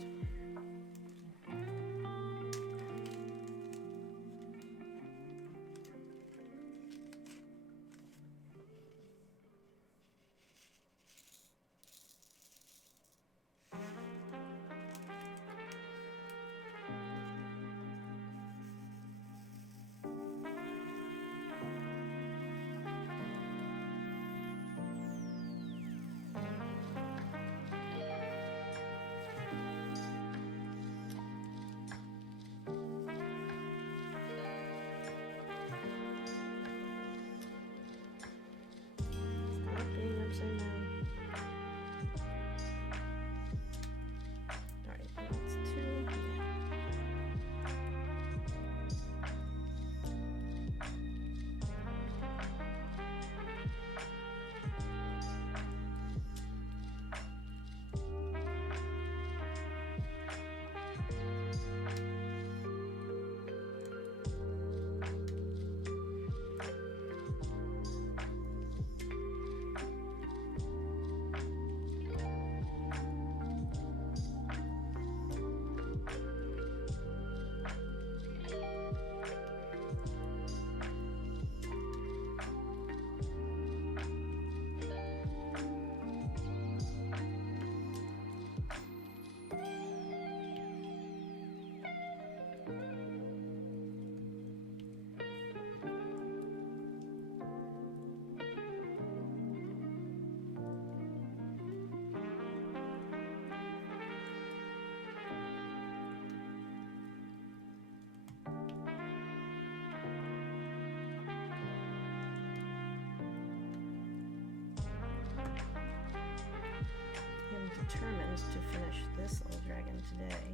Determined to finish this little dragon today,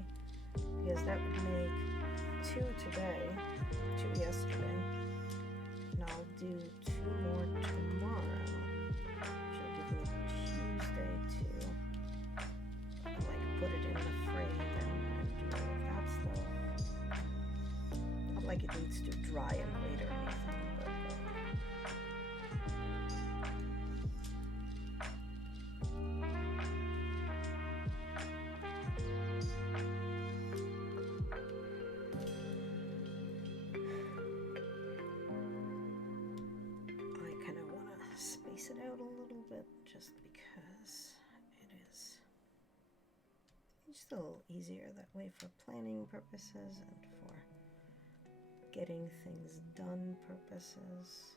because that would make 2 today, 2 yesterday, and I'll do 2 more tomorrow, which will give me Tuesday to like put it in the frame and do all of that stuff. Not like it needs to dry and wait or anything, but it out a little bit just because it is just a little easier that way for planning purposes and for getting things done purposes.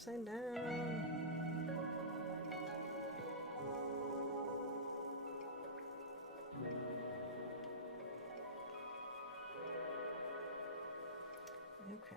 upside down. Okay.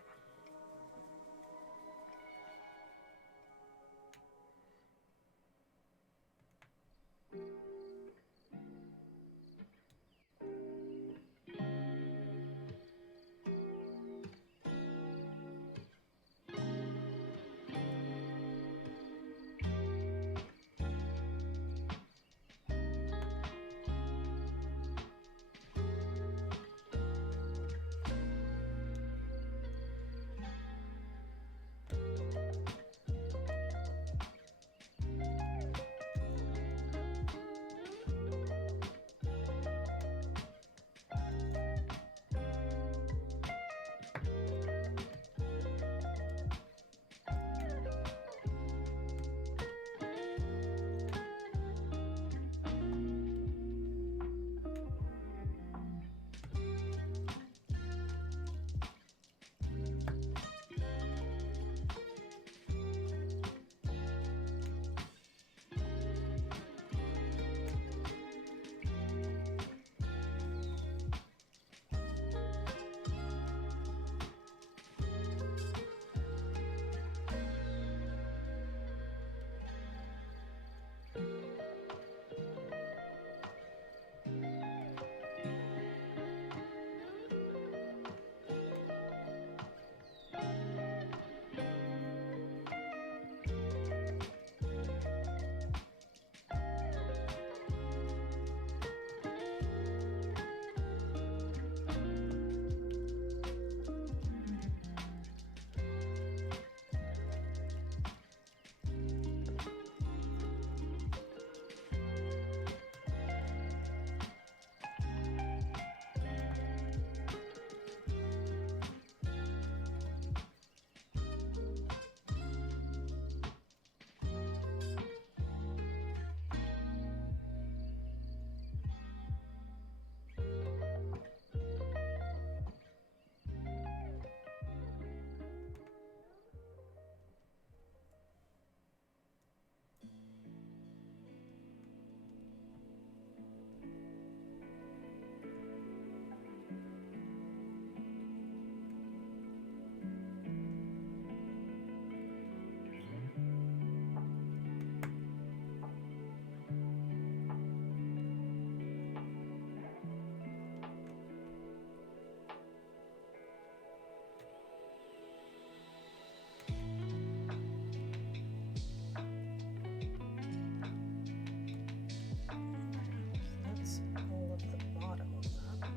That's all of the bottom of that.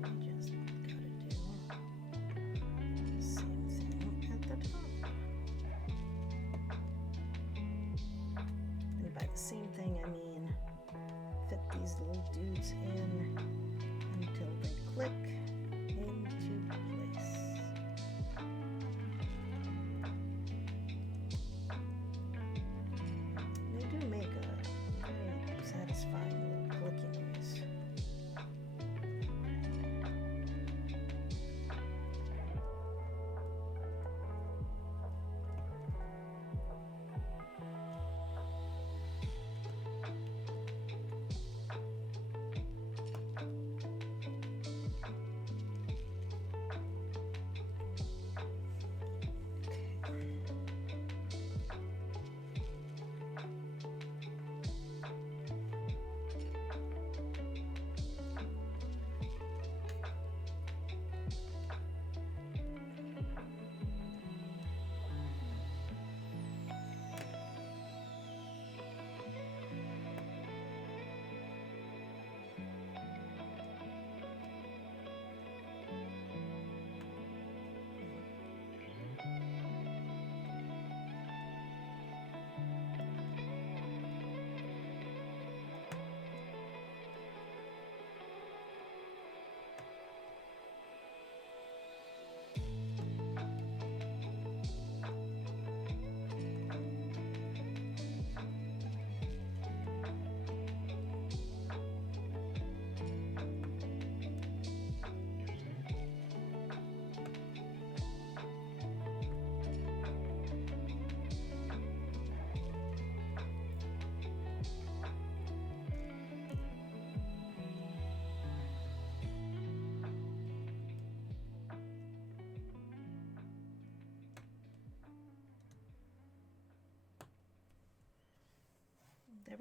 Now we just gotta do the same thing at the top. And by the same thing, I mean fit these little dudes in until they click into place. They do make a very satisfying little clicking noise.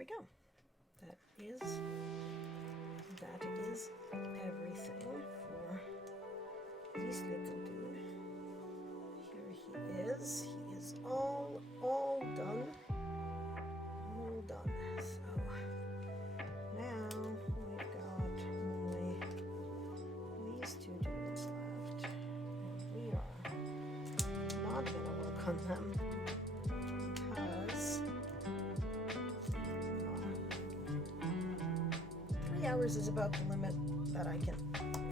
we go. That is everything for this little dude. Here he is. He is all done. All done. So now we've got only these two dudes left. And we are not gonna work on them because 3 hours is about the limit that I can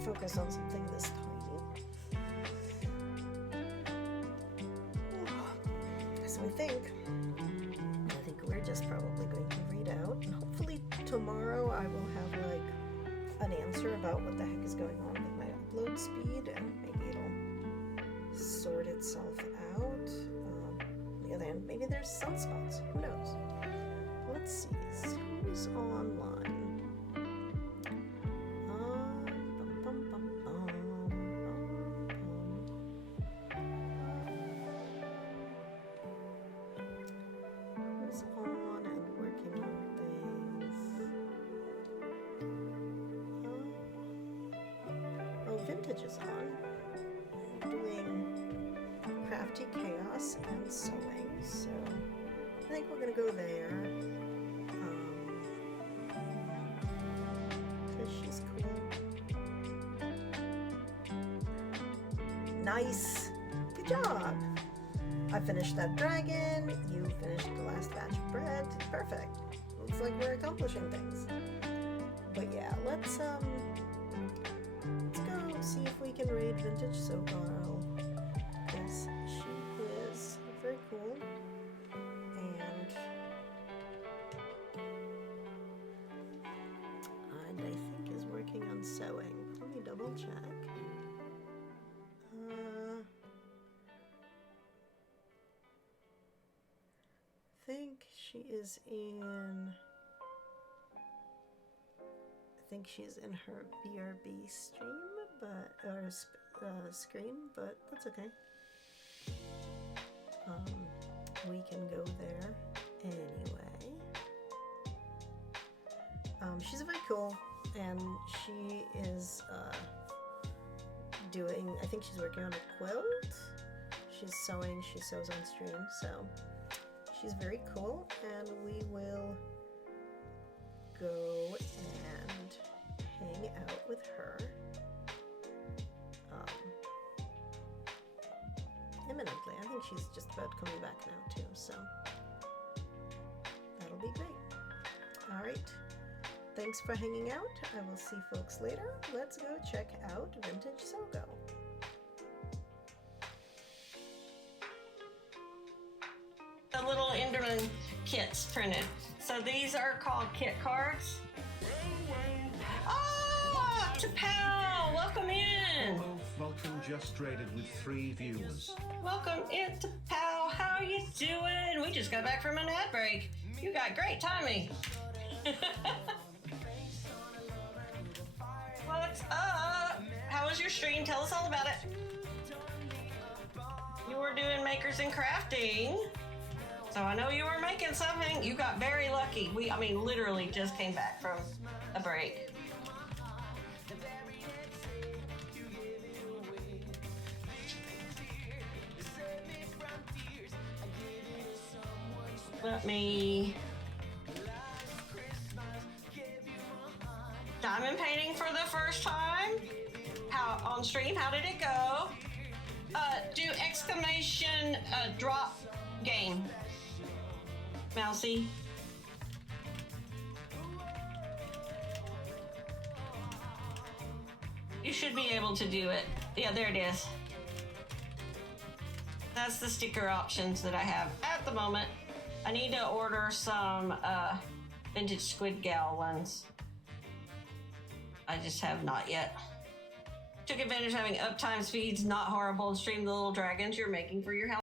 focus on something this tiny. So I think we're just probably going to read out, and hopefully tomorrow I will have like an answer about what the heck is going on with my upload speed, and maybe it'll sort itself out. On the other hand, maybe there's sunspots. Who knows? Let's see. Who's online? Who's on and working on things? Oh, Vintage is on. Doing Crafty Chaos and sewing, so I think we're gonna go there. Because she's cool. Nice! Good job! I finished that dragon, you finished the last batch of bread. Perfect. Looks like we're accomplishing things. But yeah, let's go see if we can raid Vintage Sogaro. Because she is very cool. And I think is working on sewing. Let me double check. I think she is in. I think she's in her BRB stream, or screen, but that's okay. We can go there anyway. She's very cool, and she is doing. I think she's working on a quilt. She's sewing. She sews on stream, so. She's very cool, and we will go and hang out with her imminently. I think she's just about coming back now too, so that'll be great. All right, thanks for hanging out. I will see folks later. Let's go check out Vintage Sogo. The little Enderman kits printed. So these are called kit cards. Oh, to Pal, welcome in. Hello, Vulcan just traded with 3 viewers. Welcome in to Pal, how you doing? We just got back from an ad break. You got great timing. What's up? How was your stream? Tell us all about it. You were doing makers and crafting. So I know you were making something. You got very lucky. I mean, literally just came back from a break. Let me... Diamond painting for the first time. How on stream? How did it go? Do exclamation drop game. Mousy. You should be able to do it. Yeah, there it is. That's the sticker options that I have at the moment. I need to order some vintage Squid Gal ones. I just have not yet. Took advantage of having uptime speeds, not horrible, and stream the little dragons you're making for your house.